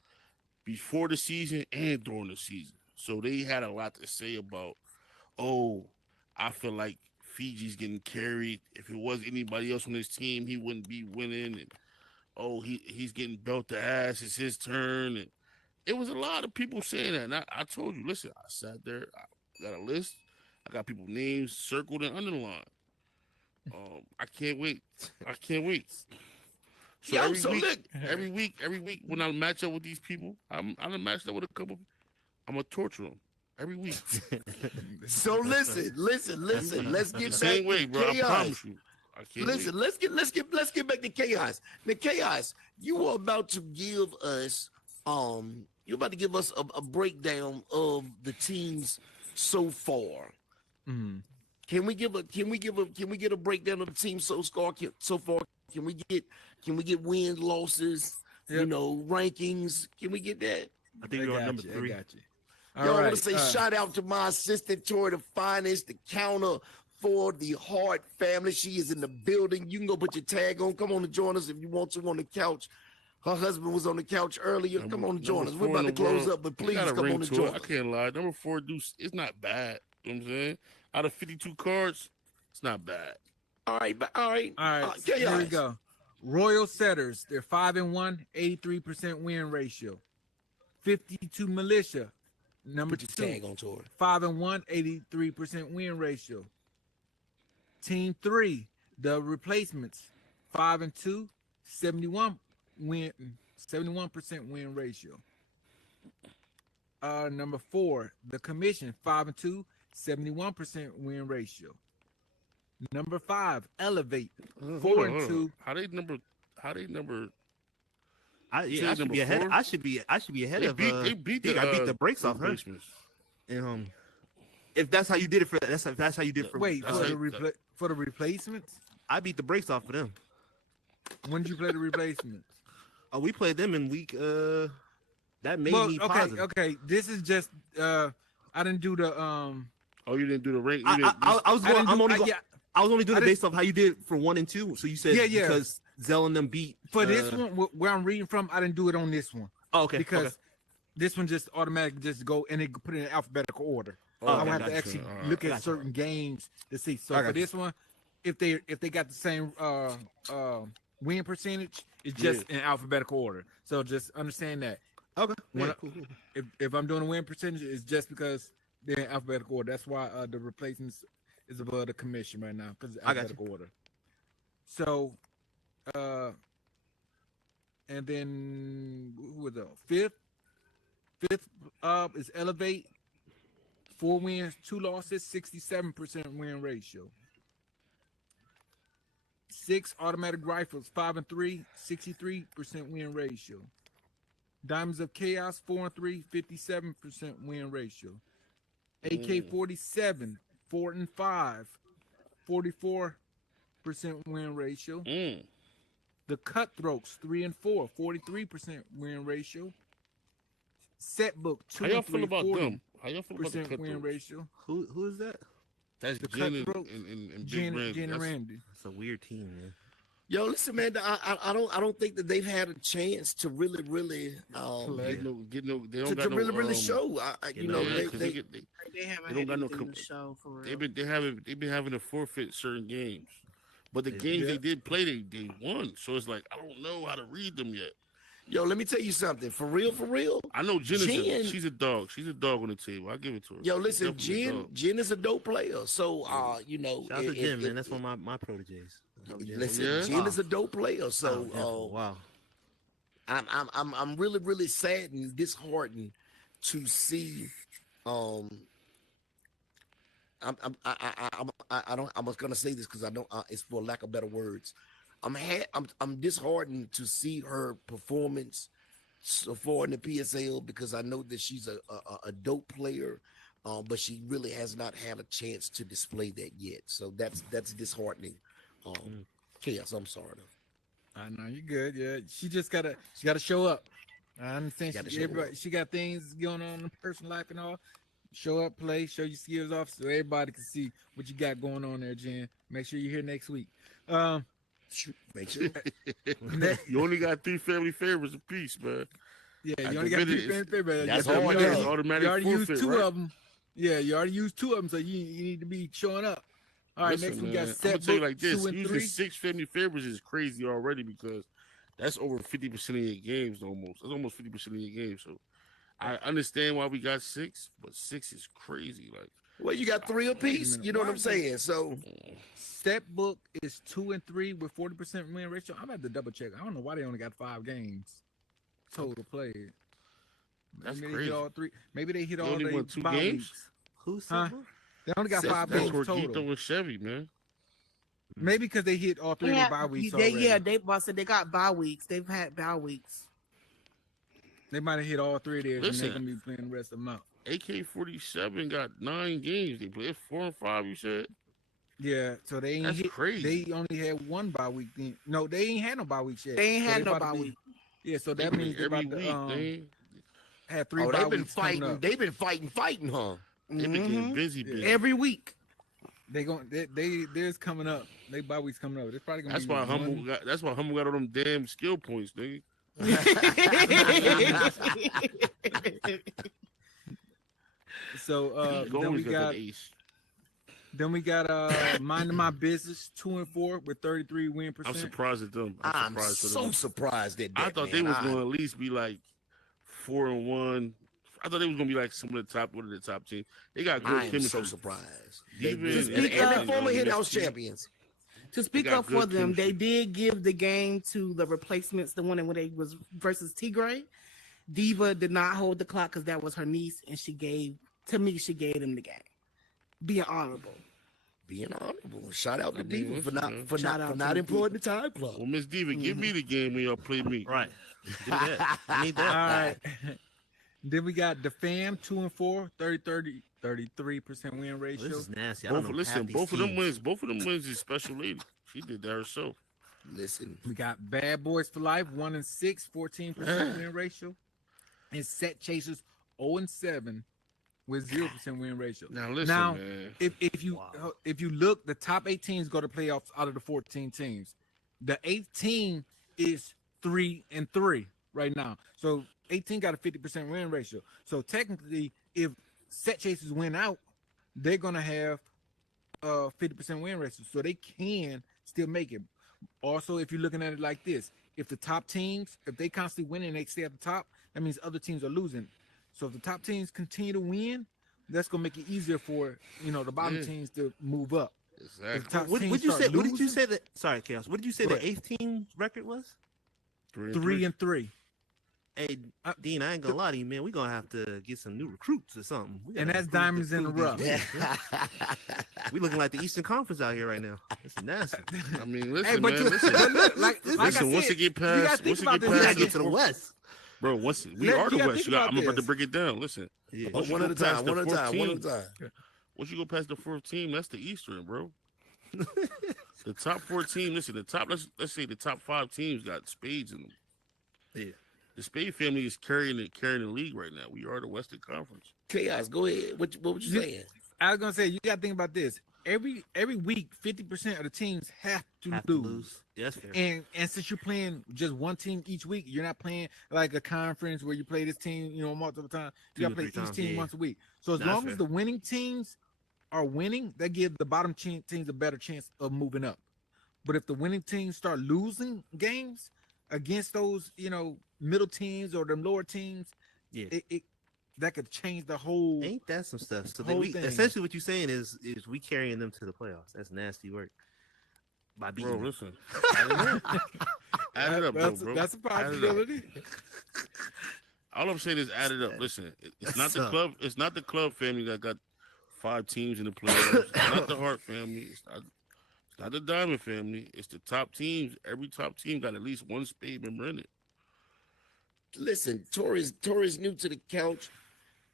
before the season and during the season. So they had a lot to say about, I feel like Fiji's getting carried. If it was anybody else on his team, he wouldn't be winning. And he's getting belt the ass. It's his turn. And it was a lot of people saying that. And I told you, listen, I sat there. I got a list. I got people's names circled and underlined. I can't wait. So every week when I match up with these people, I'm matched up with a couple. I'm gonna torture them every week. So listen. Let's get same back way, to bro. chaos. I promise you. Listen, let's get back to chaos. Now, chaos, you are about to give us a breakdown of the teams so far. Can we get a breakdown of the team so far? Can we get wins, losses, rankings? Can we get that? I think you're on number 3. I got you. I want to say shout out to my assistant, Tori, the finest, the counter for the Hart family. She is in the building. You can go put your tag on. Come on and join us if you want to on the couch. Her husband was on the couch earlier. Come on and join us. We're about to close up, but please come on and join us. I can't lie. Number 4 deuce, it's not bad. You know what I'm saying? Out of 52 cards, it's not bad. All right. Here we go. Royal Setters, they're 5-1, 83% win ratio. 52 Militia, number 2, tag on Tori. 5-1, 83% win ratio. Team 3, the Replacements, 5-2, 71% win ratio. Number 4, the Commission, 5-2, 71% win ratio. Number 5, Elevate, 4-2. How they number? I should be ahead. I should be ahead of. They beat the brakes off her. And if that's how you did it that's how you did it for. Wait, for the Replacements, I beat the brakes off of them. When did you play the Replacements? Oh, we played them in week. That made me positive. Okay. This is just. I didn't do the. Oh, you didn't do the rank. I was only doing it based off how you did for 1 and 2. So you said because Zell and them beat for this one where I'm reading from. I didn't do it on this one. Oh, okay. Because this one just automatically just go and it put it in alphabetical order. I have to actually look at certain games to see. So for this one, if they got the same win percentage, it's just in alphabetical order. So just understand that. Okay. Cool. If I'm doing a win percentage, it's just because they're in alphabetical order. That's why the Replacements is above the Commission right now because it's alphabetical order. So, and then who was the fifth? Fifth is Elevate. 4 wins, 2 losses, 67% win ratio. 6 Automatic Rifles, 5-3, 63% win ratio. Diamonds of Chaos, 4-3, 57% win ratio. AK-47, 4-5, 44% win ratio. The Cutthroats, 3-4, 43% win ratio. Setbook, 2-3, 40% How y'all feel about the Cutthroats? win ratio. Who is that? That's The Jen Cutthroats, and Jen Big Randy. and Randy. That's a weird team, man. Yo, listen, man. I don't think that they've had a chance to really They don't got really show. they haven't don't got no anything to show for real. they've been having to forfeit certain games, but the games they did play, they won. So it's like I don't know how to read them yet. Yo, let me tell you something. For real. I know Jen she's a dog. She's a dog on the table. I'll give it to her. Yo, listen, Jen is a dope player. So you know, shout out to Jen, man. That's one of my proteges. Listen, Jen is a dope player. So wow. I'm really sad and disheartened to see I was gonna say this because I don't it's for lack of better words. I'm disheartened to see her performance so far in the PSL because I know that she's a dope player, but she really has not had a chance to display that yet. So that's disheartening. Chaos, I'm sorry though. I know you're good. Yeah, she gotta show up. I understand. She got things going on in her personal life and all. Show up, play, show your skills off, so everybody can see what you got going on there, Jen. Make sure you're here next week. Make sure. You only got 3 family favorites apiece, man. Yeah, you only got 3 family favorites. That's hard. Automatic you already forfeit, used 2 right? of them. Yeah, you already used 2 of them, so you need to be showing up. All right, next we got I'm Setbook, gonna tell you like this: 2 and 3. using 6 family favorites is crazy already because that's over 50% of your games almost. That's almost 50% of your games. So I understand why we got 6, but 6 is crazy. Like, well, you got 3 apiece. You know what I'm saying? So Setbook is 2 and 3 with 40% win ratio. I'm gonna have to double check. I don't know why they only got 5 games total played. that's Maybe crazy. They hit all 3. Maybe they hit They all only their won 2 bye games? weeks. Who's Huh? They only got 5 That's games where total. Gito and Chevy, man. Maybe because they hit all 3 of their bye weeks already. They got bye weeks. They've had bye weeks. They might have hit all 3 of theirs, and Listen. they're gonna be playing the rest of them out. AK-47 got 9 games. They played 4 and 5. You said Yeah, so they ain't that's hit. crazy. They only had 1 bye week. Then. No, they ain't had no bye weeks yet. They ain't So had no about to bye be- week. Yeah, so that They means play they every about week. to have 3 bye they've been weeks coming fighting. up. They've been fighting, huh? They've been getting busy. Every week. There's coming up. They bye weeks coming up. It's probably gonna That's be why one. Humble got all them damn skill points, nigga. So He then always we got got that ace. Minding My Business 2 and 4 with 33 win I'm percent. surprised at them. I'm surprised for so them. surprised at that. I thought man. they was going to at least be like 4 and 1. I thought they was going to be like one of the top teams. They got good I am chemistry. so surprised. Even- And speak they're up- former Hit Miss House T. champions. To speak got up for good them, they chemistry. did give the game to the replacements, the one when they was versus Tigray. Diva did not hold the clock because that was her niece, and she gave them the game. Being honorable. Being honorable. Shout out to Diva mean, for not listen, for Shout not out for to not the employing the time club. Well, Miss Diva, give me the game when y'all play me. Right. Give me that. I need All that. right. Then we got the Fam 2 and 4, 33% win ratio. This is nasty. I don't know. Listen, both of them wins is special lady. She did that herself. Listen, We got Bad Boys for Life 1 and 6, 14% win ratio, and Set Chasers 0 and 7 with 0% win ratio. Now listen, Now, man. if you look, the top 8 teams go to playoffs out of the 14 teams. The 8th team is 3 and 3 right now. So 18 got a 50% win ratio. So technically, if Set Chasers win out, they're gonna have 50% win ratio. So they can still make it. Also, if you're looking at it like this, if the top teams, if they constantly win and they stay at the top, that means other teams are losing. So if the top teams continue to win, that's gonna make it easier for the bottom teams to move up. Exactly. If the top What teams did you start say? What did you losing- say that? Sorry, Chaos. What did you say Go the 8th team record was? 3-3. Hey, Dean, I ain't gonna lie to you, man. We're gonna have to get some new recruits or something. And that's diamonds in the rough. We looking like the Eastern Conference out here right now. It's nasty. I mean, listen, Hey, but man. Listen, once it get past, we gotta get to the West. Bro, we are the West. I'm about to break it down. Listen. Yeah. One at a time. Once you go past the fourth team, that's the Eastern, bro. The top 4 teams, listen, let's say the top 5 teams got Spades in them. Yeah. The Spade family is carrying the league right now. We are the Western Conference. Chaos, go ahead. What were you saying? I was gonna say you gotta think about this. Every week, 50% of the teams have to lose. Yes, fair. And since you're playing just one team each week, you're not playing like a conference where you play this team, multiple times. You gotta play each team once a week. So as long as the winning teams are winning, that gives the bottom teams a better chance of moving up. But if the winning teams start losing games against those, middle teams or them lower teams, it that could change the whole. Ain't that some stuff? So essentially, what you're saying is we carrying them to the playoffs. That's nasty work. By beating bro, listen. Add it up, bro. That's a possibility. All I'm saying is add it up. Listen, it's not the club. It's not the club family that got 5 teams in the playoffs. It's not the Hart family. It's not the Diamond family. It's the top teams. Every top team got at least one Spade member in it. Listen, Tori's new to the couch.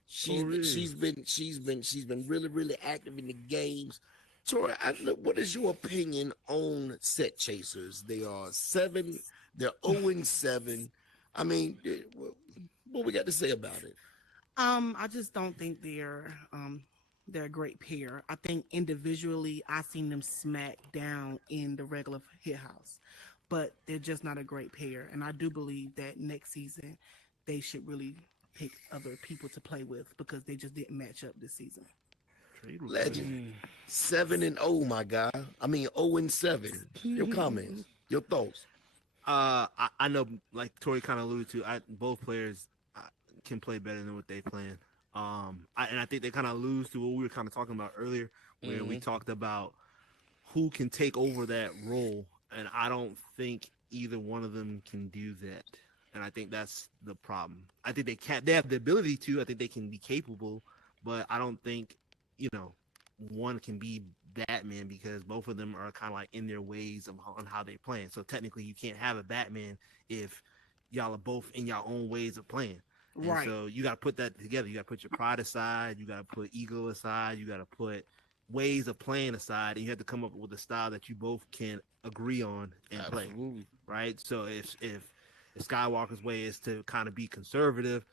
She's been really, really active in the games. Tori, what is your opinion on set chasers? They are 7. They're 0-7. I mean, what we got to say about it? I just don't think they're a great pair. I think individually, I've seen them smack down in the regular hit house, but they're just not a great pair. And I do believe that next season they should really pick other people to play with because they just didn't match up this season. Legend. 7-0, my guy. I mean 0-7. Your comments, your thoughts. I know, like Tori kind of alluded to, both players can play better than what they playing. And I think they kind of allude to what we were kind of talking about earlier, where we talked about who can take over that role, and I don't think either one of them can do that. And I think that's the problem. I think they have the ability to. I think they can be capable, but I don't think one can be Batman because both of them are kind of like in their ways on how they playing. So technically, you can't have a Batman if y'all are both in your own ways of playing. And right. So you got to put that together. You got to put your pride aside. You got to put ego aside. You got to put ways of playing aside, and you have to come up with a style that you both can agree on and play. Right. So if Skywalker's way is to kind of be conservative,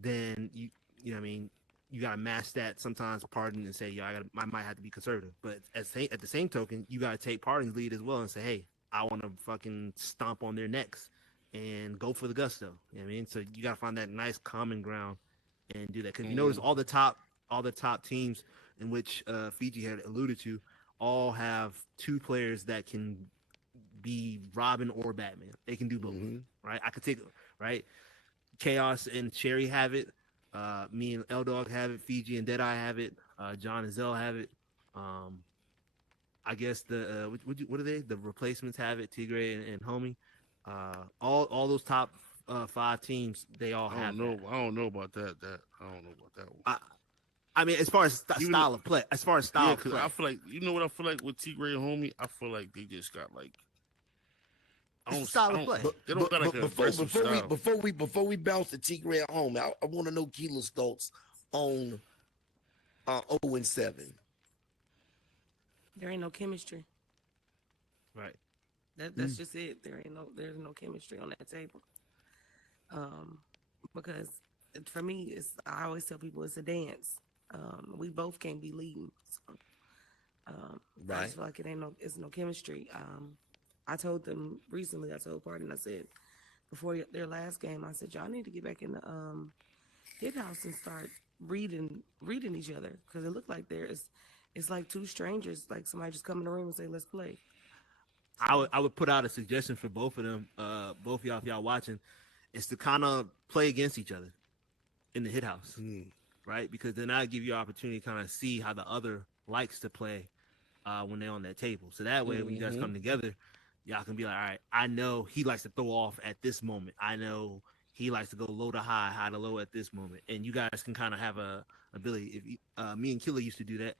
then you know what I mean, you got to match that sometimes Pardon and say, I might have to be conservative. But at the same token, you got to take Pardon's lead as well and say, hey, I want to fucking stomp on their necks and go for the gusto. You know what I mean? So you got to find that nice common ground and do that. Because you notice all the top teams in which Figi had alluded to all have 2 players that can be Robin or Batman. They can do both, right? I could take right. Chaos and Sherry have it. Me and L Dog have it. Figi and Deadeye have it. John and Zell have it. I guess the what are they? The replacements have it. Tigre and Homie. All those top 5 teams, they all have. I don't know about that. I don't know about that one. I mean, as far as style of play, I feel like what I feel like with Tigre and Homie. I feel like they just got like. Style of play. They don't got like an aggressive style. Before we bounce to Tigre at home, I want to know Keela's thoughts on 0-7. There ain't no chemistry. Right. That's just it. There's no chemistry on that table. Because for me, I always tell people it's a dance. We both can't be leading. So, right. I just feel like it's no chemistry. I told them recently, I told Pardon, I said, before their last game, I said, y'all need to get back in the hit house and start reading each other. Because it looked like it's like 2 strangers, like somebody just come in the room and say, let's play. I would put out a suggestion for both of them, both of y'all, if y'all watching, is to kind of play against each other in the hit house, right? Because then I give you an opportunity to kind of see how the other likes to play when they're on that table. So that way, when you guys come together, y'all can be like, all right, I know he likes to throw off at this moment. I know he likes to go low to high, high to low at this moment. And you guys can kind of have a ability. If you, me and Killer used to do that,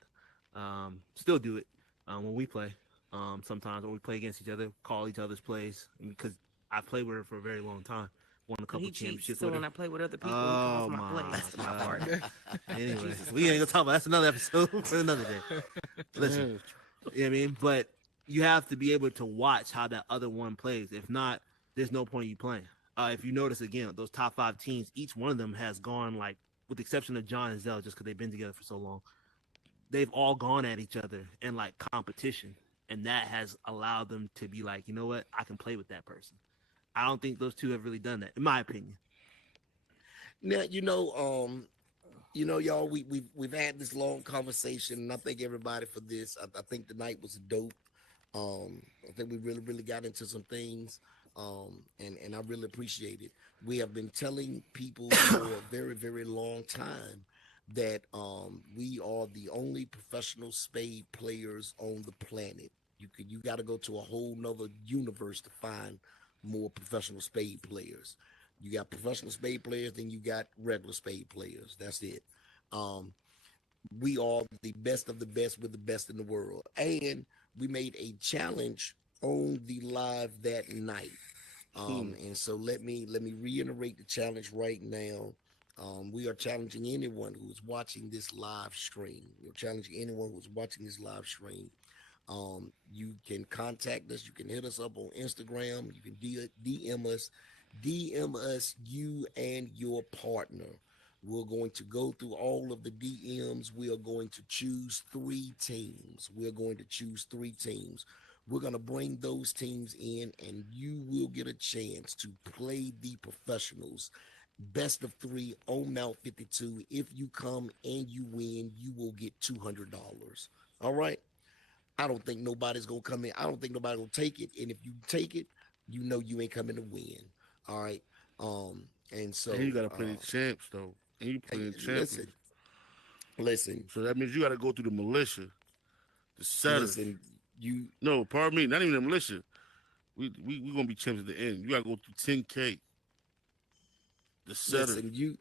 still do it when we play. Sometimes when we play against each other, call each other's plays because I played with her for a very long time. Won a couple championships. So when I play with other people, he calls my plays. That's my part. Anyway, we ain't gonna talk about that's another episode for another day. Listen, you know what I mean? But you have to be able to watch how that other one plays. If not, there's no point in you playing. If you notice again, those top 5 teams, each one of them has gone like, with the exception of John and Zell, just because they've been together for so long, they've all gone at each other in like competition, and that has allowed them to be like, you know what, I can play with that person. I don't think those two have really done that, in my opinion. Now, y'all, we've had this long conversation, and I thank everybody for this. I think the night was dope. I think we really got into some things, and I really appreciate it. We have been telling people for a very, very long time that we are the only professional spade players on the planet. You got to go to a whole nother universe to find more professional spade players. You got professional spade players, then you got regular spade players. That's it. We are the best of the best. We're the best in the world. And we made a challenge on the live that night. And so let me reiterate the challenge right now. We are challenging anyone who's watching this live stream. We're challenging anyone who's watching this live stream. You can contact us. You can hit us up on Instagram. You can DM us. DM us, you and your partner. We're going to go through all of the DMs. We are going to choose 3 teams. We're going to bring those teams in, and you will get a chance to play the professionals. Best of 3 on Mount 52. If you come and you win, you will get $200. All right? I don't think nobody's going to come in. I don't think nobody will take it. And if you take it, you know you ain't coming to win. All right? And so... And you got to play the champs, though. And you playing champions. Listen. So that means you got to go through the militia. The setter. Listen, No, pardon me. Not even the militia. We going to be champs at the end. You got to go through 10K. The setter. Listen, you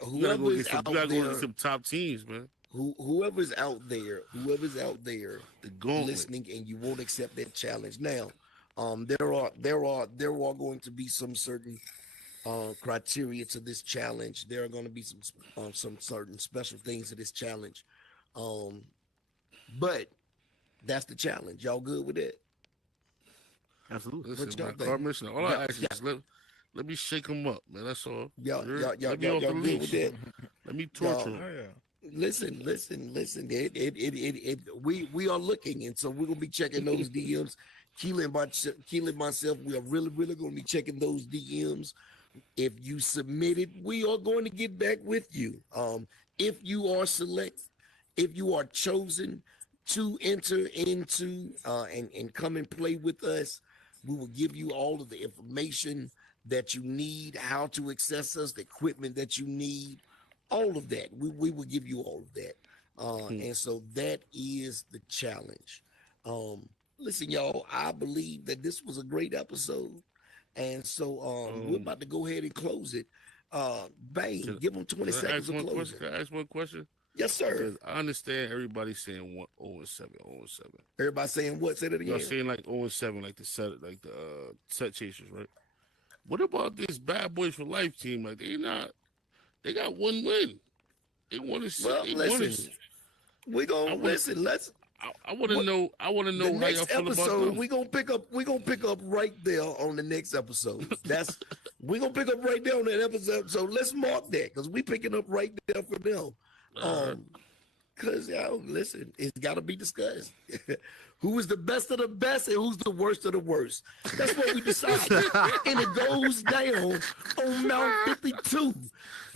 whoever's out there, you gotta go get some top teams, man. Whoever's out there, the listening, and you won't accept that challenge. Now, there are going to be some certain criteria to this challenge. There are going to be some certain special things to this challenge. But that's the challenge. Y'all good with it? Absolutely. Listen, man, Cardmissioner, all I ask is let me shake them up, man. That's all. Y'all good with that? Let me torture them. Listen. We are looking, and so we're gonna be checking those DMs. Keela and myself, we are really gonna be checking those DMs. If you submit it, we are going to get back with you. If you are if you are chosen to enter into and come and play with us, we will give you all of the information that you need, how to access us, the equipment that you need, all of that. We will give you all of that. And so that is the challenge. Listen, y'all, I believe that this was a great episode. And so we're about to go ahead and close it. Bang, give them 20 seconds of closing. Can I ask one question? Yes, sir. Because I understand everybody's saying 0-7. Everybody saying what? Say that again. You're saying like 0-7, like the set chasers, right? What about this Bad Boys for Life team? Like they got 1 win. They want to see. Well, listen, we're gonna listen. I want to know. I want to know the how y'all next feel episode. about them. We're gonna pick up right there on the next episode. We're gonna pick up right there on that episode. So let's mark that because we picking up right there for them. Because listen, it's got to be discussed. Who is the best of the best and who's the worst of the worst? That's what we decided. And it goes down on Mount 52.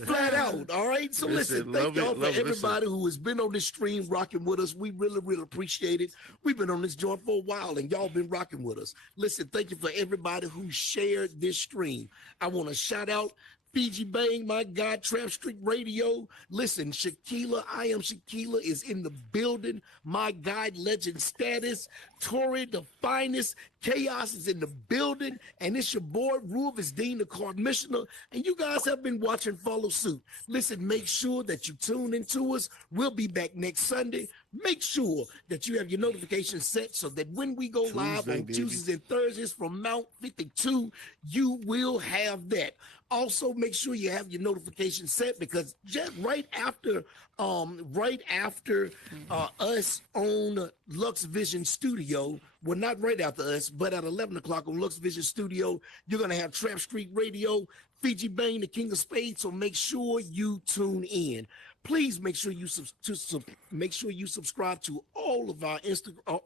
Flat out. All right. So listen, thank y'all for everybody who has been on this stream rocking with us. We really appreciate it. We've been on this joint for a while and y'all been rocking with us. Listen, thank you for everybody who shared this stream. I want to shout out Figi Bang, my God, Trap Street Radio. Listen, Shaquila, I am Shaquila is in the building. My God, legend status. Tori, the finest. Chaos is in the building. And it's your boy, Ruoivas Deen, the Cardmissioner. And you guys have been watching Follow Suite. Listen, make sure that you tune into us. We'll be back next Sunday. Make sure that you have your notifications set so that when we go live on Tuesdays and Thursdays from Mount 52, you will have that. Also, make sure you have your notifications set because just right after us on Lux Vision Studio, well, not right after us, but at 11 o'clock on Lux Vision Studio, you're going to have Trap Street Radio, Figi Bang, the King of Spades. So make sure you tune in. Please make sure you subscribe to all of our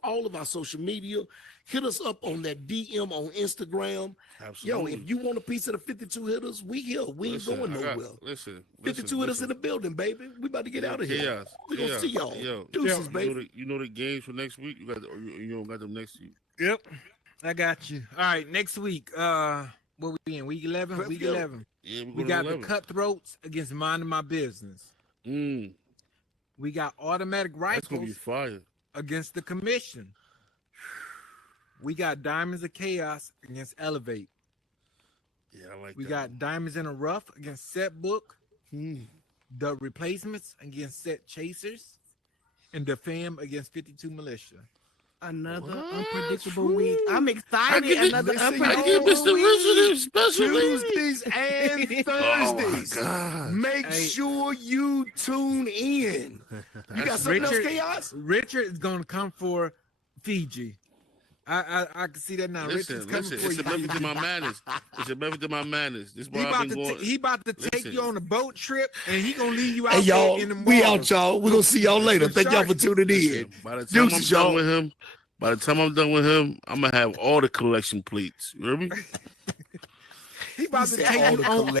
all of our social media. Hit us up on that DM on Instagram. Absolutely. Yo, if you want a piece of the 52 hitters, we here. We ain't going nowhere. 52 hitters in the building, baby. We about to get out of here. We gonna see y'all. Deuces, baby. You know the games for next week. You don't got them next week. Yep, I got you. All right, next week. What we in? Week 11. Week 11. Yeah, we got the Cutthroats against Minding My Business. We got Automatic Rifles. That's gonna be fire. Against the Commission. We got Diamonds of Chaos against Elevate. Yeah, I like we that. We got Diamonds in a Rough against Set Book. The Replacements against Set Chasers. And the Fam against 52 Militia. Another unpredictable week. I'm excited. Another unpredictable week. Tuesdays and Thursdays. Oh my God. Make sure you tune in. You got something else, Chaos? Richard is going to come for Figi. I can see that now. Listen, Richard's coming for it's you. a method to my madness. It's a method to my madness. This He about to take you on a boat trip, and he gonna leave you out hey, y'all, there in the morning. We out, y'all. We're gonna see y'all later. Thank y'all for tuning in. By the time I'm done with him, I'm gonna have all the collection plates. You hear me? He about to take you on